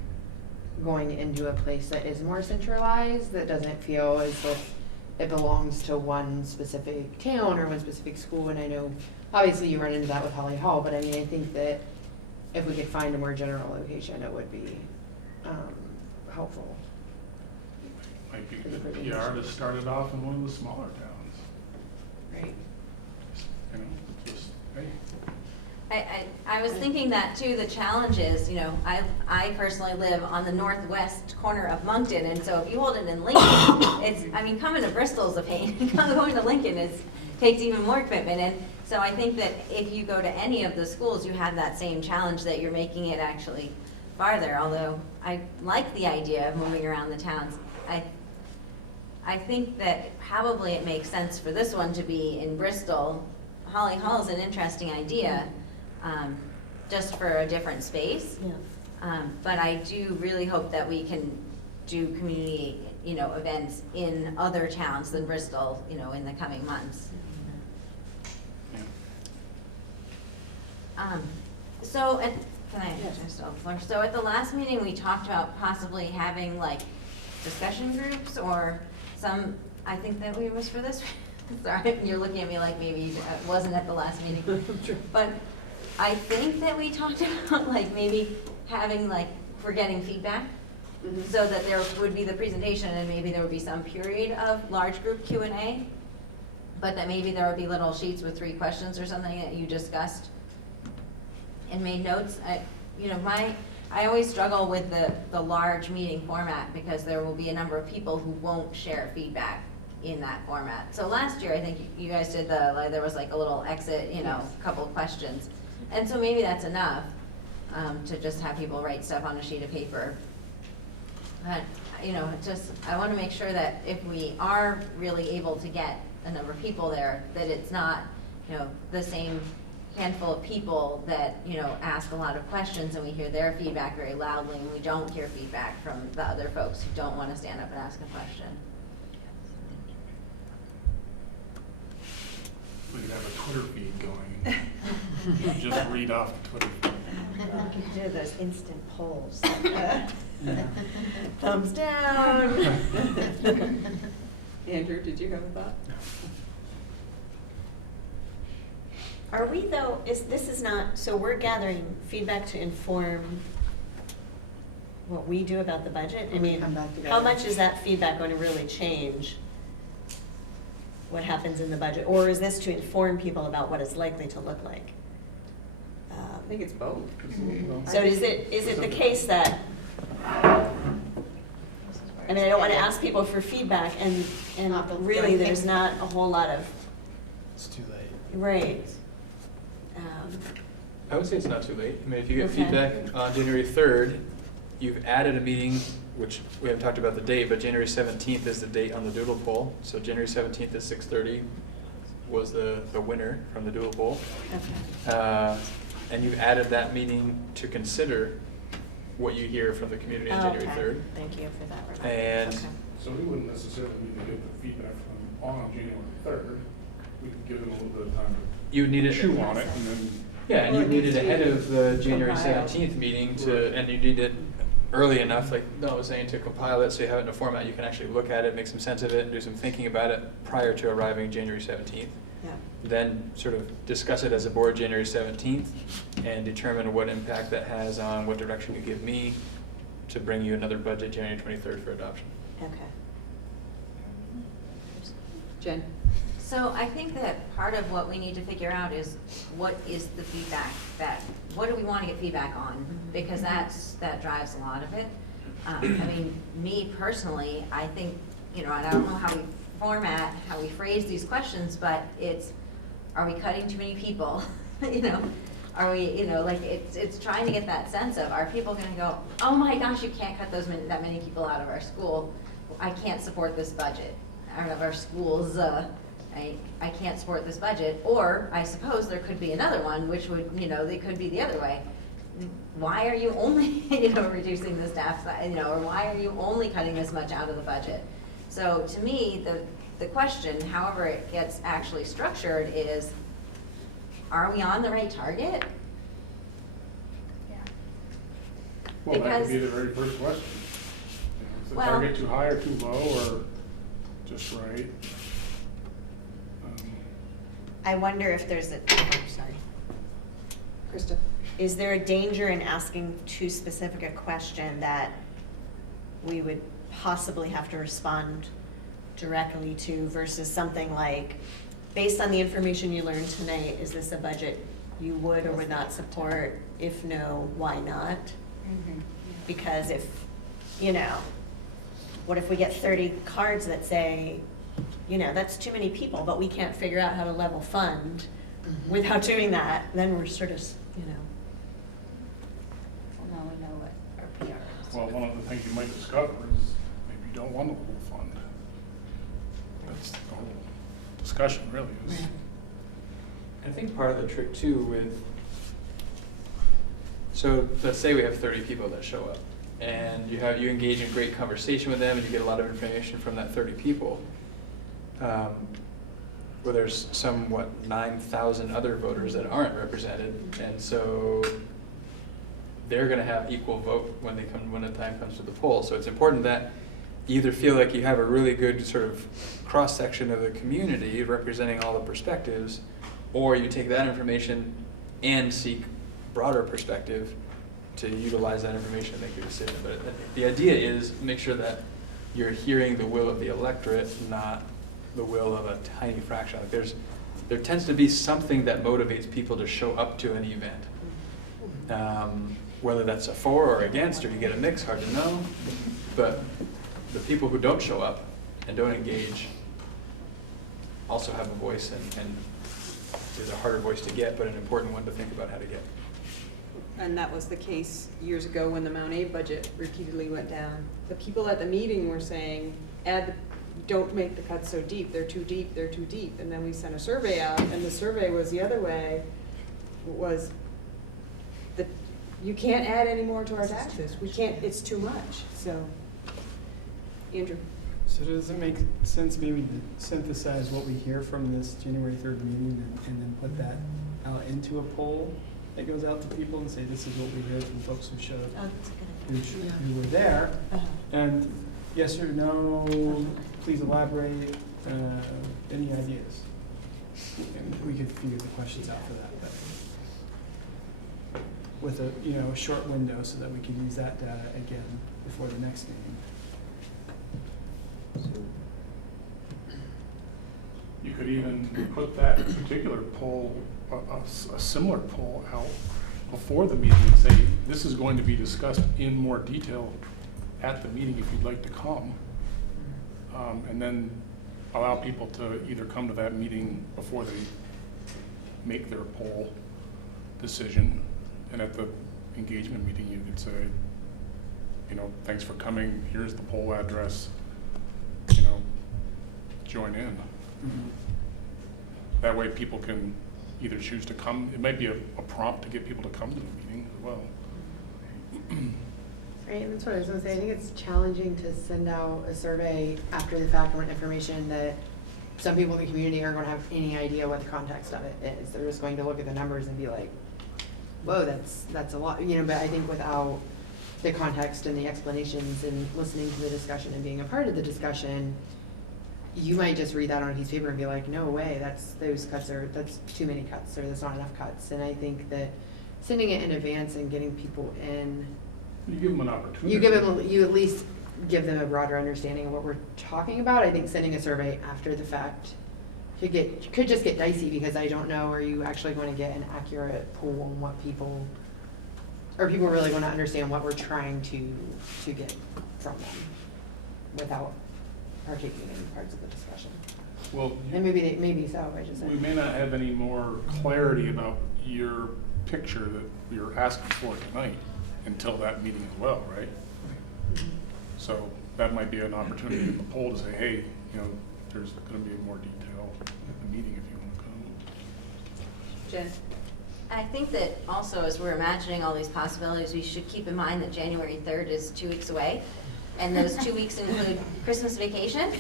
going into a place that is more centralized, that doesn't feel as if it belongs to one specific town or one specific school. And I know, obviously, you run into that with Holly Hall, but I mean, I think that if we could find a more general location, it would be helpful. Might be good PR to start it off in one of the smaller towns. Right. Just, hey. I was thinking that too. The challenge is, I personally live on the northwest corner of Moncton, and so if you hold it in Lincoln, coming to Bristol is a pain. Going to Lincoln takes even more equipment, and so I think that if you go to any of the schools, you have that same challenge that you're making it actually farther. Although I like the idea of moving around the towns, I think that probably it makes sense for this one to be in Bristol. Holly Hall is an interesting idea. Just for a different space. Yeah. But I do really hope that we can do community, events in other towns than Bristol, in the coming months. So at the last meeting, we talked about possibly having discussion groups or I think that we was for this. Sorry, you're looking at me like maybe it wasn't at the last meeting. But I think that we talked about maybe having for getting feedback, so that there would be the presentation and maybe there would be some period of large group Q&A, but that maybe there would be little sheets with 3 questions or something that you discussed and made notes. I always struggle with the large meeting format because there will be a number of people who won't share feedback in that format. So last year, I think you guys did there was like a little exit, couple of questions. And so maybe that's enough to just have people write stuff on a sheet of paper. But, I want to make sure that if we are really able to get a number of people there, that it's not, the same handful of people that, ask a lot of questions and we hear their feedback very loudly and we don't hear feedback from the other folks who don't want to stand up and ask a question. We could have a Twitter feed going. You just read off the Twitter feed. You could do those instant polls. Thumbs down. Andrew, did you have a thought? Are we though, this is not, so we're gathering feedback to inform what we do about the budget? I mean, how much is that feedback going to really change what happens in the budget? Or is this to inform people about what it's likely to look like? I think it's both. So is it the case that, I mean, I don't want to ask people for feedback and really there's not a whole lot of, It's too late. right. I would say it's not too late. I mean, if you get Okay. feedback on January 3rd, you've added a meeting, which we haven't talked about the date, but January 17th is the date on the doodle poll. So January 17th at 6:30 was the winner from the doodle poll. Okay. And you've added that meeting to consider what you hear from the community on January Okay. 3rd. Thank you for that reminder. And Okay. So we wouldn't necessarily need to get the feedback from on January 3rd. We could give them a little bit of time you would need to it. chew on it and then. Yeah, and you need it ahead of the January Compile. 17th meeting and you need it early enough, like Bill was saying, to compile it so you have it in a format you can actually look at it, make some sense of it, and do some thinking about it prior to arriving January 17th. Yeah. Then sort of discuss it as a board January 17th and determine what impact that has on what direction you give me to bring you another budget January 23rd for adoption. Okay. Jen? So I think that part of what we need to figure out is what is the feedback what do we want to get feedback on? Because that drives a lot of it. I mean, me personally, I think, and I don't know how we phrase these questions, but are we cutting too many people? Are we, it's trying to get that sense of, are people going to go, oh my gosh, you can't cut that many people out of our school. I can't support this budget, out of our schools. I can't support this budget, or I suppose there could be another one, which would, they could be the other way. Why are you only, reducing the staff size, or why are you only cutting this much out of the budget? So to me, the question, however it gets actually structured, is, are we on the right target? Yeah. Well, that could be Because- the very first question. Is the Well- target too high or too low or just right? I wonder if there's sorry. Krista? Is there a danger in asking too specific a question that we would possibly have to respond directly to versus something like, based on the information you learned tonight, is this a budget you would or would not support? If no, why not? Because if, what if we get 30 cards that say, that's too many people, but we can't figure out how to level fund without doing that, then we're sort of, Well, now we know what our PR is. Well, one of the things you might discover is maybe you don't want the whole fund. That's the whole discussion, really, is. I think part of the trick too so let's say we have 30 people that show up and you engage in great conversation with them and you get a lot of information from that 30 people. Well, there's somewhat 9,000 other voters that aren't represented, and so they're going to have equal vote when the time comes to the poll. So it's important that you either feel like you have a really good sort of cross section of the community representing all the perspectives, or you take that information and seek broader perspective to utilize that information to make your decision. But the idea is make sure that you're hearing the will of the electorate, not the will of a tiny fraction. Like there tends to be something that motivates people to show up to an event. Whether that's a for or against, or you get a mix, hard to know. But the people who don't show up and don't engage also have a voice and is a harder voice to get, but an important one to think about how to get. And that was the case years ago when the Mount A budget repeatedly went down. The people at the meeting were saying, don't make the cuts so deep, they're too deep, they're too deep. And then we sent a survey out, and the survey was the other way, was that you can't add any more to our taxes. We can't, it's too much, so. Andrew. So does it make sense maybe to synthesize what we hear from this January 3rd meeting and then put that out into a poll that goes out to people and say, this is what we heard from folks who showed, who were there, and yes or no, please elaborate, any ideas? And we could figure the questions out for that, but with a short window so that we could use that data again before the next meeting. You could even put that particular poll, a similar poll out before the meeting and say, this is going to be discussed in more detail at the meeting if you'd like to come. And then allow people to either come to that meeting before they make their poll decision. And at the engagement meeting, you could say, thanks for coming, here's the poll address, join in. Mm-hmm. That way people can either choose to come. It might be a prompt to get people to come to the meeting as well. Right, that's what I was gonna say. I think it's challenging to send out a survey after the fact when information that some people in the community aren't gonna have any idea what the context of it is. They're just going to look at the numbers and be like, whoa, that's a lot, but I think without the context and the explanations and listening to the discussion and being a part of the discussion, you might just read that on a piece of paper and be like, no way, that's too many cuts, or there's not enough cuts. And I think that sending it in advance and getting people in, You give them an opportunity. you at least give them a broader understanding of what we're talking about. I think sending a survey after the fact could just get dicey, because I don't know, are you actually going to get an accurate poll on what are people really going to understand what we're trying to get from them without partaking in parts of the discussion? Well, And maybe so, I just we said. may not have any more clarity about your picture that you're asking for tonight until that meeting as well, right? So that might be an opportunity in the poll to say, hey, there's going to be more detail at the meeting if you want to come. Jen? I think that also, as we're imagining all these possibilities, we should keep in mind that January 3rd is 2 weeks away, and those 2 weeks include Christmas vacation.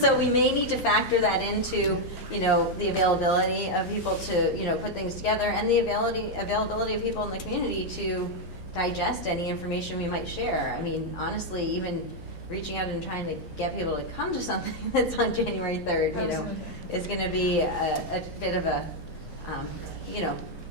So we may need to factor that into, the availability of people to, put things together, and the availability of people in the community to digest any information we might share. I mean, honestly, even reaching out and trying to get people to come to something that's on January 3rd, is going to be a bit of a,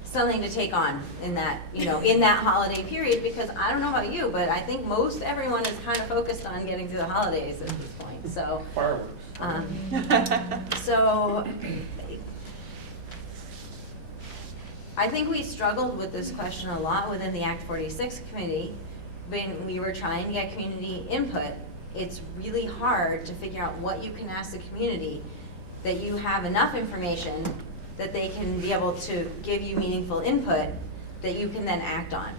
something to take on in that, in that holiday period, because I don't know about you, but I think most everyone is kind of focused on getting through the holidays at this point, so. Fireworks. So, I think we struggled with this question a lot within the Act 46 committee when we were trying to get community input. It's really hard to figure out what you can ask the community, that you have enough information that they can be able to give you meaningful input that you can then act on.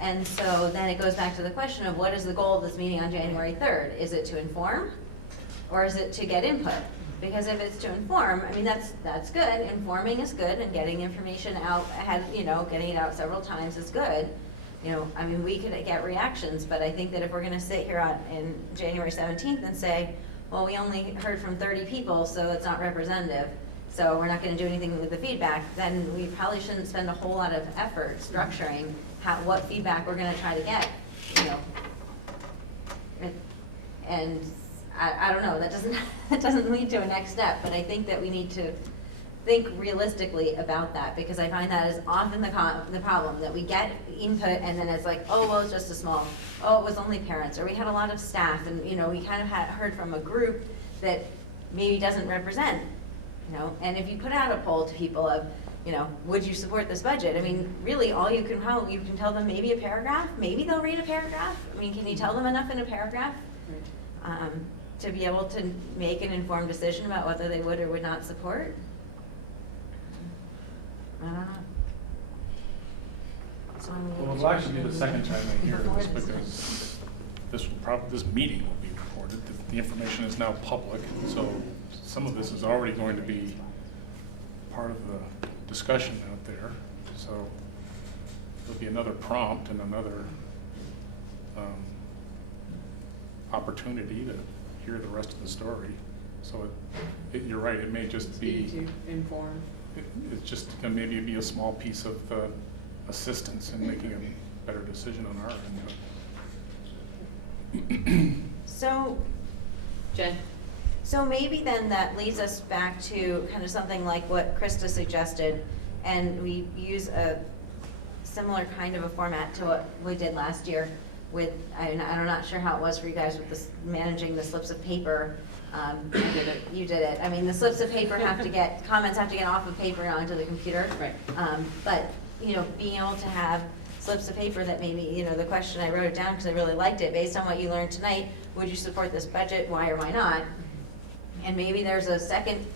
And so then it goes back to the question of what is the goal of this meeting on January 3rd? Is it to inform, or is it to get input? Because if it's to inform, I mean, that's good. Informing is good, and getting information out ahead, getting it out several times is good. I mean, we could get reactions, but I think that if we're going to sit here in January 17th and say, well, we only heard from 30 people, so it's not representative, so we're not going to do anything with the feedback, then we probably shouldn't spend a whole lot of effort structuring what feedback we're going to try to get, And I don't know, that doesn't lead to a next step, but I think that we need to think realistically about that, because I find that is often the problem, that we get input and then it's like, oh, well, it's just it was only parents, or we had a lot of staff, and we kind of heard from a group that maybe doesn't represent, and if you put out a poll to people of, would you support this budget? I mean, really, all you can tell them maybe a paragraph, maybe they'll read a paragraph. I mean, can you tell them enough in a paragraph? to be able to make an informed decision about whether they would or would not support? I don't know. So Well, it'll actually be the second time I hear this because this meeting will be recorded. The information is now public, so some of this is already going to be part of the discussion out there. So there'll be another prompt and another opportunity to hear the rest of the story. So you're right, it may just be, To inform. it's just gonna maybe be a small piece of assistance in making a better decision on our end. So, Jen? so maybe then that leads us back to kind of something like what Krista suggested, and we use a similar kind of a format to what we did last year with, I'm not sure how it was for you guys with this, managing the slips of paper. You did it. I mean, the slips of paper have to get, comments have to get off of paper and onto the computer. Right. But, you know, being able to have slips of paper that maybe, you know, the question, I wrote it down because I really liked it, based on what you learned tonight, would you support this budget, why or why not? And maybe there's a second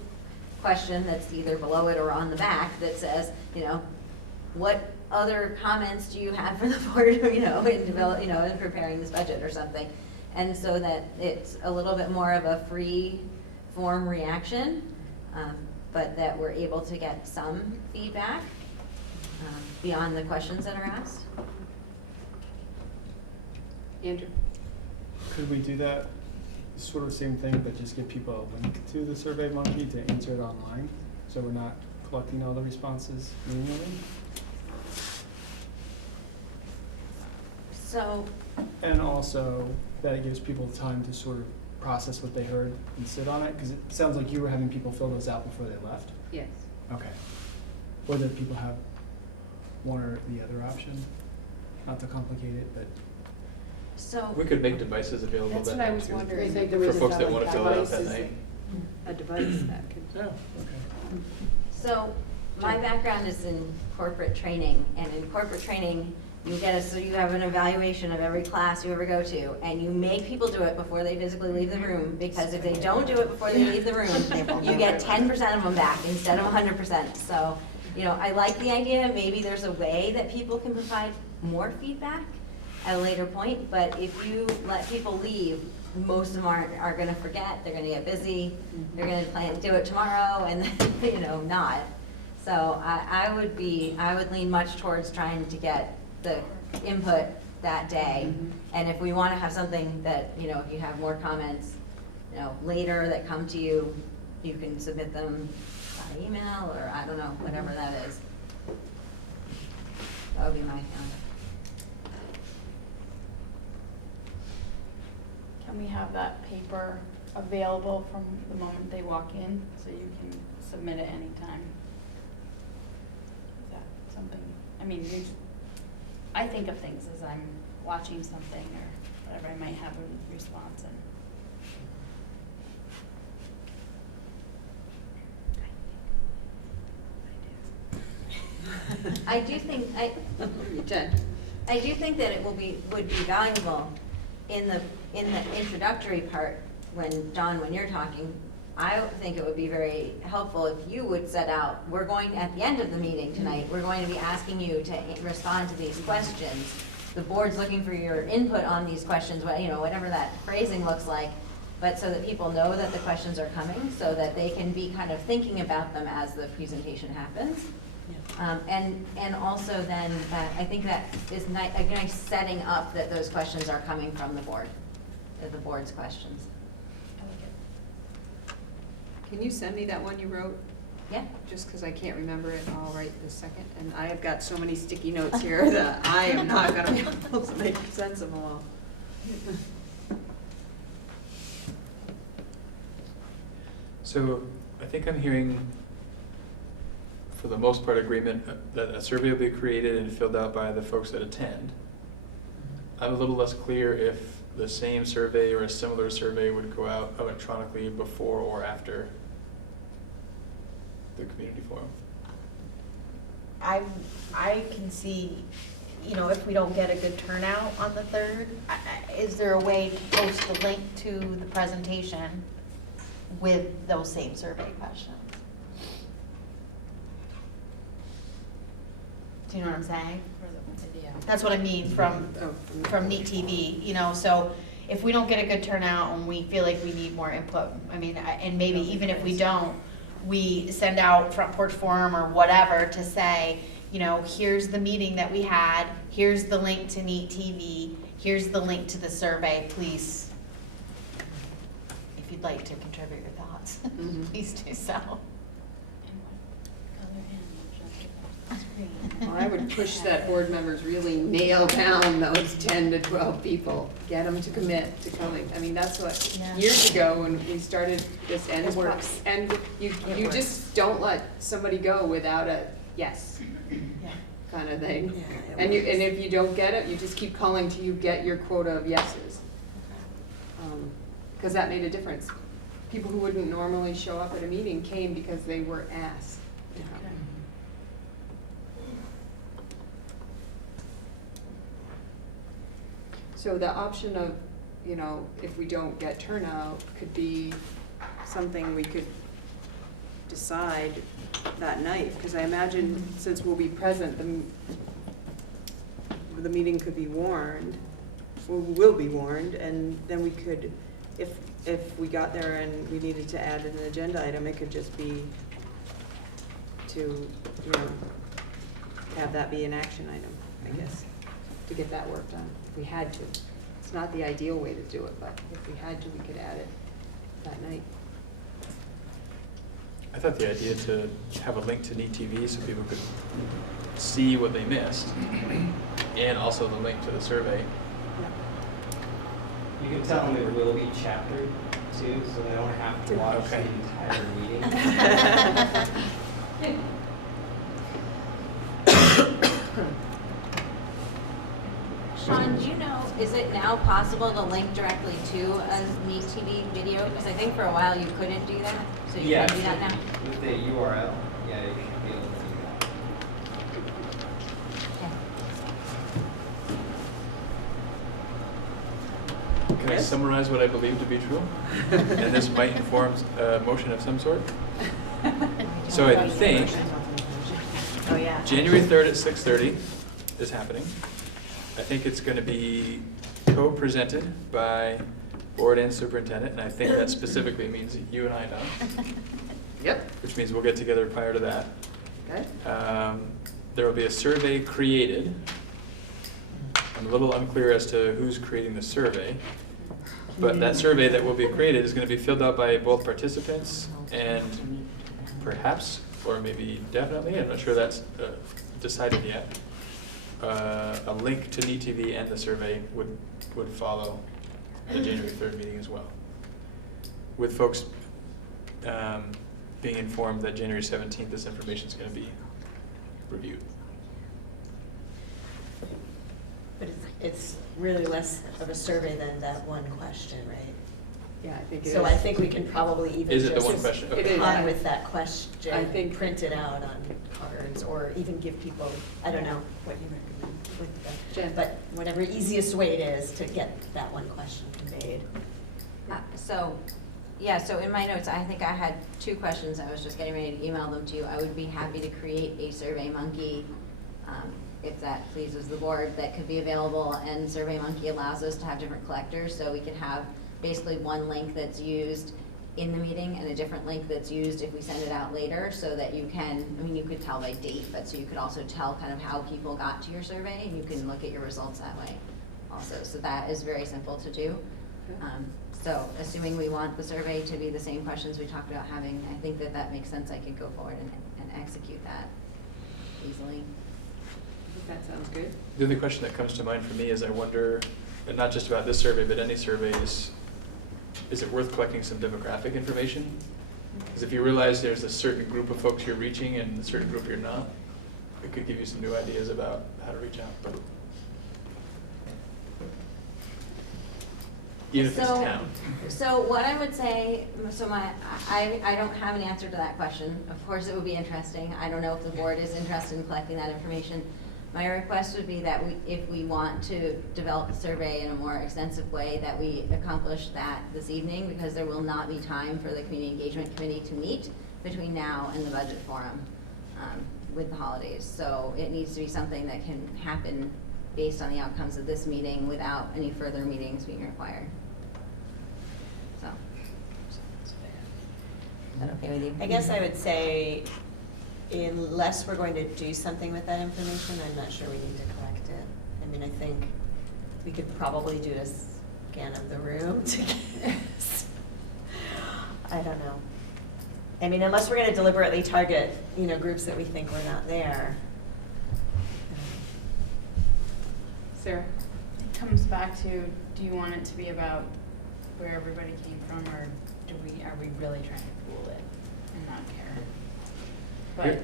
question that's either below it or on the back that says, you know, what other comments do you have for the board, you know, in preparing this budget or something? And so that it's a little bit more of a free form reaction, but that we're able to get some feedback beyond the questions that are asked. Andrew? Could we do that sort of same thing, but just give people a link to the SurveyMonkey to answer it online, so we're not collecting all the responses manually? So, And also that it gives people time to sort of process what they heard and sit on it, because it sounds like you were having people fill those out before they left. Yes. Okay. Whether people have one or the other option, not to complicate it, but. so. We could make devices available That's that what I night, was too, wondering. for folks that want to fill it out that night. A device that could. Yeah, okay. So, my background is in corporate training, and in corporate training, you get so you have an evaluation of every class you ever go to, and you make people do it before they physically leave the room, because if they don't do it before they leave the room, you get 10% of them back instead of 100%. So, you know, I like the idea, maybe there's a way that people can provide more feedback at a later point, but if you let people leave, most of them are gonna forget, they're gonna get busy, they're gonna plan to do it tomorrow, and then, you know, not. So I would lean much towards trying to get the input that day. And if we want to have something that, you know, if you have more comments, you know, later that come to you, you can submit them by email or I don't know, whatever that is. That would be my Can we have that paper available from the moment they walk in, so you can submit it anytime? Is that something, I mean, I think of things as I'm watching something or whatever, I might have a response and. I do think, Jen? I do think that it would be valuable in the introductory part, when you're talking, I think it would be very helpful if you would set out, we're going, at the end of the meeting tonight, we're going to be asking you to respond to these questions. The board's looking for your input on these questions, you know, whatever that phrasing looks like, but so that people know that the questions are coming, so that they can be kind of thinking about them as the presentation happens. And also then, I think that is a nice setting up that those questions are coming from the board, the board's questions. Can you send me that one you wrote? Yeah. Just because I can't remember it all right this second. And I have got so many sticky notes here that I am not going to be able to make sense of them all. So I think I'm hearing, for the most part, agreement that a survey will be created and filled out by the folks that attend. I'm a little less clear if the same survey or a similar survey would go out electronically before or after the community forum. I can see you know, if we don't get a good turnout on the 3rd, is there a way to post the link to the presentation with those same survey questions? Do you know what I'm saying? That's what I mean from Neat TV, you know, so if we don't get a good turnout and we feel like we need more input, I mean, and maybe even if we don't, we send out Front Porch Forum or whatever to say, you know, here's the meeting that we had, here's the link to Neat TV, here's the link to the survey, please, if you'd like to contribute your thoughts, please do so. Well, I would push that board members really nail down those 10 to 12 people, get them to commit to coming. I mean, that's what, Yeah. years ago when we started this, and It works. And you works. just don't let somebody go without a yes Yeah. kind of thing. Yeah, And if you don't get it, you just keep calling till you get your quota of yeses. Because that made a difference. People who wouldn't normally show up at a meeting came because they were asked to come. So the option of, you know, if we don't get turnout could be something we could decide that night, because I imagine since we'll be present, the meeting could be warned, or will be warned, and then we could, if we got there and we needed to add an agenda item, it could just be to, you know, have that be an action item, I guess, to get that work done, if we had to. It's not the ideal way to do it, but if we had to, we could add it that night. I thought the idea to have a link to Neat TV so people could see what they missed, and also the link to the survey. You can tell them it will be chaptered too, so they don't have to watch Okay. the entire meeting. Sean, do you know, is it now possible to link directly to a Neat TV video? Because I think for a while you couldn't do that, so you Yeah, can do that now? with the URL, yeah, you should be able to do that. Can I summarize what I believe to be true? And this might inform a motion of some sort? So I think Oh, yeah. January 3rd at 6:30 is happening. I think it's going to be co-presented by board and superintendent, and I think that specifically means that you and I, Don. Yep. Which means we'll get together prior to that. Okay. There will be a survey created. I'm a little unclear as to who's creating the survey, but that survey that will be created is going to be filled out by both participants and perhaps, or maybe definitely, I'm not sure that's decided yet, a link to Neat TV and the survey would follow the January 3rd meeting as well, with folks being informed that January 17th this information is going to be reviewed. But it's really less of a survey than that one question, right? Yeah, I think it is. So I think we can probably even Is it the just one question? It is. on with that question, I think- print it out on cards, or even give people, I don't know what you recommend with the, Jen. but whatever easiest way it is to get that one question conveyed. So in my notes, I think I had 2 questions. I was just getting ready to email them to you. I would be happy to create a Survey Monkey, if that pleases the board, that could be available. And Survey Monkey allows us to have different collectors, so we could have basically one link that's used in the meeting and a different link that's used if we send it out later, so that you can, I mean, you could tell by date, but so you could also tell kind of how people got to your survey, and you can look at your results that way also. So that is very simple to do. So assuming we want the survey to be the same questions we talked about having, I think that makes sense. I could go forward and execute that easily. I think that sounds good. The other question that comes to mind for me is I wonder, and not just about this survey, but any survey, is it worth collecting some demographic information? Because if you realize there's a certain group of folks you're reaching and a certain group you're not, it could give you some new ideas about how to reach out. Even if it's town. So what I would say, I don't have an answer to that question. Of course, it would be interesting. I don't know if the board is interested in collecting that information. My request would be that if we want to develop the survey in a more extensive way, that we accomplish that this evening, because there will not be time for the Community Engagement Committee to meet between now and the budget forum with the holidays. So it needs to be something that can happen based on the outcomes of this meeting without any further meetings being required. So, is that okay with you? I guess I would say, unless we're going to do something with that information, I'm not sure we need to collect it. I mean, I think we could probably do a scan of the room to get, I don't know. I mean, unless we're going to deliberately target, groups that we think were not there. Sarah? It comes back to, do you want it to be about where everybody came from, or are we really trying to pool it and not care? But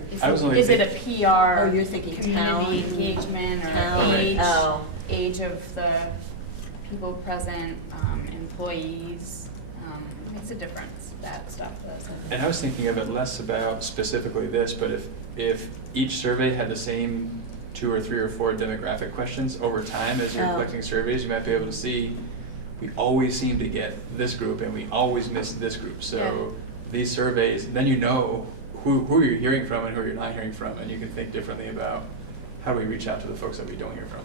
is it a PR, Oh, you're thinking town? community engagement, or Town. age, Oh. age of the people present, employees? It makes a difference, that stuff does. And I was thinking of it less about specifically this, but if each survey had the same 2 or 3 or 4 demographic questions over time as you're collecting surveys, you might be able to see, we always seem to get this group and we always miss this group. So these surveys, then you know who you're hearing from and who you're not hearing from, and you can think differently about how do we reach out to the folks that we don't hear from.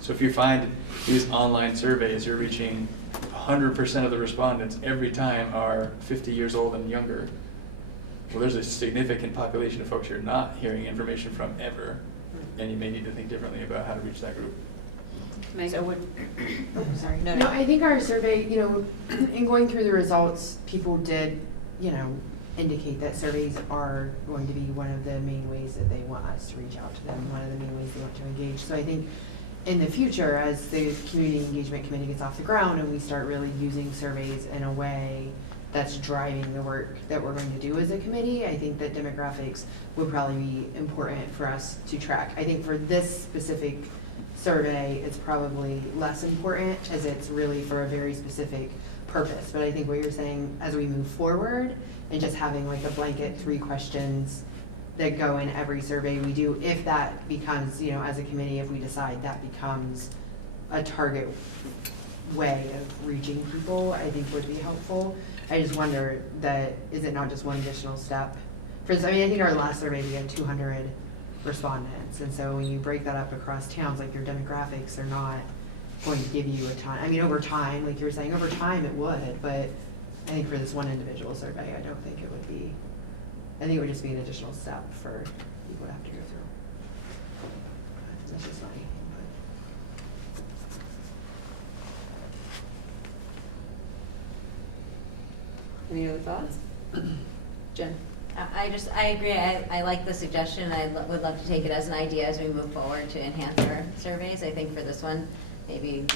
So if you find these online surveys, you're reaching 100% of the respondents every time are 50 years old and younger. Well, there's a significant population of folks you're not hearing information from ever, and you may need to think differently about how to reach that group. So sorry. No, I think our survey, in going through the results, people did, indicate that surveys are going to be one of the main ways that they want us to reach out to them, one of the main ways they want to engage. So I think in the future, as the Community Engagement Committee gets off the ground and we start really using surveys in a way that's driving the work that we're going to do as a committee, I think that demographics would probably be important for us to track. I think for this specific survey, it's probably less important, as it's really for a very specific purpose. But I think what you're saying, as we move forward and just having like a blanket 3 questions that go in every survey we do, if that becomes, as a committee, if we decide that becomes a target way of reaching people, I think would be helpful. I just wonder that, is it not just one additional step? I think our last survey, we had 200 respondents. And so when you break that up across towns, like your demographics are not going to give you a ton. I mean, over time, like you were saying, over time it would, but I think for this one individual survey, I don't think it would be. I think it would just be an additional step for people to have to go through. That's just my input. Any other thoughts? Jen? I agree. I like the suggestion. I would love to take it as an idea as we move forward to enhance our surveys. I think for this one, maybe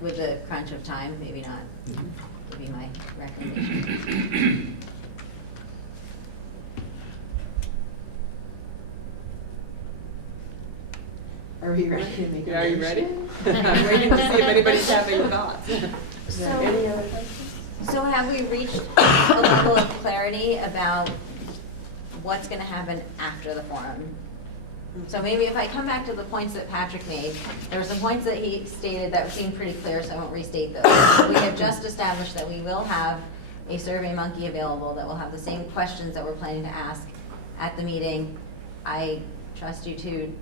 with the crunch of time, maybe not, would be my recommendation. Are we ready to make a Are you ready? I'm waiting to see if anybody's having thoughts. So have we reached a level of clarity about what's going to happen after the forum? So maybe if I come back to the points that Patrick made, there were some points that he stated that seemed pretty clear, so I won't restate those. We have just established that we will have a Survey Monkey available that will have the same questions that we're planning to ask at the meeting. I trust you to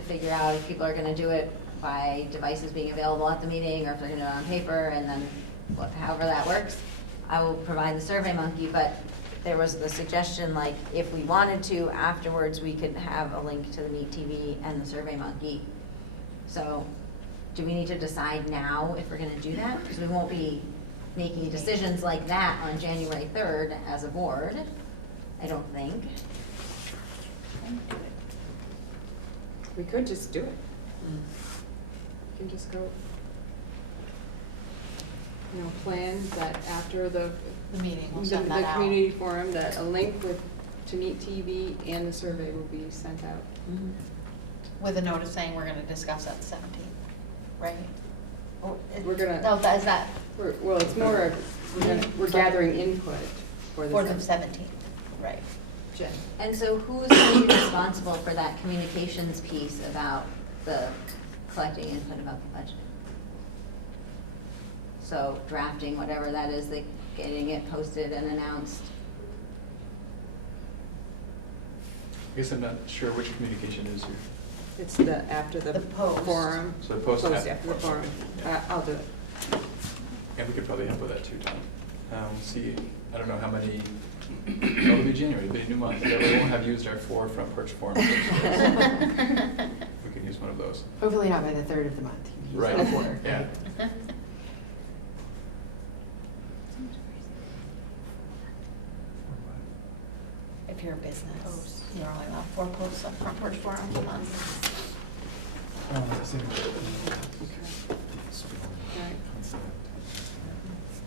figure out if people are going to do it by devices being available at the meeting, or if they're going to do it on paper, and then however that works. I will provide the Survey Monkey, but there was the suggestion, like, if we wanted to, afterwards, we could have a link to the Neat TV and the Survey Monkey. So do we need to decide now if we're going to do that? Because we won't be making decisions like that on January 3rd as a board, I don't think. We could just do it. We can just go, plan that after the meeting, we'll the send that out. community forum, that a link to Neat TV and the survey will be sent out. With a notice saying we're gonna discuss at the 17th, right? We're gonna. No, is that? Well, it's more, we're gathering input for the 17th, right. Jen. And so who's going to be responsible for that communications piece about the collecting input about the budget. So drafting whatever that is, getting it posted and announced. I guess I'm not sure which communication is here. It's after the The post. forum. So the post After the forum. I'll do it. And we could probably help with that too, Tom. See, I don't know how many, it'll be January, it'll be a new month. Yeah, we won't have used our 4 front porch forums. We could use one of those. Hopefully not by the 3rd of the month. You can use Right, all 4. yeah. If you're a business, you're only allowed 4 posts on front porch forums a month. Alright.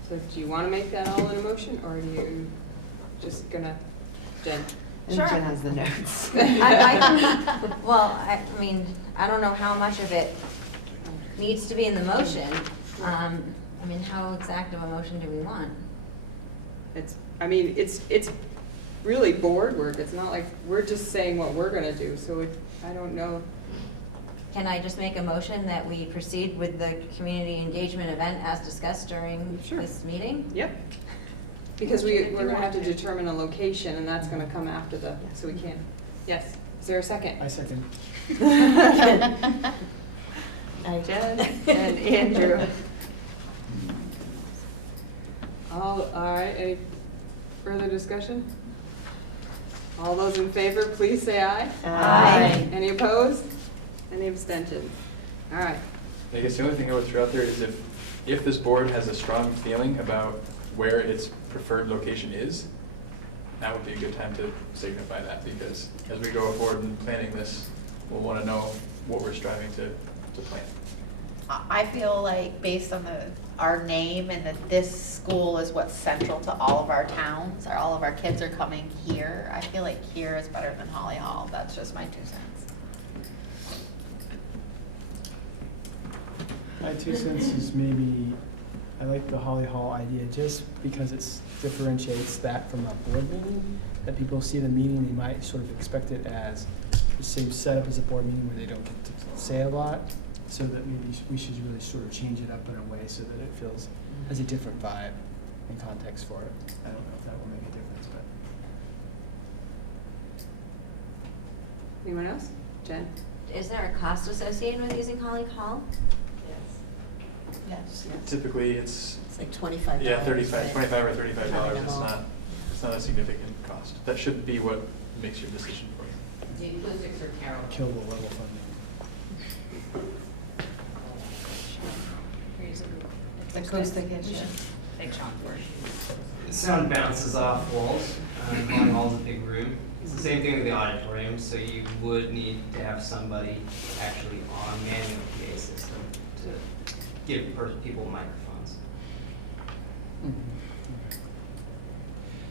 So do you want to make that all in a motion, or are you just gonna, Jen? And Sure. Jen has the notes. I mean, I don't know how much of it needs to be in the motion. I mean, how exact of a motion do we want? It's really board work. It's not like we're just saying what we're gonna do, so I don't know. Can I just make a motion that we proceed with the community engagement event as discussed during this meeting? Yep. Because we're gonna have to determine a location, and that's gonna come after so we can't. Yes, is there a second? I second. Jen and Andrew. All right, any further discussion? All those in favor, please say aye. Aye. Any opposed? Any abstentions? All right. I guess the only thing I would throw out there is if this board has a strong feeling about where its preferred location is, that would be a good time to signify that, because as we go forward in planning this, we'll want to know what we're striving to plan. I feel like based on our name and that this school is what's central to all of our towns, or all of our kids are coming here, I feel like here is better than Holly Hall. That's just my 2 cents. My 2 cents is maybe, I like the Holly Hall idea just because it differentiates that from a board meeting. That people see the meeting, they might sort of expect it as the same setup as a board meeting where they don't get to say a lot. So that maybe we should really sort of change it up in a way so that it feels, has a different vibe and context for it. I don't know if that will make a difference, but. Anyone else? Jen? Is there a cost associated with using Holly Hall? Yes. Typically, it's like $25. $25 or $35. Not It's not a significant cost. That shouldn't be what makes your decision for you. The acoustics are terrible. Killable level funding. Acoustic issue. Big chunk for it. The sound bounces off walls. Holly Hall's a big room. It's the same thing with the auditorium, so you would need to have somebody actually on manning the PA system to give people microphones.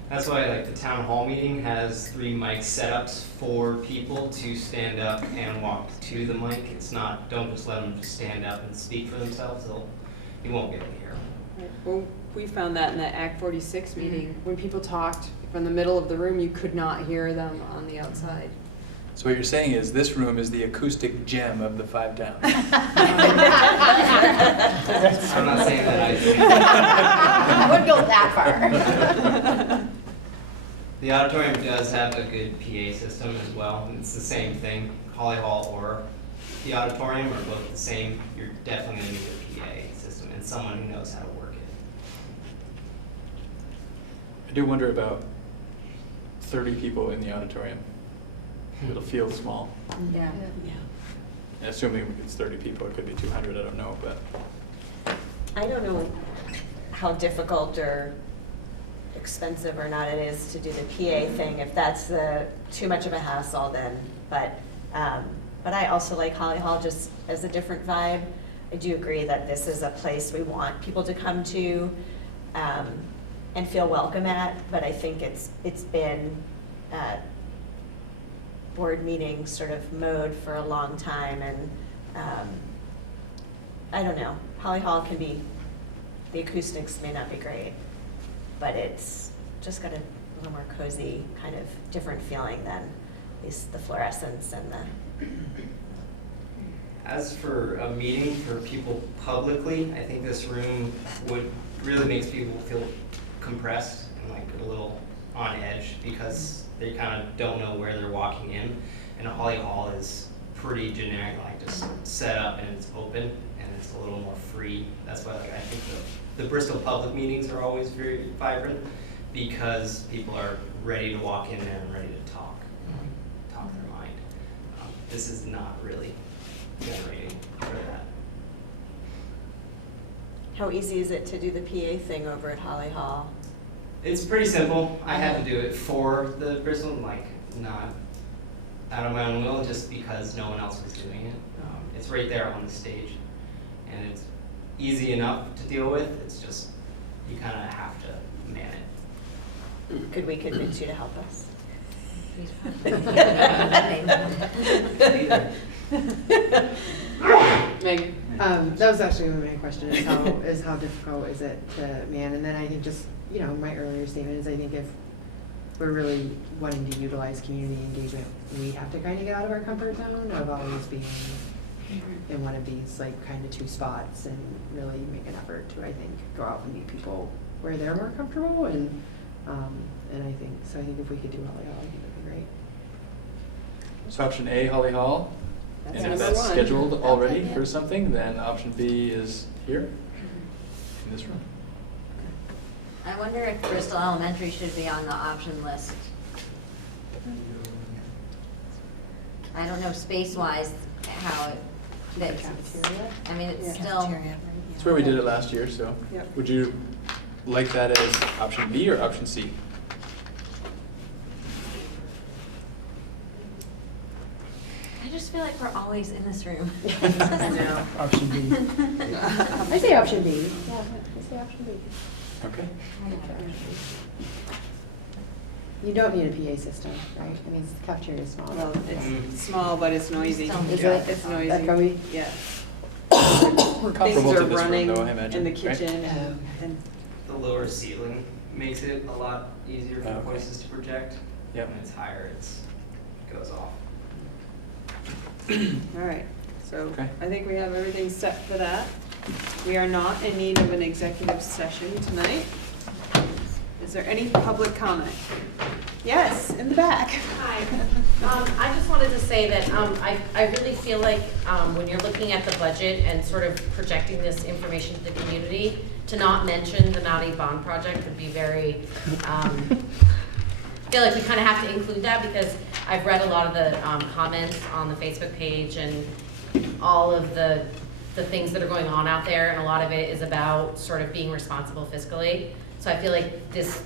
That's why like the town hall meeting has 3 mic setups for people to stand up and walk to the mic. It's not, don't just let them just stand up and speak for themselves. You won't be able to hear them. Well, we found that in the Act 46 meeting. When people talked from the middle of the room, you could not hear them on the outside. So what you're saying is this room is the acoustic gem of the 5 towns. I'm not saying that either. I wouldn't go that far. The auditorium does have a good PA system as well. It's the same thing. Holly Hall or the auditorium are both the same. You're definitely going to need a PA system and someone who knows how to work it. I do wonder about 30 people in the auditorium. It'll feel small. Yeah. And assuming it's 30 people, it could be 200, I don't know, but. I don't know how difficult or expensive or not it is to do the PA thing. If that's too much of a hassle, then. But I also like Holly Hall just as a different vibe. I do agree that this is a place we want people to come to and feel welcome at. But I think it's been board meeting sort of mode for a long time, and I don't know. Holly Hall can be, the acoustics may not be great, but it's just got a little more cozy, kind of different feeling than at least the fluorescence and the. As for a meeting for people publicly, I think this room would really makes people feel compressed and like a little on edge because they kind of don't know where they're walking in. And Holly Hall is pretty generic, like just set up and it's open and it's a little more free. That's why like I think the Bristol public meetings are always very vibrant because people are ready to walk in there and ready to talk their mind. This is not really generating for that. How easy is it to do the PA thing over at Holly Hall? It's pretty simple. I had to do it for the Bristol, like not out of my own will, just because no one else was doing it. It's right there on the stage, and it's easy enough to deal with. It's just you kind of have to man it. Could we convince you to help us? Megan? That was actually my question, is how difficult is it to man? And then I think just, you know, my earlier statement is I think if we're really wanting to utilize community engagement, we have to kind of get out of our comfort zone of always being in one of these like kind of two spots and really make an effort to, I think, go out and meet people where they're more comfortable and I think if we could do Holly Hall, I think that'd be great. So option A, Holly Hall. That's And if number that's one. scheduled already Okay. for something, then option B is here in this room. I wonder if Bristol Elementary should be on the option list. I don't know space-wise how it fits. I mean, it's still. That's where we did it last year, so Yep. would you like that as option B or option C? I just feel like we're always in this room. I know. Option B. I say option B. Yeah, I say option B. Okay. You don't need a PA system, right? I mean, the cafeteria is small. Well, it's small, but it's noisy. Is it? It's noisy. Echoey? Yeah. We're Things comparable are to this running room though, I imagine. in the right? kitchen and The lower ceiling makes it a lot easier for Okay. voices to project. Yep. When it's higher, it goes off. all right, so Okay. I think we have everything set for that. We are not in need of an executive session tonight. Is there any public comment? Yes, in the back. Hi. I just wanted to say that I really feel like when you're looking at the budget and sort of projecting this information to the community, to not mention the Mausd bond project would be very, I feel like we kind of have to include that because I've read a lot of the comments on the Facebook page and all of the things that are going on out there, and a lot of it is about sort of being responsible fiscally. So I feel like this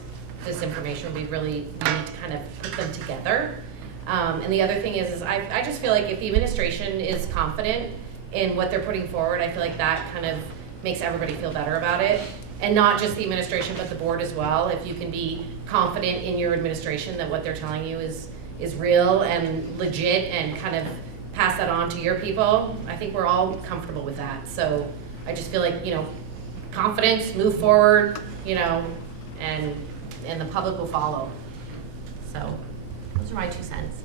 information we need to kind of put them together. And the other thing is I just feel like if the administration is confident in what they're putting forward, I feel like that kind of makes everybody feel better about it. And not just the administration, but the board as well. If you can be confident in your administration that what they're telling you is real and legit and kind of pass that on to your people, I think we're all comfortable with that. So I just feel like, you know, confidence, move forward, you know, and the public will follow. So those are my 2 cents.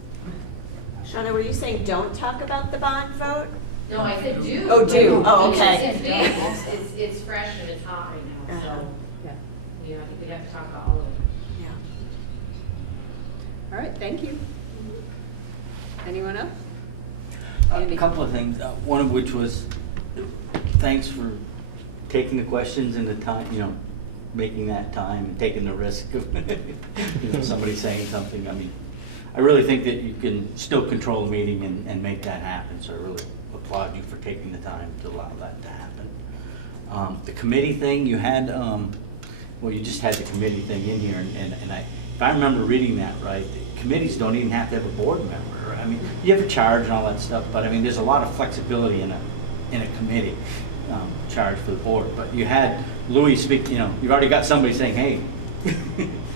Shauna, were you saying don't talk about the bond vote? No, I said do. Oh, do. Oh, okay. It's big. It's fresh and it's hot right now, so, you know, I think we have to talk about all of it. Yeah. All right, thank you. Anyone else? A couple of things, one of which was, thanks for taking the questions and the time, you know, making that time and taking the risk of you know, somebody saying something. I mean, I really think that you can still control the meeting and make that happen, so I really applaud you for taking the time to allow that to happen. The committee thing, you had, well, you just had the committee thing in here, and if I remember reading that right, committees don't even have to have a board member. I mean, you have a charge and all that stuff, but I mean, there's a lot of flexibility in a committee charge for the board. But you had Louis speak. You know, you've already got somebody saying, "Hey,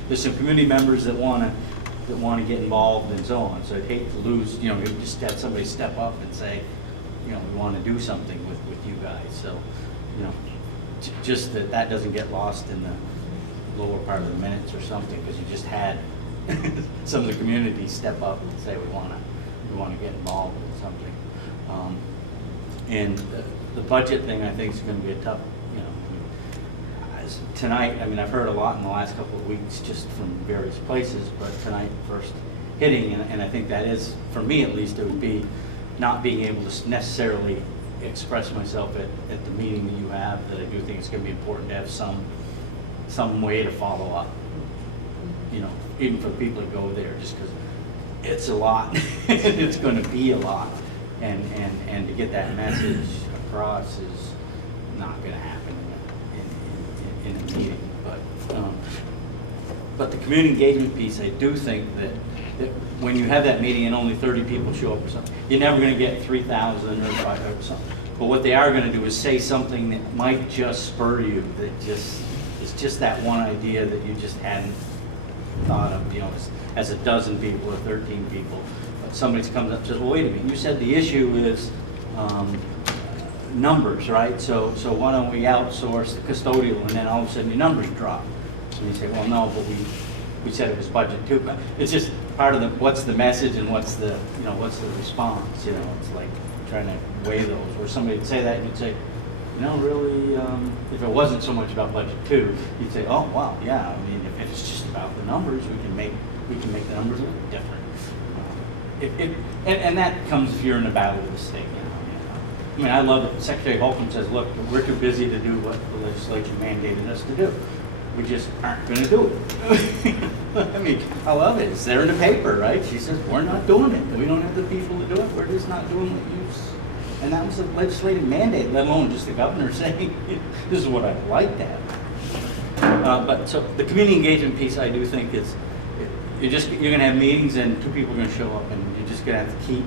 there's some community members that want to get involved," and so on. So I'd hate to lose. You know, you just had somebody step up and say, "You know, we want to do something with you guys." So, you know, just that doesn't get lost in the lower part of the minutes or something, because you just had some of the community step up and say we want to get involved in something. And the budget thing, I think, is going to be a tough, you know, tonight, I mean, I've heard a lot in the last couple of weeks just from various places, but tonight first hitting, and I think that is, for me at least, it would be not being able to necessarily express myself at the meeting that you have, that I do think it's going to be important to have some way to follow up, you know, even for the people that go there, just because it's a lot, it's going to be a lot, and to get that message across is not going to happen in a meeting. But the community engagement piece, I do think that when you have that meeting and only 30 people show up or something, you're never going to get 3,000 or 500 or something. But what they are going to do is say something that might just spur you, that just is just that one idea that you just hadn't thought of, you know, as a dozen people or 13 people. But somebody comes up and says, well, wait a minute, you said the issue is numbers, right? So why don't we outsource the custodial, and then all of a sudden your numbers drop. And you say, well, no, but we said it was budget too. But it's just part of the, what's the message and what's the, you know, what's the response, you know? It's like trying to weigh those, where somebody would say that and you'd say, you know, really, if it wasn't so much about budget too, you'd say, oh, wow, yeah, I mean, if it's just about the numbers, we can make the numbers a little different. And that comes if you're in a battle with the state, you know. I mean, I love it. Secretary Holcomb says, look, we're too busy to do what the legislature mandated us to do. We just aren't going to do it. I mean, I love it. It's there in the paper, right? She says, we're not doing it. We don't have the people to do it. We're just not doing what you. And that was a legislative mandate, let alone just the governor saying, this is what I'd like to have. But so the community engagement piece, I do think is, you're going to have meetings and 2 people are going to show up, and you're just going to have to keep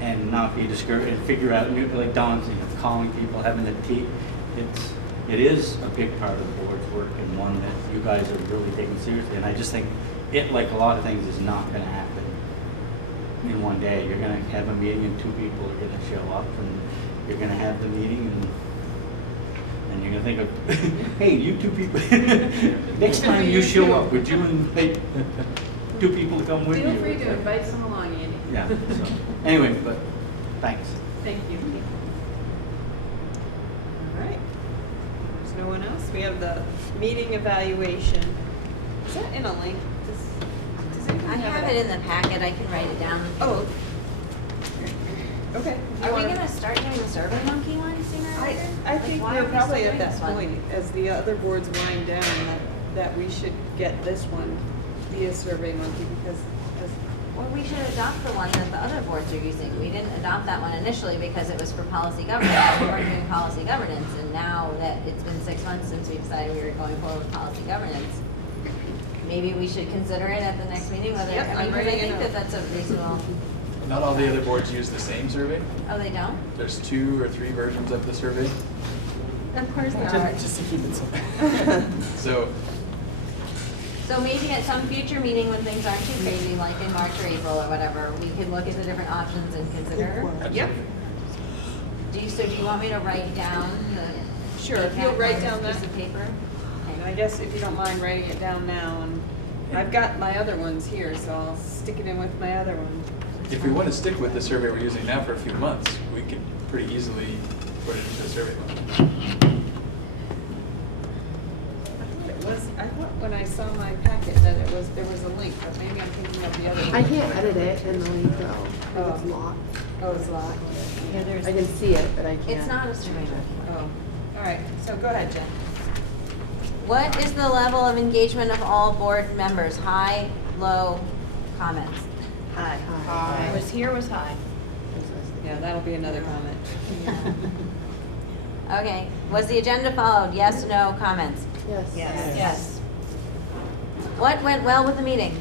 and not be discouraged and figure out, like Don's saying, calling people, having the tea. It is a big part of the board's work, and one that you guys are really taking seriously. And I just think it, like a lot of things, is not going to happen in one day. You're going to have a meeting and 2 people are going to show up, and you're going to have the meeting, and you're going to think of, hey, you 2 people, next time you show up, would you invite 2 people to come with you? Feel free to invite some along, Andy. Yeah, so, anyway, but thanks. Thank you. All right. There's no one else. We have the meeting evaluation. Is that in a link? Does anyone I have it in the packet, I can write it down. Oh. Okay. Are we gonna start doing the Survey Monkey one sooner or later? I Like, think why we're are we probably still at doing that this one? point, as the other boards wind down, that we should get this one be a Survey Monkey, because Well, we should adopt the one that the other boards are using. We didn't adopt that one initially because it was for policy governance. We weren't doing policy governance, and now that it's been 6 months since we decided we were going forward with policy governance, maybe we should consider it at the next meeting, whether, Yep, I mean, I'm because I writing think it that up. that's a reasonable, Not all the other boards use the same survey. oh, they don't? There's 2 or 3 versions of the survey. Of course there are. Just to keep it simple. So maybe at some future meeting when things aren't too crazy, like in March or April or whatever, we can look at the different options and consider. Yep. Do you want me to write down the? Sure, if you'll write on down this that. piece of paper? And I guess if you don't mind writing it down now, and I've got my other ones here, so I'll stick it in with my other one. If we want to stick with the survey we're using now for a few months, we could pretty easily put it into a survey monkey. I thought when I saw my packet that there was a link, but maybe I'm thinking of the other one. I can't edit it in the link though, because it's locked. Oh, it's locked. Yeah, there's. I can see it, but I can't. It's not a survey monkey. Oh, all right, so go ahead, Jen. What is the level of engagement of all board members? High, low, comments? High. High. Was high. Yeah, that'll be another comment. Okay, was the agenda followed? Yes, no, comments? Yes. Yes. What went well with the meeting?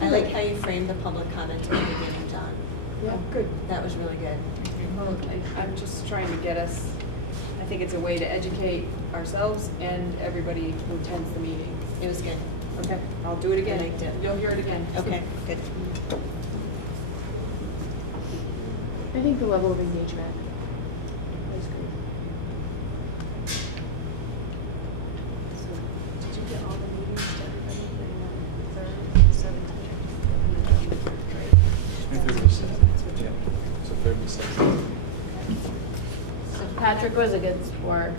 I like how you framed the public comment at the beginning, John. Yeah, good. That was really good. Well, I'm just trying to get us, I think it's a way to educate ourselves and everybody who attends the meeting. It was good. Okay, I'll do it again. I liked it. You'll hear it again. Okay, good. I think the level of engagement is good. Did you get all the meetings to everybody? The 3rd, 17th? Yeah, so 3rd to 7th. Patrick was a good sport.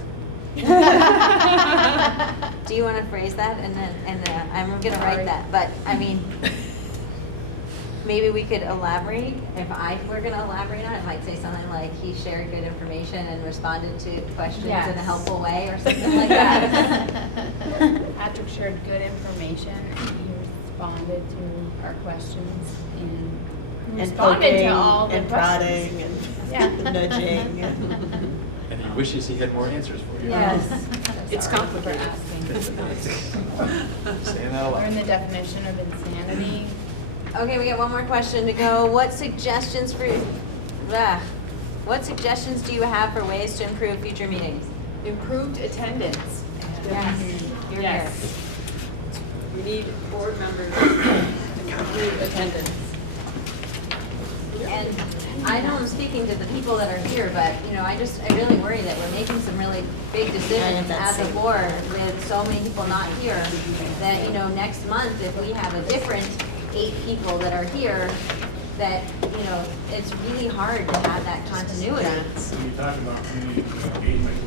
Do you want to phrase that? And I'm going to Sorry. write that, but I mean, maybe we could elaborate. If I were going to elaborate on it, I might say something like he shared good information and responded to questions in a Yes. helpful way or something like that. Patrick shared good information. He responded to our questions and responded to all the questions. Yeah. nudging. And he wishes he had more answers for you. Yes. It's Sorry complicated. for asking. Saying that a lot. Learn the definition of insanity. Okay, we got one more question to go. What suggestions do you have for ways to improve future meetings? Improved attendance. Yes. You're here. We need board members to improve attendance. And I know I'm speaking to the people that are here, but, you know, I really worry that we're making some really big decisions as a board with so many people not here, that, you know, next month, if we have a different 8 people that are here, that, you know, it's really hard to have that continuity. When you talk about community engagement,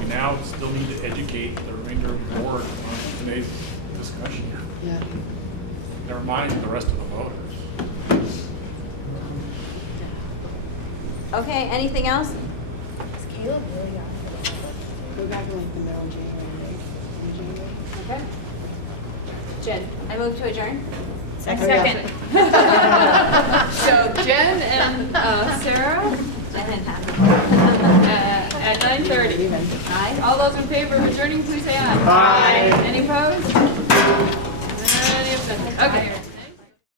you now still need to educate the remainder of the board on today's discussion. Yeah. Never mind the rest of the voters. Okay, anything else? Is Caleb really got Go back to like the middle of January, right? Okay. Jen, I move to adjourn. Second. So Jen and Sarah And then happy. at 9:30. Aye. All those in favor of adjourning, please say aye. Aye. Any opposed? Any abstentions? Okay.